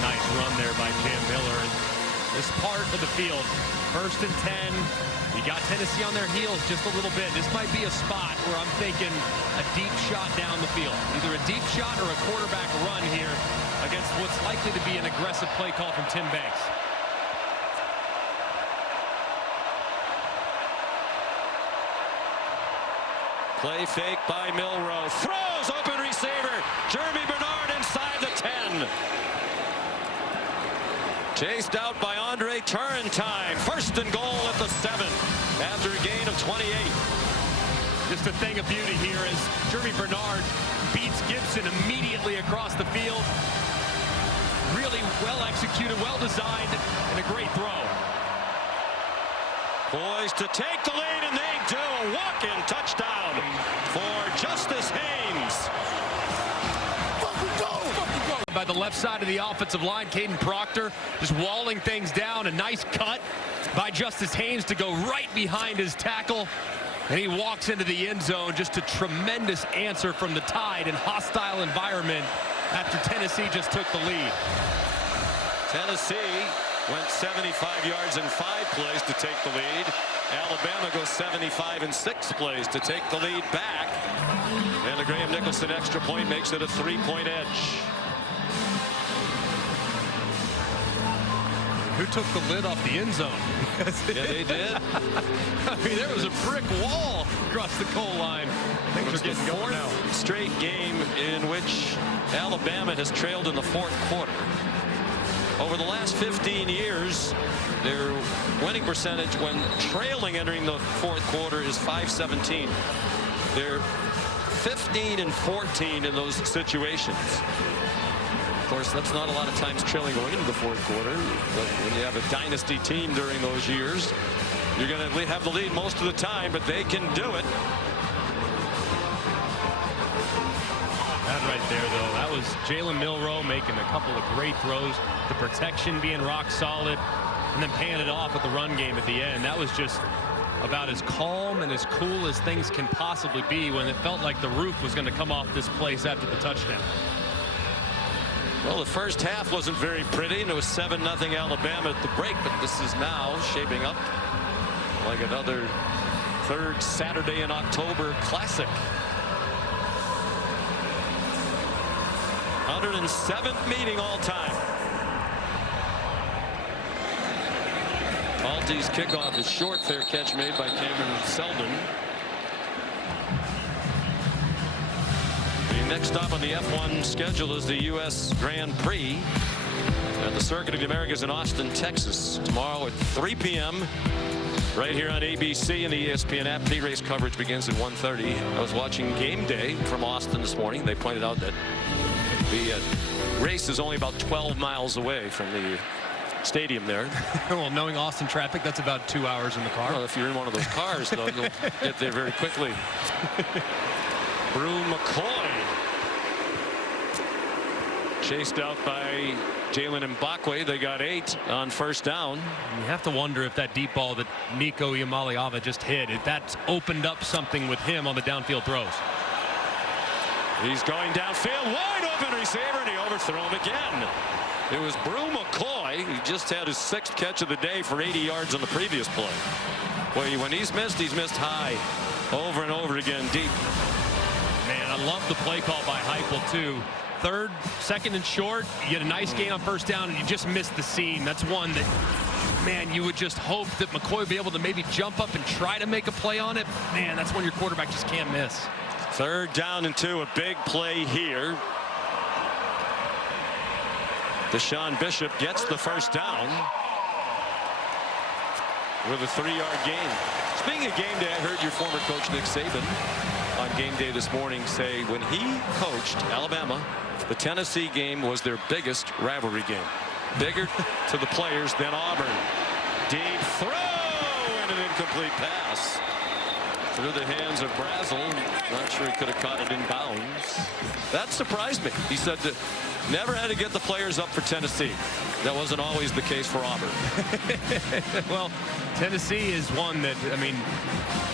nice run there by Jam Miller. And this part of the field, 1st and 10. You got Tennessee on their heels just a little bit. This might be a spot where I'm thinking a deep shot down the field. Either a deep shot or a quarterback run here against what's likely to be an aggressive play call from Tim Banks. Play fake by Milroe. Throws, open receiver. Jeremy Bernard inside the 10. Chased out by Andre Turrentine. 1st and goal at the 7 after a gain of 28. Just a thing of beauty here as Jeremy Bernard beats Gibson immediately across the field. Really well executed, well designed, and a great throw. Poised to take the lead, and they do. A walk-in touchdown for Justice Haynes. By the left side of the offensive line, Caden Proctor just walling things down. A nice cut by Justice Haynes to go right behind his tackle. And he walks into the end zone. Just a tremendous answer from the Tide in hostile environment. after Tennessee just took the lead. Tennessee went 75 yards in 5 plays to take the lead. Alabama goes 75 in 6 plays to take the lead back. And the Graham Nicholson extra point makes it a 3-point edge. Who took the lid off the end zone? Yeah, they did. I mean, there was a brick wall across the goal line. Things are getting going now. Straight game in which Alabama has trailed in the 4th quarter. Over the last 15 years, their winning percentage when trailing entering the 4th quarter is .517. They're 15 and 14 in those situations. Of course, that's not a lot of times trailing going into the 4th quarter, but when you have a dynasty team during those years, you're going to have the lead most of the time, but they can do it. That right there, though, that was Jalen Milroe making a couple of great throws. The protection being rock solid, and then paying it off with the run game at the end. That was just about as calm and as cool as things can possibly be when it felt like the roof was going to come off this place after the touchdown. Well, the first half wasn't very pretty, and it was 7-0 Alabama at the break, but this is now shaping up like another 3rd Saturday in October classic. 107th meeting all time. Maltese kickoff is short. Fair catch made by Cameron Seldon. The next stop on the F1 schedule is the U.S. Grand Prix at the Circuit of the Americas in Austin, Texas. Tomorrow at 3 p.m. right here on ABC and the ESPN app. Pre-race coverage begins at 1:30. I was watching Game Day from Austin this morning. They pointed out that the race is only about 12 miles away from the stadium there. Well, knowing Austin traffic, that's about 2 hours in the car. Well, if you're in one of those cars, though, you'll get there very quickly. Brew McCoy chased out by Jalen Mbakwe. They got 8 on first down. You have to wonder if that deep ball that Nico Iamaleava just hit, if that's opened up something with him on the downfield throws. He's going downfield, wide open receiver, and he overthrew him again. It was Brew McCoy. He just had his 6th catch of the day for 80 yards on the previous play. Well, when he's missed high over and over again deep. Man, I love the play call by Heupel too. 3rd, 2nd and short, you get a nice gain on first down and you just miss the seam. That's one that, man, you would just hope that McCoy would be able to maybe jump up and try to make a play on it. Man, that's when your quarterback just can't miss. 3rd down and 2, a big play here. Deshaun Bishop gets the first down with a 3-yard gain. Speaking of game day, I heard your former coach Nick Saban on game day this morning say when he coached Alabama, the Tennessee game was their biggest rivalry game. Bigger to the players than Auburn. Deep throw and an incomplete pass through the hands of Brazel. Not sure he could have caught it in bounds. That surprised me. He said that never had to get the players up for Tennessee. That wasn't always the case for Auburn. Well, Tennessee is one that, I mean,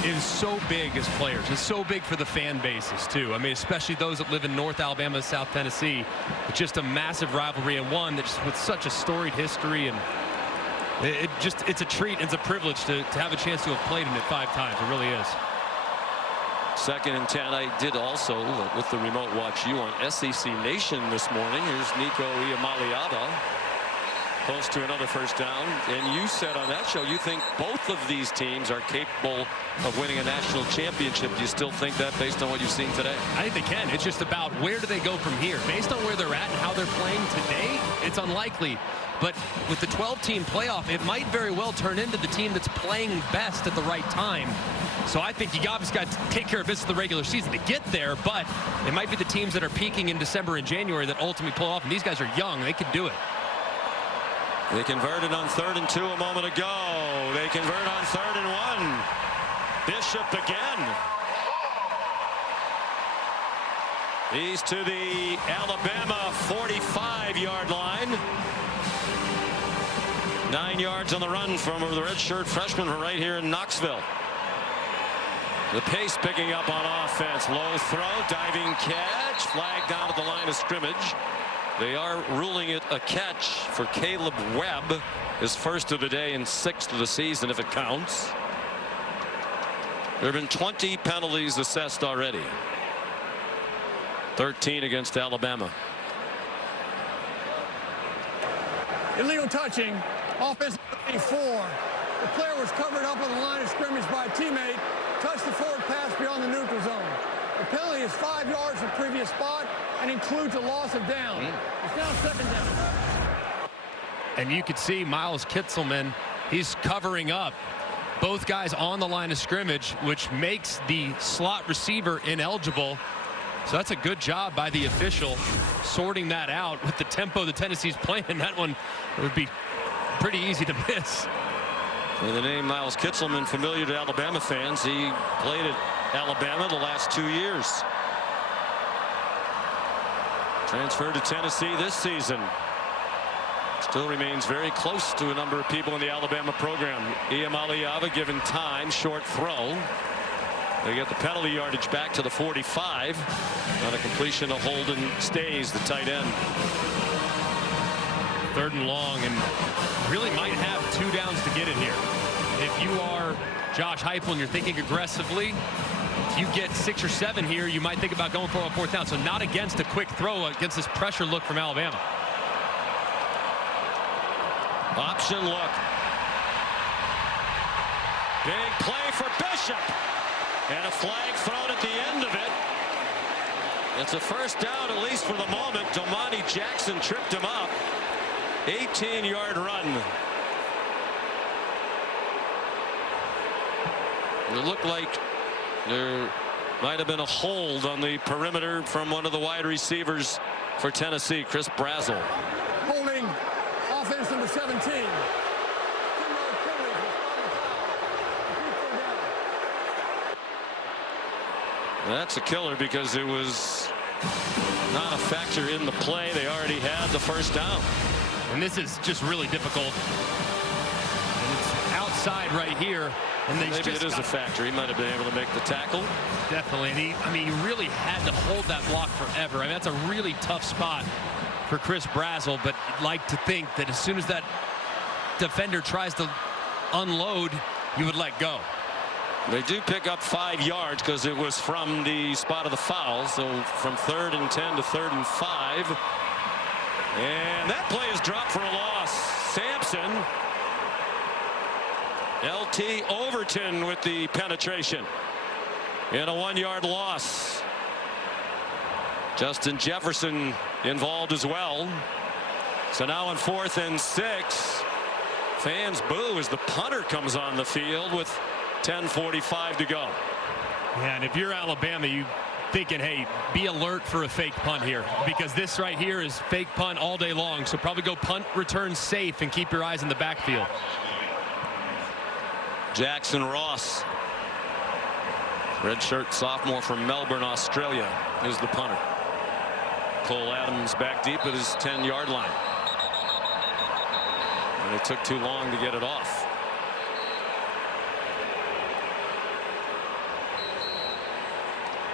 is so big as players. It's so big for the fan bases, too. I mean, especially those that live in North Alabama, South Tennessee. It's just a massive rivalry, and one that's with such a storied history. And it's a treat. It's a privilege to have a chance to have played in it 5 times. It really is. 2nd and 10. I did also, with the remote watch you on SEC Nation this morning. Here's Nico Iamaleava. Close to another first down. And you said on that show you think both of these teams are capable of winning a national championship. Do you still think that based on what you've seen today? I think they can. It's just about where do they go from here. Based on where they're at and how they're playing today, it's unlikely. But with the 12-team playoff, it might very well turn into the team that's playing best at the right time. So I think you obviously got to take care of business in the regular season to get there, but it might be the teams that are peaking in December and January that ultimately pull off, and these guys are young. They can do it. They converted on 3rd and 2 a moment ago. They convert on 3rd and 1. Bishop again. He's to the Alabama 45-yard line. 9 yards on the run from the redshirt freshman right here in Knoxville. The pace picking up on offense. Low throw, diving catch, flag down at the line of scrimmage. They are ruling it a catch for Caleb Webb, his first of the day and 6th of the season if it counts. There have been 20 penalties assessed already. 13 against Alabama. Illegal touching, offense 84. The player was covered up on the line of scrimmage by a teammate, touched the forward pass beyond the neutral zone. The penalty is 5 yards from previous spot and includes a loss of down. It's now 2nd down. And you could see Miles Kitselman, he's covering up both guys on the line of scrimmage, which makes the slot receiver ineligible. So that's a good job by the official sorting that out with the tempo the Tennessee's playing. That one would be pretty easy to miss. And the name Miles Kitselman familiar to Alabama fans. He played at Alabama the last 2 years. Transferred to Tennessee this season. Still remains very close to a number of people in the Alabama program. Iamaleava given time, short throw. They get the penalty yardage back to the 45 on a completion of Holden Stays, the tight end. 3rd and long, and really might have 2 downs to get it here. If you are Josh Heupel and you're thinking aggressively, if you get 6 or 7 here, you might think about going for a 4th down. So not against a quick throw, against this pressure look from Alabama. Option look. Big play for Bishop. And a flag thrown at the end of it. It's a 1st down, at least for the moment. Domani Jackson tripped him up. 18-yard run. It looked like there might have been a hold on the perimeter from one of the wide receivers for Tennessee, Chris Brazel. Holding offense number 17. That's a killer because it was not a factor in the play. They already had the 1st down. And this is just really difficult. And it's outside right here. And maybe it is a factor. He might have been able to make the tackle. Definitely. And he really had to hold that block forever. I mean, that's a really tough spot for Chris Brazel. But I'd like to think that as soon as that defender tries to unload, you would let go. They do pick up 5 yards because it was from the spot of the foul. So from 3rd and 10 to 3rd and 5. And that play is dropped for a loss. Sampson. LT Overton with the penetration. In a 1-yard loss. Justin Jefferson involved as well. So now on 4th and 6. Fans boo as the punter comes on the field with 10:45 to go. Yeah, and if you're Alabama, you thinking, hey, be alert for a fake punt here, because this right here is fake punt all day long. So probably go punt, return safe, and keep your eyes in the backfield. Jackson Ross, redshirt sophomore from Melbourne, Australia, is the punter. Cole Adams back deep at his 10-yard line. And it took too long to get it off.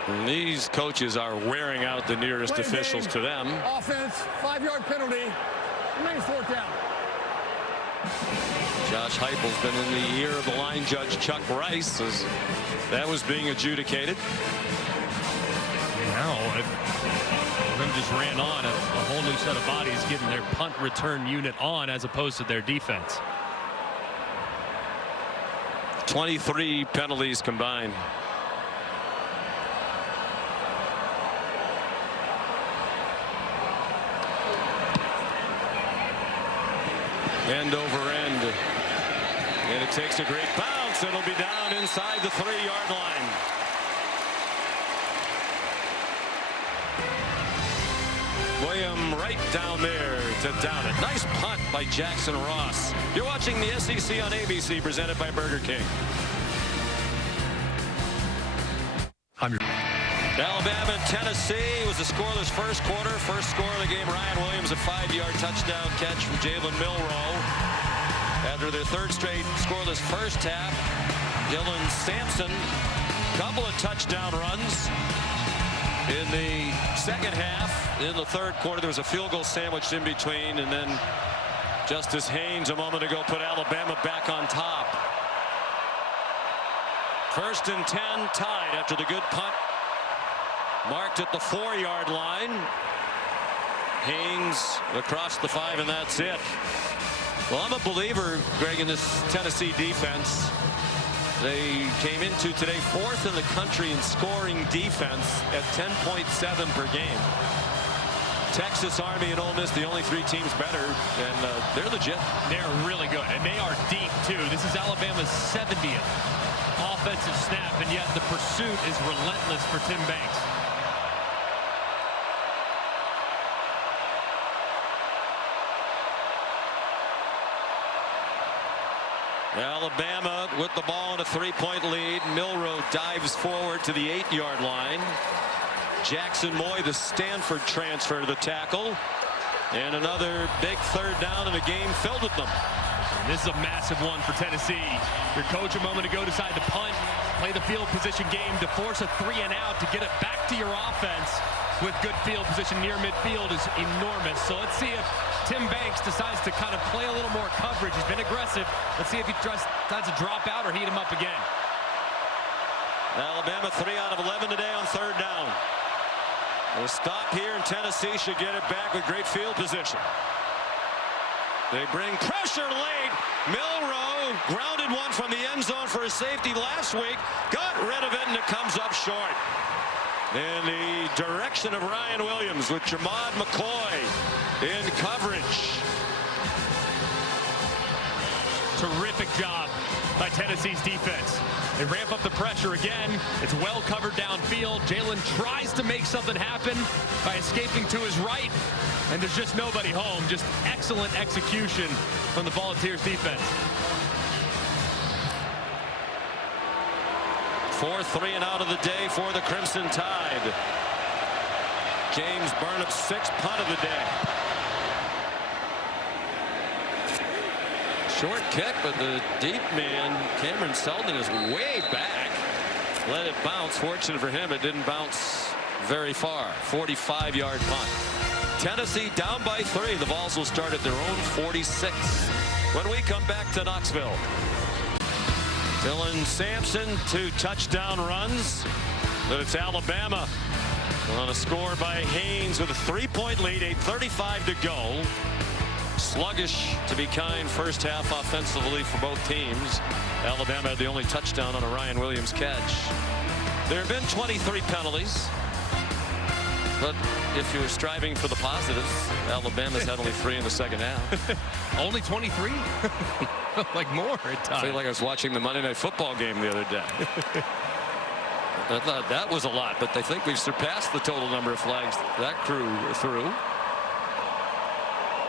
And these coaches are wearing out the nearest officials to them. Offense, 5-yard penalty. Remains 4th down. Josh Heupel's been in the ear of the line judge Chuck Rice as that was being adjudicated. Now, them just ran on a whole new set of bodies getting their punt return unit on as opposed to their defense. 23 penalties combined. End over end. And it takes a great bounce. It'll be down inside the 3-yard line. William right down there to down it. Nice punt by Jackson Ross. You're watching the SEC on ABC, presented by Burger King. Alabama and Tennessee was the scoreless first quarter. First score of the game, Ryan Williams, a 5-yard touchdown catch from Jalen Milroe. After their 3rd straight scoreless first half, Dylan Sampson Couple of touchdown runs in the second half. In the third quarter, there was a field goal sandwiched in between, and then Justice Haynes a moment ago put Alabama back on top. 1st and 10, tied after the good punt. Marked at the 4-yard line. Haynes across the 5, and that's it. Well, I'm a believer, Greg, in this Tennessee defense. They came into today 4th in the country in scoring defense at 10.7 per game. Texas, Army, and Ole Miss, the only 3 teams better, and they're legit. They're really good, and they are deep, too. This is Alabama's 70th offensive snap, and yet the pursuit is relentless for Tim Banks. Alabama with the ball in a 3-point lead. Milroe dives forward to the 8-yard line. Jackson Moy, the Stanford transfer, to the tackle. And another big 3rd down in a game filled with them. And this is a massive one for Tennessee. Your coach a moment ago decided to punt, play the field position game to force a 3-and-out to get it back to your offense with good field position near midfield is enormous. So let's see if Tim Banks decides to kind of play a little more coverage. He's been aggressive. Let's see if he decides to drop out or heat him up again. Alabama 3 out of 11 today on 3rd down. We'll stop here, and Tennessee should get it back with great field position. They bring pressure late. Milroe grounded one from the end zone for a safety last week. Got rid of it, and it comes up short. In the direction of Ryan Williams with Jamad McCoy in coverage. Terrific job by Tennessee's defense. They ramp up the pressure again. It's well covered downfield. Jalen tries to make something happen by escaping to his right, and there's just nobody home. Just excellent execution from the Volunteers defense. 4th 3-and-out of the day for the Crimson Tide. James Burnip's 6th punt of the day. Short kick, but the deep man, Cameron Seldon, is way back. Let it bounce. Fortunate for him, it didn't bounce very far. 45-yard punt. Tennessee down by 3. The Vols will start at their own 46. When we come back to Knoxville. Dylan Sampson, 2 touchdown runs, but it's Alabama on a score by Haynes with a 3-point lead, 8:35 to go. Sluggish, to be kind, first half offensively for both teams. Alabama had the only touchdown on a Ryan Williams catch. There have been 23 penalties, but if you were striving for the positives, Alabama's had only 3 in the second half. Only 23? Like more at times. I feel like I was watching the Monday Night Football game the other day. I thought that was a lot, but they think we've surpassed the total number of flags that crew threw.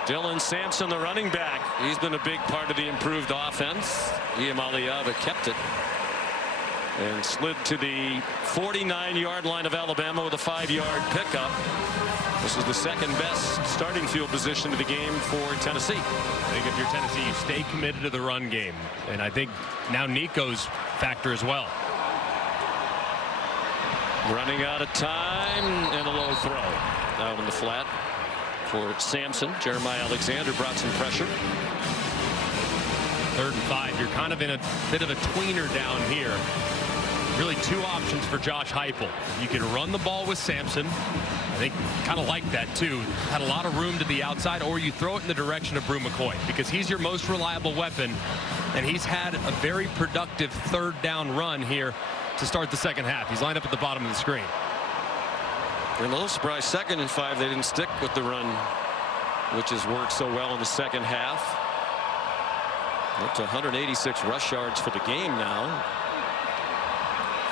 Dylan Sampson, the running back. He's been a big part of the improved offense. Iam Aliava kept it and slid to the 49-yard line of Alabama with a 5-yard pickup. This is the 2nd best starting field position of the game for Tennessee. I think if you're Tennessee, you stay committed to the run game. And I think now Nico's factor as well. Running out of time, and a low throw out in the flat for Sampson. Jeremiah Alexander brought some pressure. 3rd and 5. You're kind of in a bit of a tweener down here. Really 2 options for Josh Heupel. You can run the ball with Sampson. I think kind of like that too. Had a lot of room to the outside, or you throw it in the direction of Brew McCoy because he's your most reliable weapon, and he's had a very productive 3rd down run here to start the second half. He's lined up at the bottom of the screen. I'm a little surprised 2nd and 5 they didn't stick with the run, which has worked so well in the second half. Up to 186 rush yards for the game now.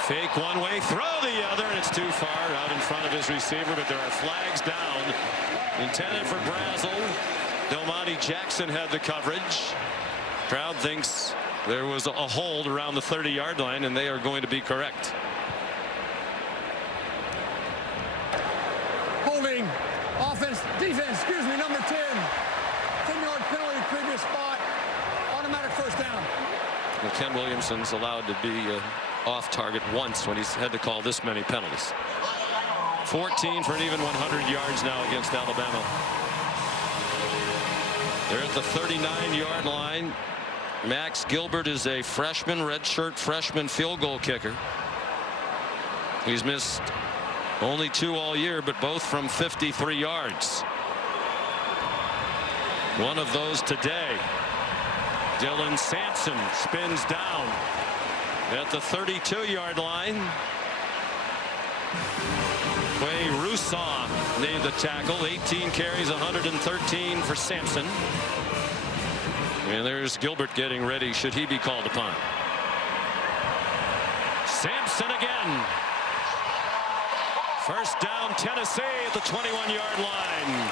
Fake one way, throw the other, and it's too far out in front of his receiver, but there are flags down. Intended for Brazel. Delmonte Jackson had the coverage. Crowd thinks there was a hold around the 30-yard line, and they are going to be correct. Holding, offense, defense, excuse me, number 10. 10-yard penalty, previous spot, automatic 1st down. Well, Ken Williamson's allowed to be off target once when he's had to call this many penalties. 14 for an even 100 yards now against Alabama. They're at the 39-yard line. Max Gilbert is a freshman, redshirt freshman field goal kicker. He's missed only 2 all year, but both from 53 yards. One of those today. Dylan Sampson spins down at the 32-yard line. Quay Rousseau made the tackle. 18 carries, 113 for Sampson. And there's Gilbert getting ready should he be called upon. Sampson again. First down, Tennessee at the 21-yard line.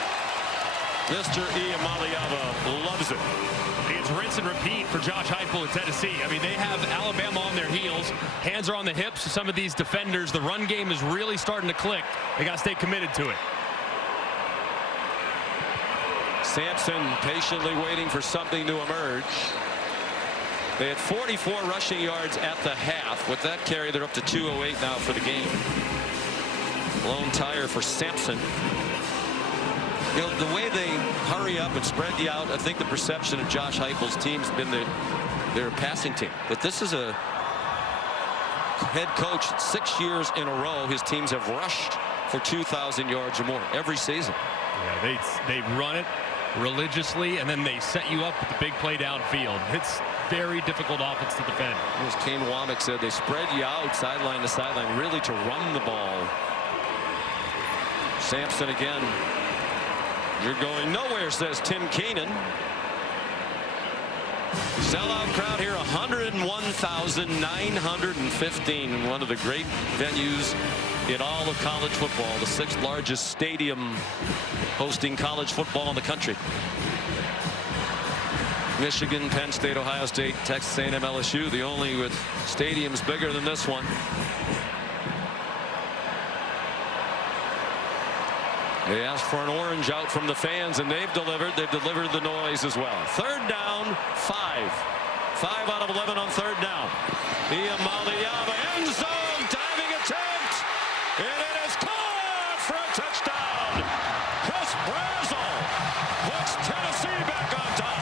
Mr. Iamaleava loves it. It's rinse and repeat for Josh Heupel at Tennessee. I mean, they have Alabama on their heels. Hands are on the hips of some of these defenders. The run game is really starting to click. They got to stay committed to it. Sampson patiently waiting for something to emerge. They had 44 rushing yards at the half. With that carry, they're up to 208 now for the game. Lone tire for Sampson. You know, the way they hurry up and spread you out, I think the perception of Josh Heupel's team's been their passing team. But this is a head coach 6 years in a row. His teams have rushed for 2,000 yards or more every season. Yeah, they run it religiously, and then they set you up with the big play downfield. It's very difficult offense to defend. As Kane Womack said, they spread you out sideline to sideline, really to run the ball. Sampson again. You're going nowhere, says Tim Keenan. Sellout crowd here, 101,915. One of the great venues in all of college football. The 6th largest stadium hosting college football in the country. Michigan, Penn State, Ohio State, Texas A&M, LSU, the only with stadiums bigger than this one. They asked for an orange out from the fans, and they've delivered. They've delivered the noise as well. 3rd down, 5. 5 out of 11 on 3rd down. Iamaleava, end zone, diving attempt, and it is caught for a touchdown. Chris Brazzell puts Tennessee back on top.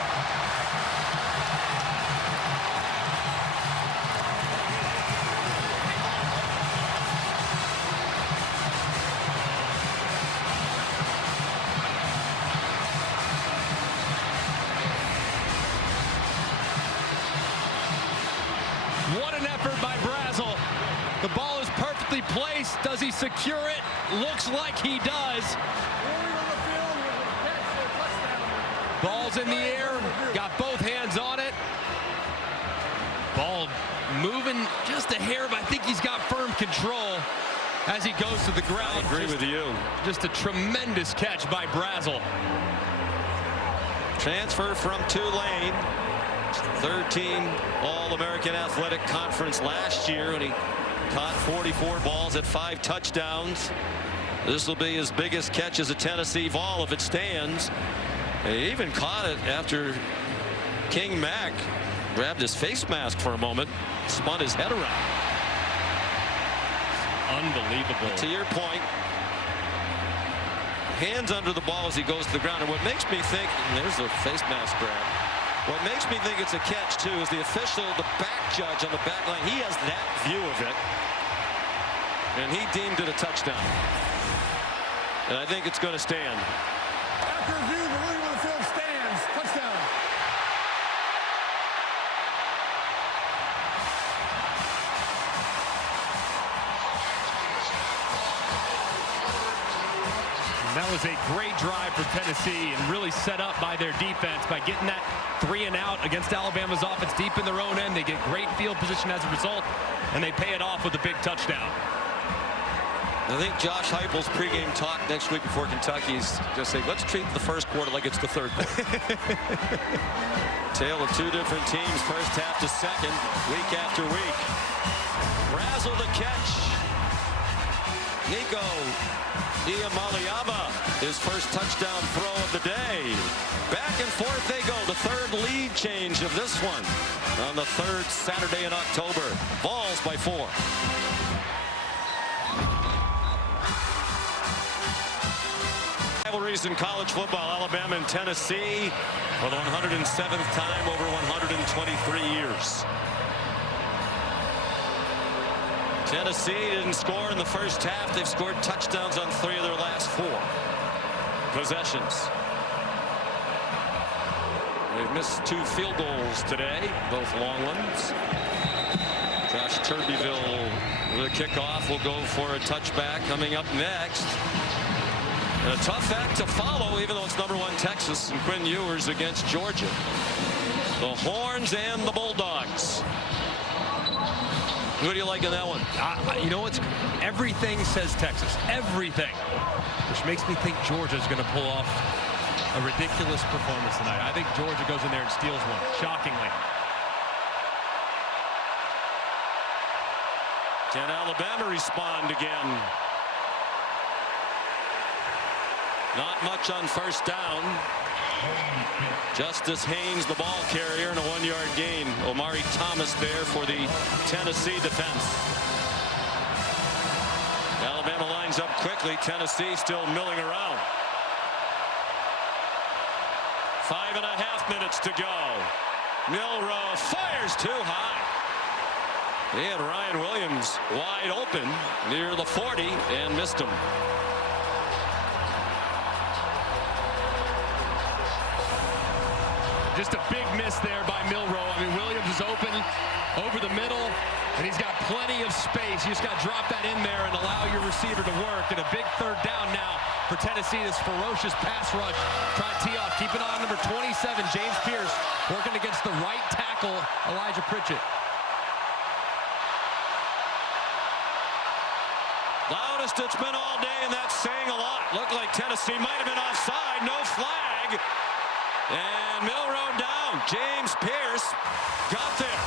What an effort by Brazzell. The ball is perfectly placed. Does he secure it? Looks like he does. Ball's in the air. Got both hands on it. Ball moving just a hair, but I think he's got firm control as he goes to the ground. I agree with you. Just a tremendous catch by Brazzell. Transfer from Tulane. 3rd team All-American Athletic Conference last year, and he caught 44 balls at 5 touchdowns. This will be his biggest catch as a Tennessee Vol if it stands. And he even caught it after King Mack grabbed his face mask for a moment, spun his head around. Unbelievable. To your point, hands under the ball as he goes to the ground. And what makes me think, and there's the face mask grab. What makes me think it's a catch, too, is the official, the back judge on the back line. He has that view of it. And he deemed it a touchdown. And I think it's going to stand. After review, the ruling on the field stands. Touchdown. That was a great drive for Tennessee and really set up by their defense by getting that 3 and out against Alabama's offense deep in their own end. They get great field position as a result, and they pay it off with a big touchdown. I think Josh Heupel's pregame talk next week before Kentucky is just say, let's treat the first quarter like it's the 3rd quarter. Tale of 2 different teams, first half to second, week after week. Brazzell the catch. Nico Iamaleava, his first touchdown throw of the day. Back and forth they go. The third lead change of this one on the third Saturday in October. Vols by 4. Rivalries in college football, Alabama and Tennessee for the 107th time over 123 years. Tennessee didn't score in the first half. They've scored touchdowns on 3 of their last 4 possessions. They've missed 2 field goals today, both long ones. Josh Turbeville with a kickoff will go for a touchback coming up next. And a tough act to follow, even though it's #1 Texas and Quinn Ewers against Georgia. The Horns and the Bulldogs. Who do you like in that one? You know, everything says Texas. Everything. Which makes me think Georgia's going to pull off a ridiculous performance tonight. I think Georgia goes in there and steals one, shockingly. Can Alabama respond again? Not much on first down. Justice Haynes, the ball carrier, and a 1-yard gain. Omari Thomas there for the Tennessee defense. Alabama lines up quickly. Tennessee still milling around. 5.5 minutes to go. Milroe fires too high. He had Ryan Williams wide open near the 40 and missed him. Just a big miss there by Milroe. I mean, Williams is open over the middle, and he's got plenty of space. You just got to drop that in there and allow your receiver to work. And a big third down now for Tennessee. This ferocious pass rush. Try to tee off. Keep it on number 27, James Pierce, working against the right tackle, Elijah Pritchett. Loudest it's been all day, and that's saying a lot. Looked like Tennessee might have been offside. No flag. And Milroe down. James Pierce got there.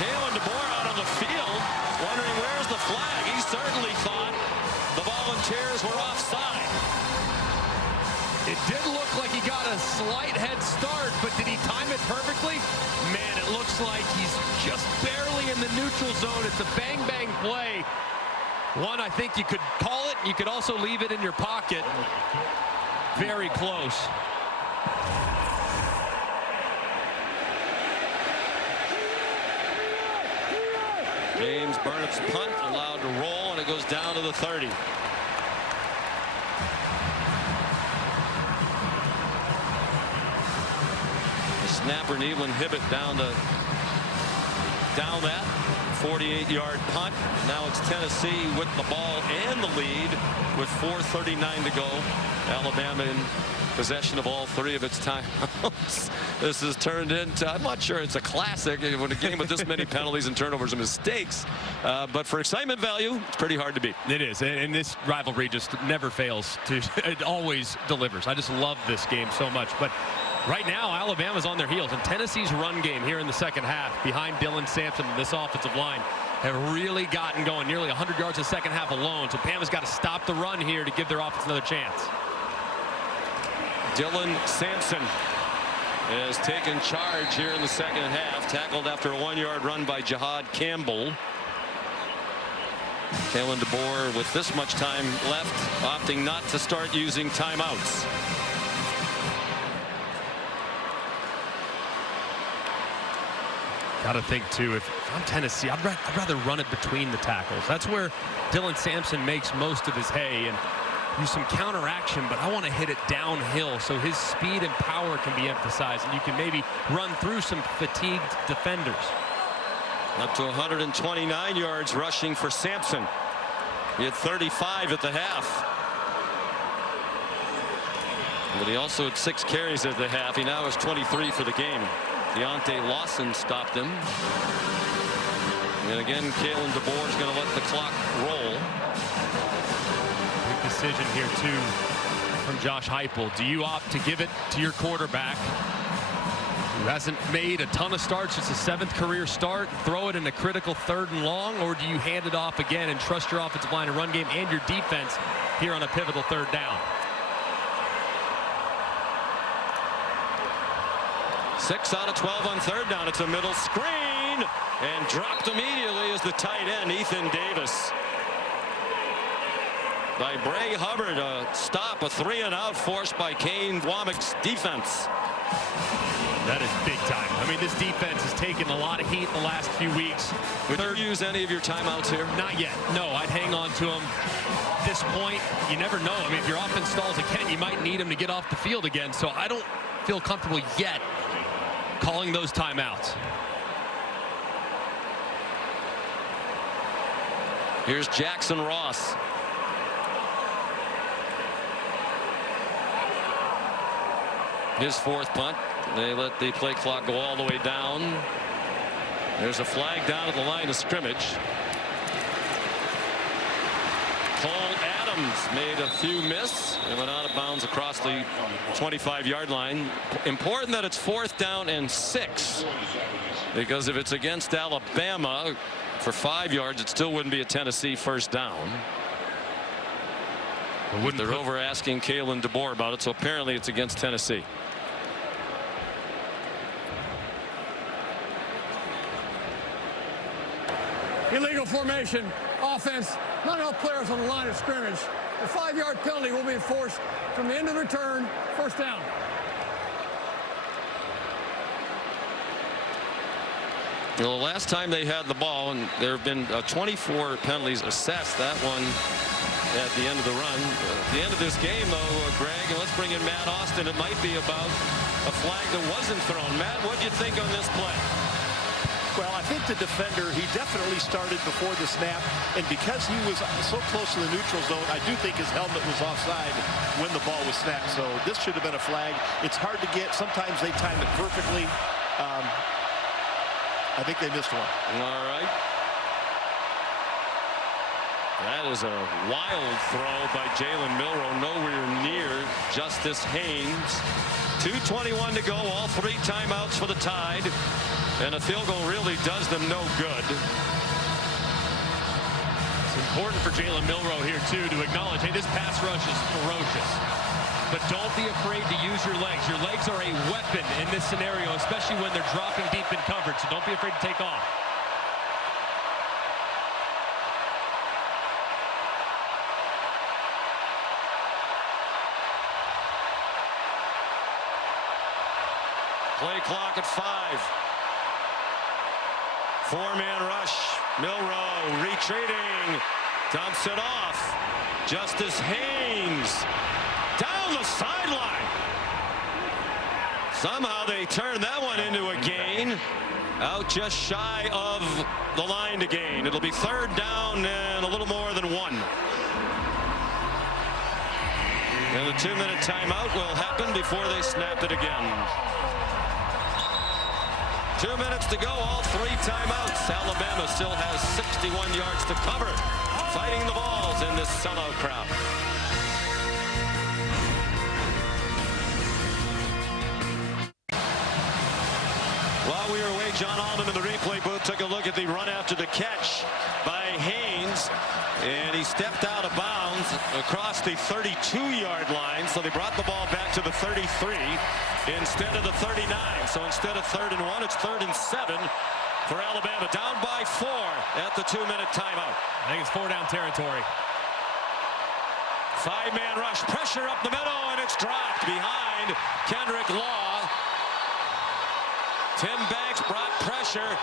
Kalen DeBoer out on the field, wondering where's the flag. He certainly thought the Volunteers were offside. It did look like he got a slight head start, but did he time it perfectly? Man, it looks like he's just barely in the neutral zone. It's a bang-bang play. One, I think you could call it. You could also leave it in your pocket. Very close. James Burnett's punt allowed to roll, and it goes down to the 30. The snapper, Neveland Hibbett, down that 48-yard punt. Now it's Tennessee with the ball and the lead with 4:39 to go. Alabama in possession of all 3 of its timeouts. This has turned into, I'm not sure it's a classic when a game with this many penalties and turnovers and mistakes, but for excitement value, it's pretty hard to beat. It is, and this rivalry just never fails to, it always delivers. I just love this game so much, but right now Alabama's on their heels, and Tennessee's run game here in the second half behind Dylan Sampson and this offensive line have really gotten going, nearly 100 yards a second half alone, so Bama's got to stop the run here to give their offense another chance. Dylan Sampson has taken charge here in the second half, tackled after a 1-yard run by Jihad Campbell. Kalen DeBoer, with this much time left, opting not to start using timeouts. Got to think, too, if I'm Tennessee, I'd rather run it between the tackles. That's where Dylan Sampson makes most of his hay and use some counteraction, but I want to hit it downhill so his speed and power can be emphasized, and you can maybe run through some fatigued defenders. Up to 129 yards rushing for Sampson. He had 35 at the half. But he also had 6 carries at the half. He now has 23 for the game. Deontay Lawson stopped him. And again, Kalen DeBoer is going to let the clock roll. Big decision here, too, from Josh Heupel. Do you opt to give it to your quarterback who hasn't made a ton of starts. It's a 7th career start. Throw it in a critical 3rd and long, or do you hand it off again and trust your offensive line and run game and your defense here on a pivotal 3rd down? 6 out of 12 on 3rd down. It's a middle screen, and dropped immediately is the tight end, Ethan Davis. By Bray Hubbard, a stop, a 3-and-out forced by Kane Womack's defense. That is big time. I mean, this defense has taken a lot of heat the last few weeks. Would you use any of your timeouts here? Not yet. No, I'd hang on to them. At this point, you never know. I mean, if your offense stalls again, you might need them to get off the field again. So I don't feel comfortable yet calling those timeouts. Here's Jackson Ross. His 4th punt. They let the play clock go all the way down. There's a flag down at the line of scrimmage. Cole Adams made a few miss and went out of bounds across the 25-yard line. Important that it's 4th down and 6, because if it's against Alabama for 5 yards, it still wouldn't be a Tennessee 1st down. They're over asking Kalen DeBoer about it, so apparently it's against Tennessee. Illegal formation, offense, not enough players on the line of scrimmage. The 5-yard penalty will be enforced from the end of the return, 1st down. You know, the last time they had the ball, and there have been 24 penalties assessed, that one at the end of the run. At the end of this game, though, Greg, and let's bring in Matt Austin, it might be about a flag that wasn't thrown. Matt, what do you think on this play? Well, I think the defender, he definitely started before the snap, and because he was so close to the neutral zone, I do think his helmet was offside when the ball was snapped. So this should have been a flag. It's hard to get. Sometimes they time it perfectly. I think they missed one. All right. That is a wild throw by Jalen Milroe, nowhere near Justice Haynes. 2:21 to go, all 3 timeouts for the Tide, and a field goal really does them no good. It's important for Jalen Milroe here, too, to acknowledge, hey, this pass rush is ferocious. But don't be afraid to use your legs. Your legs are a weapon in this scenario, especially when they're dropping deep in coverage, so don't be afraid to take off. Play clock at 5. 4-man rush. Milroe retreating. Dumps it off. Justice Haynes down the sideline. Somehow they turned that one into a gain. Out just shy of the line to gain. It'll be 3rd down and a little more than 1. And the 2-minute timeout will happen before they snap it again. 2 minutes to go, all 3 timeouts. Alabama still has 61 yards to cover, fighting the balls in this sellout crowd. While we were away, John Allman in the replay booth took a look at the run after the catch by Haynes, and he stepped out of bounds across the 32-yard line, so they brought the ball back to the 33 instead of the 39. So instead of 3rd and 1, it's 3rd and 7 for Alabama, down by 4 at the 2-minute timeout. I think it's 4-down territory. 5-man rush, pressure up the middle, and it's dropped behind Kendrick Law. Tim Banks brought pressure,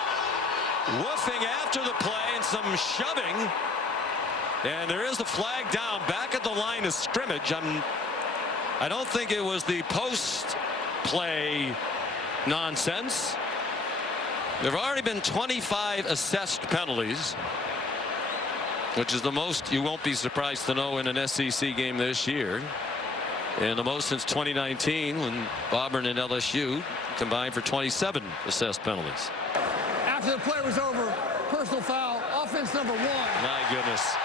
woofing after the play and some shoving. And there is the flag down back at the line of scrimmage. I don't think it was the post-play nonsense. There have already been 25 assessed penalties, which is the most you won't be surprised to know in an SEC game this year, and the most since 2019 when Auburn and LSU combined for 27 assessed penalties. After the play was over, personal foul, offense number 1. My goodness.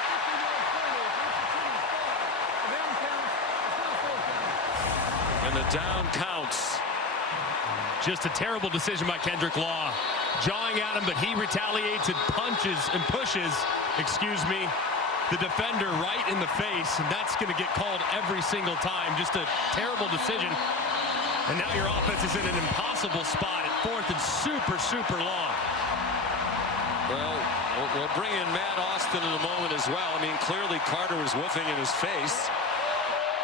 And the down counts. Just a terrible decision by Kendrick Law. Jawing at him, but he retaliates and punches and pushes, the defender right in the face, and that's going to get called every single time. Just a terrible decision. And now your offense is in an impossible spot at 4th and super long. Well, we'll bring in Matt Austin in a moment as well. I mean, clearly Carter was woofing in his face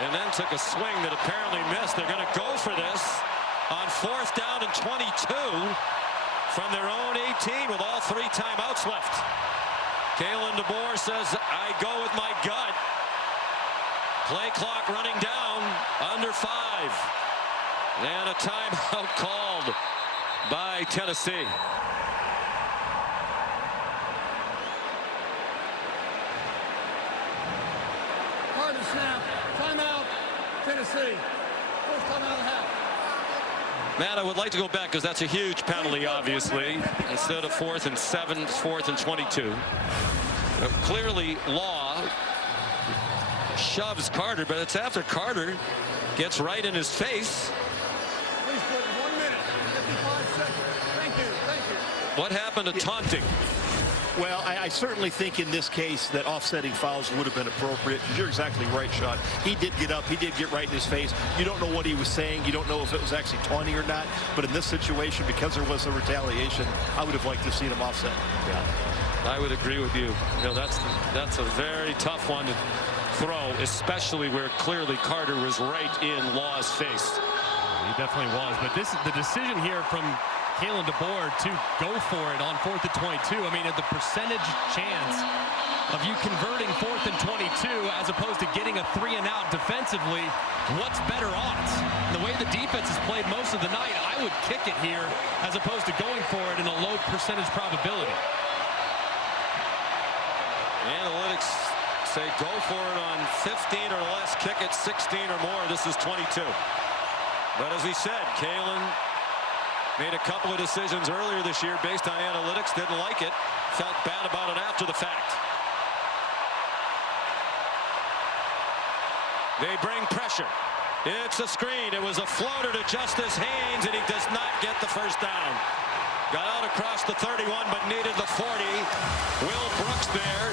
and then took a swing that apparently missed. They're going to go for this on 4th down and 22 from their own 18 with all 3 timeouts left. Kalen DeBoer says, I go with my gut. Play clock running down, under 5. And a timeout called by Tennessee. Carter snap. Timeout. Tennessee. First timeout of the half. Matt, I would like to go back because that's a huge penalty, obviously. Instead of 4th and 7, it's 4th and 22. Clearly, Law shoves Carter, but it's after Carter gets right in his face. Please put 1 minute, 55 seconds. Thank you. What happened to taunting? Well, I certainly think in this case that offsetting fouls would have been appropriate. You're exactly right, Sean. He did get up. He did get right in his face. You don't know what he was saying. You don't know if it was actually taunting or not. But in this situation, because there was a retaliation, I would have liked to have seen him offset. Yeah, I would agree with you. That's a very tough one to throw, especially where clearly Carter was right in Law's face. He definitely was. But this is the decision here from Kalen DeBoer to go for it on 4th and 22. I mean, at the percentage chance of you converting 4th and 22 as opposed to getting a 3-and-out defensively, what's better odds? The way the defense has played most of the night, I would kick it here as opposed to going for it in a low percentage probability. Analytics say go for it on 15 or less, kick it 16 or more. This is 22. But as we said, Kalen made a couple of decisions earlier this year based on analytics, didn't like it, felt bad about it after the fact. They bring pressure. It's a screen. It was a floater to Justice Haynes, and he does not get the first down. Got out across the 31, but needed the 40. Will Brooks there.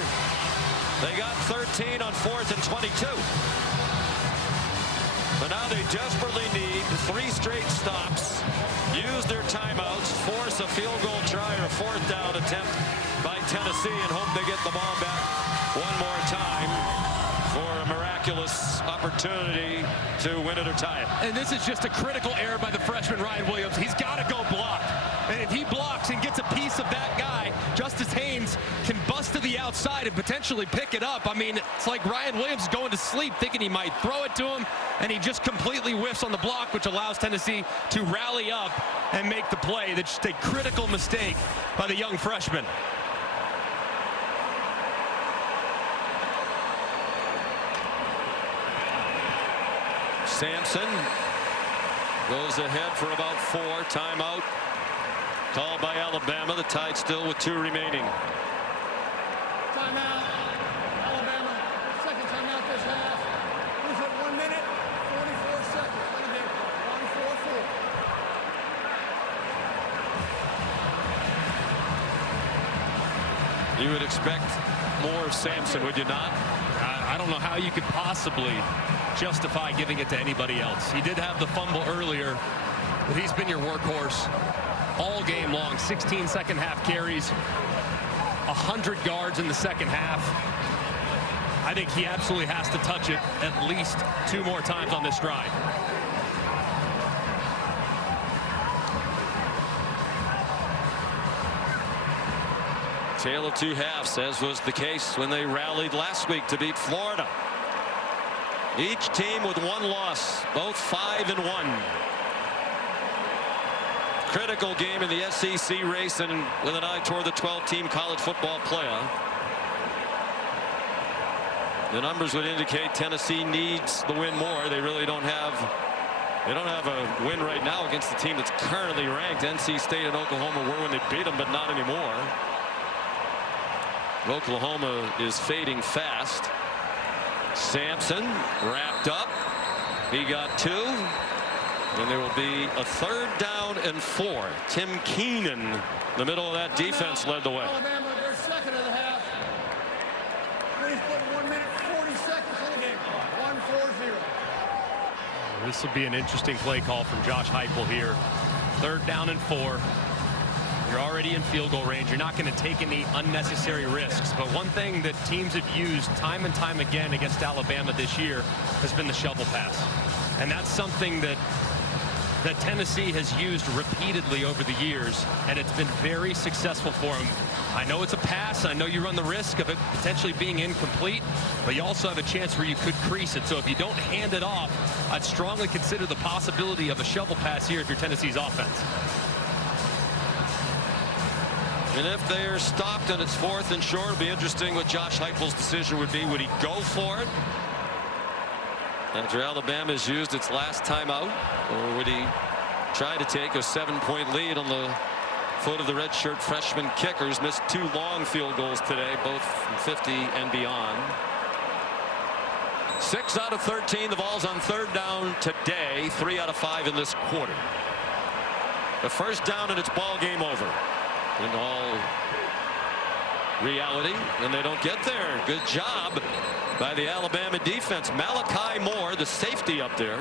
They got 13 on 4th and 22. But now they desperately need 3 straight stops, use their timeouts, force a field goal try or 4th down attempt by Tennessee, and hope they get the ball back one more time for a miraculous opportunity to win it or tie it. And this is just a critical error by the freshman Ryan Williams. He's got to go block. And if he blocks and gets a piece of that guy, Justice Haynes can bust to the outside and potentially pick it up. I mean, it's like Ryan Williams is going to sleep thinking he might throw it to him, and he just completely whiffs on the block, which allows Tennessee to rally up and make the play. That's just a critical mistake by the young freshman. Sampson goes ahead for about 4. Timeout called by Alabama. The Tide still with 2 remaining. Timeout. Alabama. Second timeout this half. Who's at 1 minute, 44 seconds. Let it in. 1-4-4. You would expect more of Sampson, would you not? I don't know how you could possibly justify giving it to anybody else. He did have the fumble earlier, but he's been your workhorse all game long. 16 second half carries, 100 yards in the second half. I think he absolutely has to touch it at least 2 more times on this drive. Tale of 2 halves, as was the case when they rallied last week to beat Florida. Each team with 1 loss, both 5-1. Critical game in the SEC race, and with an eye toward the 12-team college football playoff. The numbers would indicate Tennessee needs the win more. They really don't have a win right now against the team that's currently ranked. NC State and Oklahoma were when they beat them, but not anymore. Oklahoma is fading fast. Sampson wrapped up. He got 2. And there will be a 3rd down and 4. Tim Keenan, the middle of that defense, led the way. Alabama, their second of the half. Please put 1 minute 40 seconds on the game clock. 1-4-0. This will be an interesting play call from Josh Heupel here. 3rd down and 4. You're already in field goal range. You're not going to take any unnecessary risks. But one thing that teams have used time and time again against Alabama this year has been the shovel pass. And that's something that Tennessee has used repeatedly over the years, and it's been very successful for them. I know it's a pass. I know you run the risk of it potentially being incomplete, but you also have a chance where you could crease it. So if you don't hand it off, I'd strongly consider the possibility of a shovel pass here if you're Tennessee's offense. And if they are stopped and it's 4th and short, it'll be interesting what Josh Heupel's decision would be. Would he go for it after Alabama has used its last timeout, or would he try to take a 7-point lead on the foot of the redshirt freshman kickers? Missed 2 long field goals today, both from 50 and beyond. 6 out of 13. The ball's on 3rd down today. 3 out of 5 in this quarter. The 1st down and it's ball game over. In all reality, and they don't get there. Good job by the Alabama defense. Malachi Moore, the safety up there.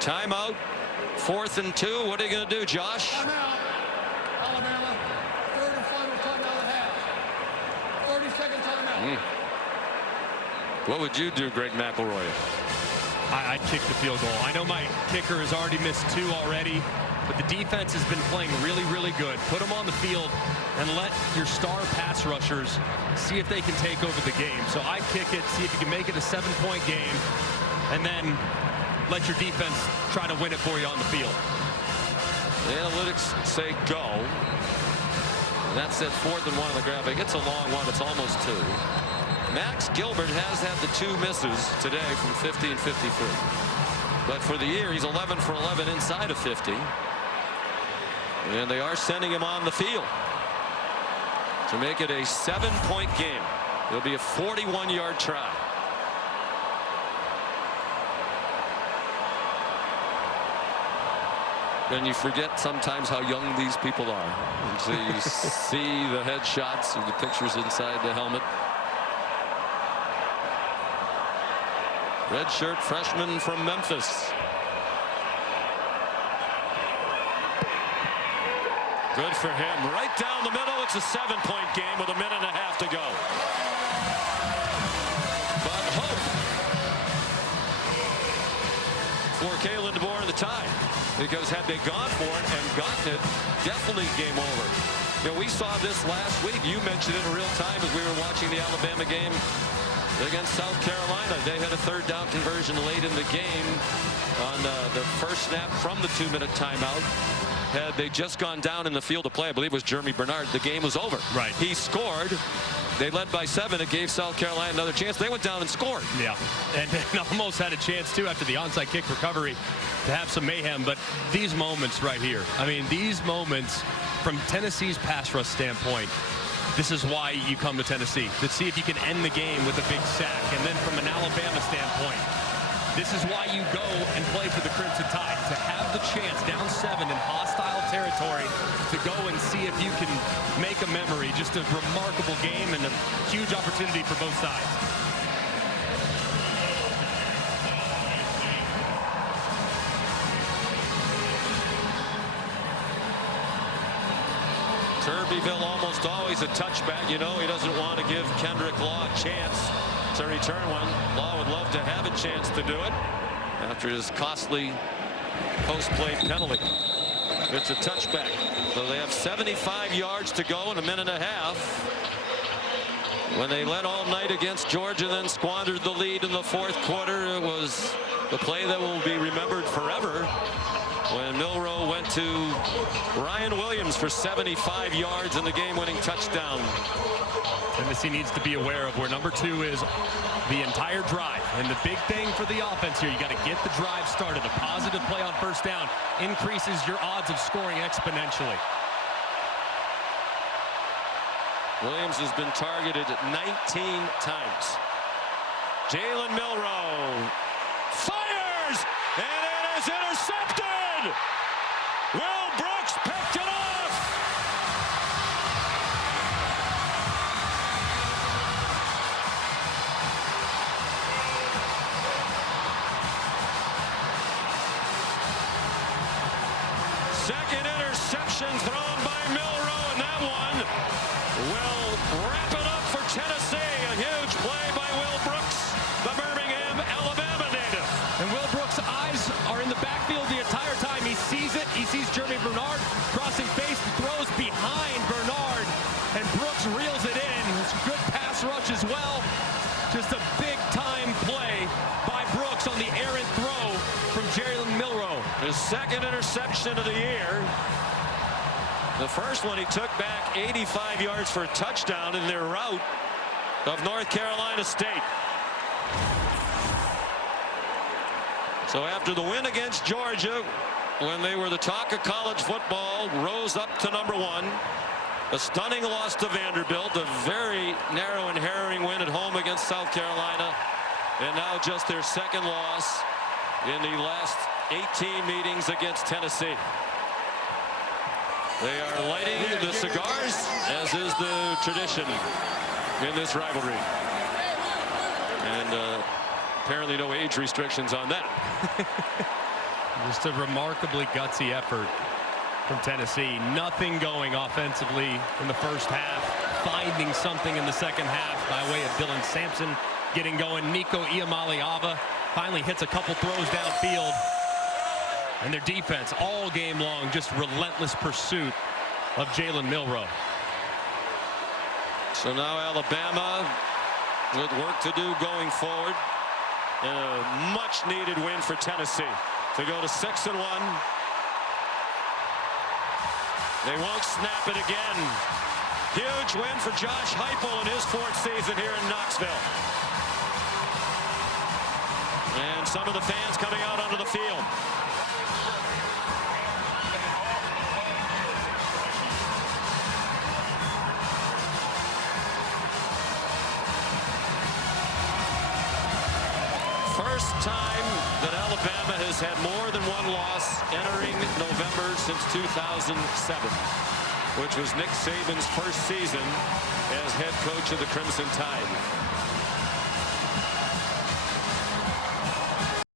Timeout. 4th and 2. What are you going to do, Josh? Timeout. Alabama, 3rd and final timeout of the half. 30-second timeout. What would you do, Greg McElroy? I'd kick the field goal. I know my kicker has already missed 2 already, but the defense has been playing really, really good. Put them on the field and let your star pass rushers see if they can take over the game. So I kick it, see if you can make it a 7-point game, and then let your defense try to win it for you on the field. The analytics say go. And that's at 4th and 1 on the graphic. It's a long one. It's almost 2. Max Gilbert has had the 2 misses today from 50 and 53. But for the year, he's 11 for 11 inside of 50. And they are sending him on the field to make it a 7-point game. It'll be a 41-yard try. And you forget sometimes how young these people are. And so you see the headshots and the pictures inside the helmet. Redshirt freshman from Memphis. Good for him. Right down the middle. It's a 7-point game with 1.5 minutes to go. But hope for Kalen DeBoer in the tie. Because had they gone for it and gotten it, definitely game over. You know, we saw this last week. You mentioned it in real time as we were watching the Alabama game against South Carolina. They had a 3rd down conversion late in the game on the first snap from the 2-minute timeout. Had they just gone down in the field of play, I believe it was Jeremy Bernard, the game was over. Right. He scored. They led by 7. It gave South Carolina another chance. They went down and scored. Yeah, and almost had a chance, too, after the onside kick recovery to have some mayhem. But these moments right here, I mean, these moments from Tennessee's pass rush standpoint, this is why you come to Tennessee, to see if you can end the game with a big sack. And then from an Alabama standpoint, this is why you go and play for the Crimson Tide, to have the chance down 7 in hostile territory to go and see if you can make a memory. Just a remarkable game and a huge opportunity for both sides. Turbeville almost always a touchback. You know he doesn't want to give Kendrick Law a chance to return one. Law would love to have a chance to do it after his costly post-play penalty. It's a touchback. So they have 75 yards to go in 1.5 minutes. When they led all night against Georgia, then squandered the lead in the 4th quarter, it was the play that will be remembered forever when Milroe went to Ryan Williams for 75 yards in the game-winning touchdown. Tennessee needs to be aware of where number 2 is the entire drive. And the big thing for the offense here, you got to get the drive started. A positive play on 1st down increases your odds of scoring exponentially. Williams has been targeted 19 times. Jalen Milroe fires, and it is intercepted. Will Brooks picked it off. Second interception thrown by Milroe, and that one will wrap it up for Tennessee. A huge play by Will Brooks, the Birmingham, Alabama native. And Will Brooks' eyes are in the backfield the entire time. He sees it. He sees Jeremy Bernard crossing face, throws behind Bernard, and Brooks reels it in. It's a good pass rush as well. Just a big-time play by Brooks on the errant throw from Jalen Milroe. His second interception of the year. The first one he took back 85 yards for a touchdown in their rout of North Carolina State. So after the win against Georgia, when they were the talk of college football, rose up to #1. A stunning loss to Vanderbilt, a very narrow and harrowing win at home against South Carolina, and now just their second loss in the last 18 meetings against Tennessee. They are lighting the cigars, as is the tradition in this rivalry. And apparently no age restrictions on that. Just a remarkably gutsy effort from Tennessee. Nothing going offensively in the first half. Finding something in the second half by way of Dylan Sampson getting going. Nico Iamaleava finally hits a couple throws downfield. And their defense all game long, just relentless pursuit of Jalen Milroe. So now Alabama with work to do going forward. A much needed win for Tennessee to go to 6-1. They won't snap it again. Huge win for Josh Heupel in his 4th season here in Knoxville. And some of the fans coming out onto the field. First time that Alabama has had more than one loss entering November since 2007, which was Nick Saban's first season as head coach of the Crimson Tide.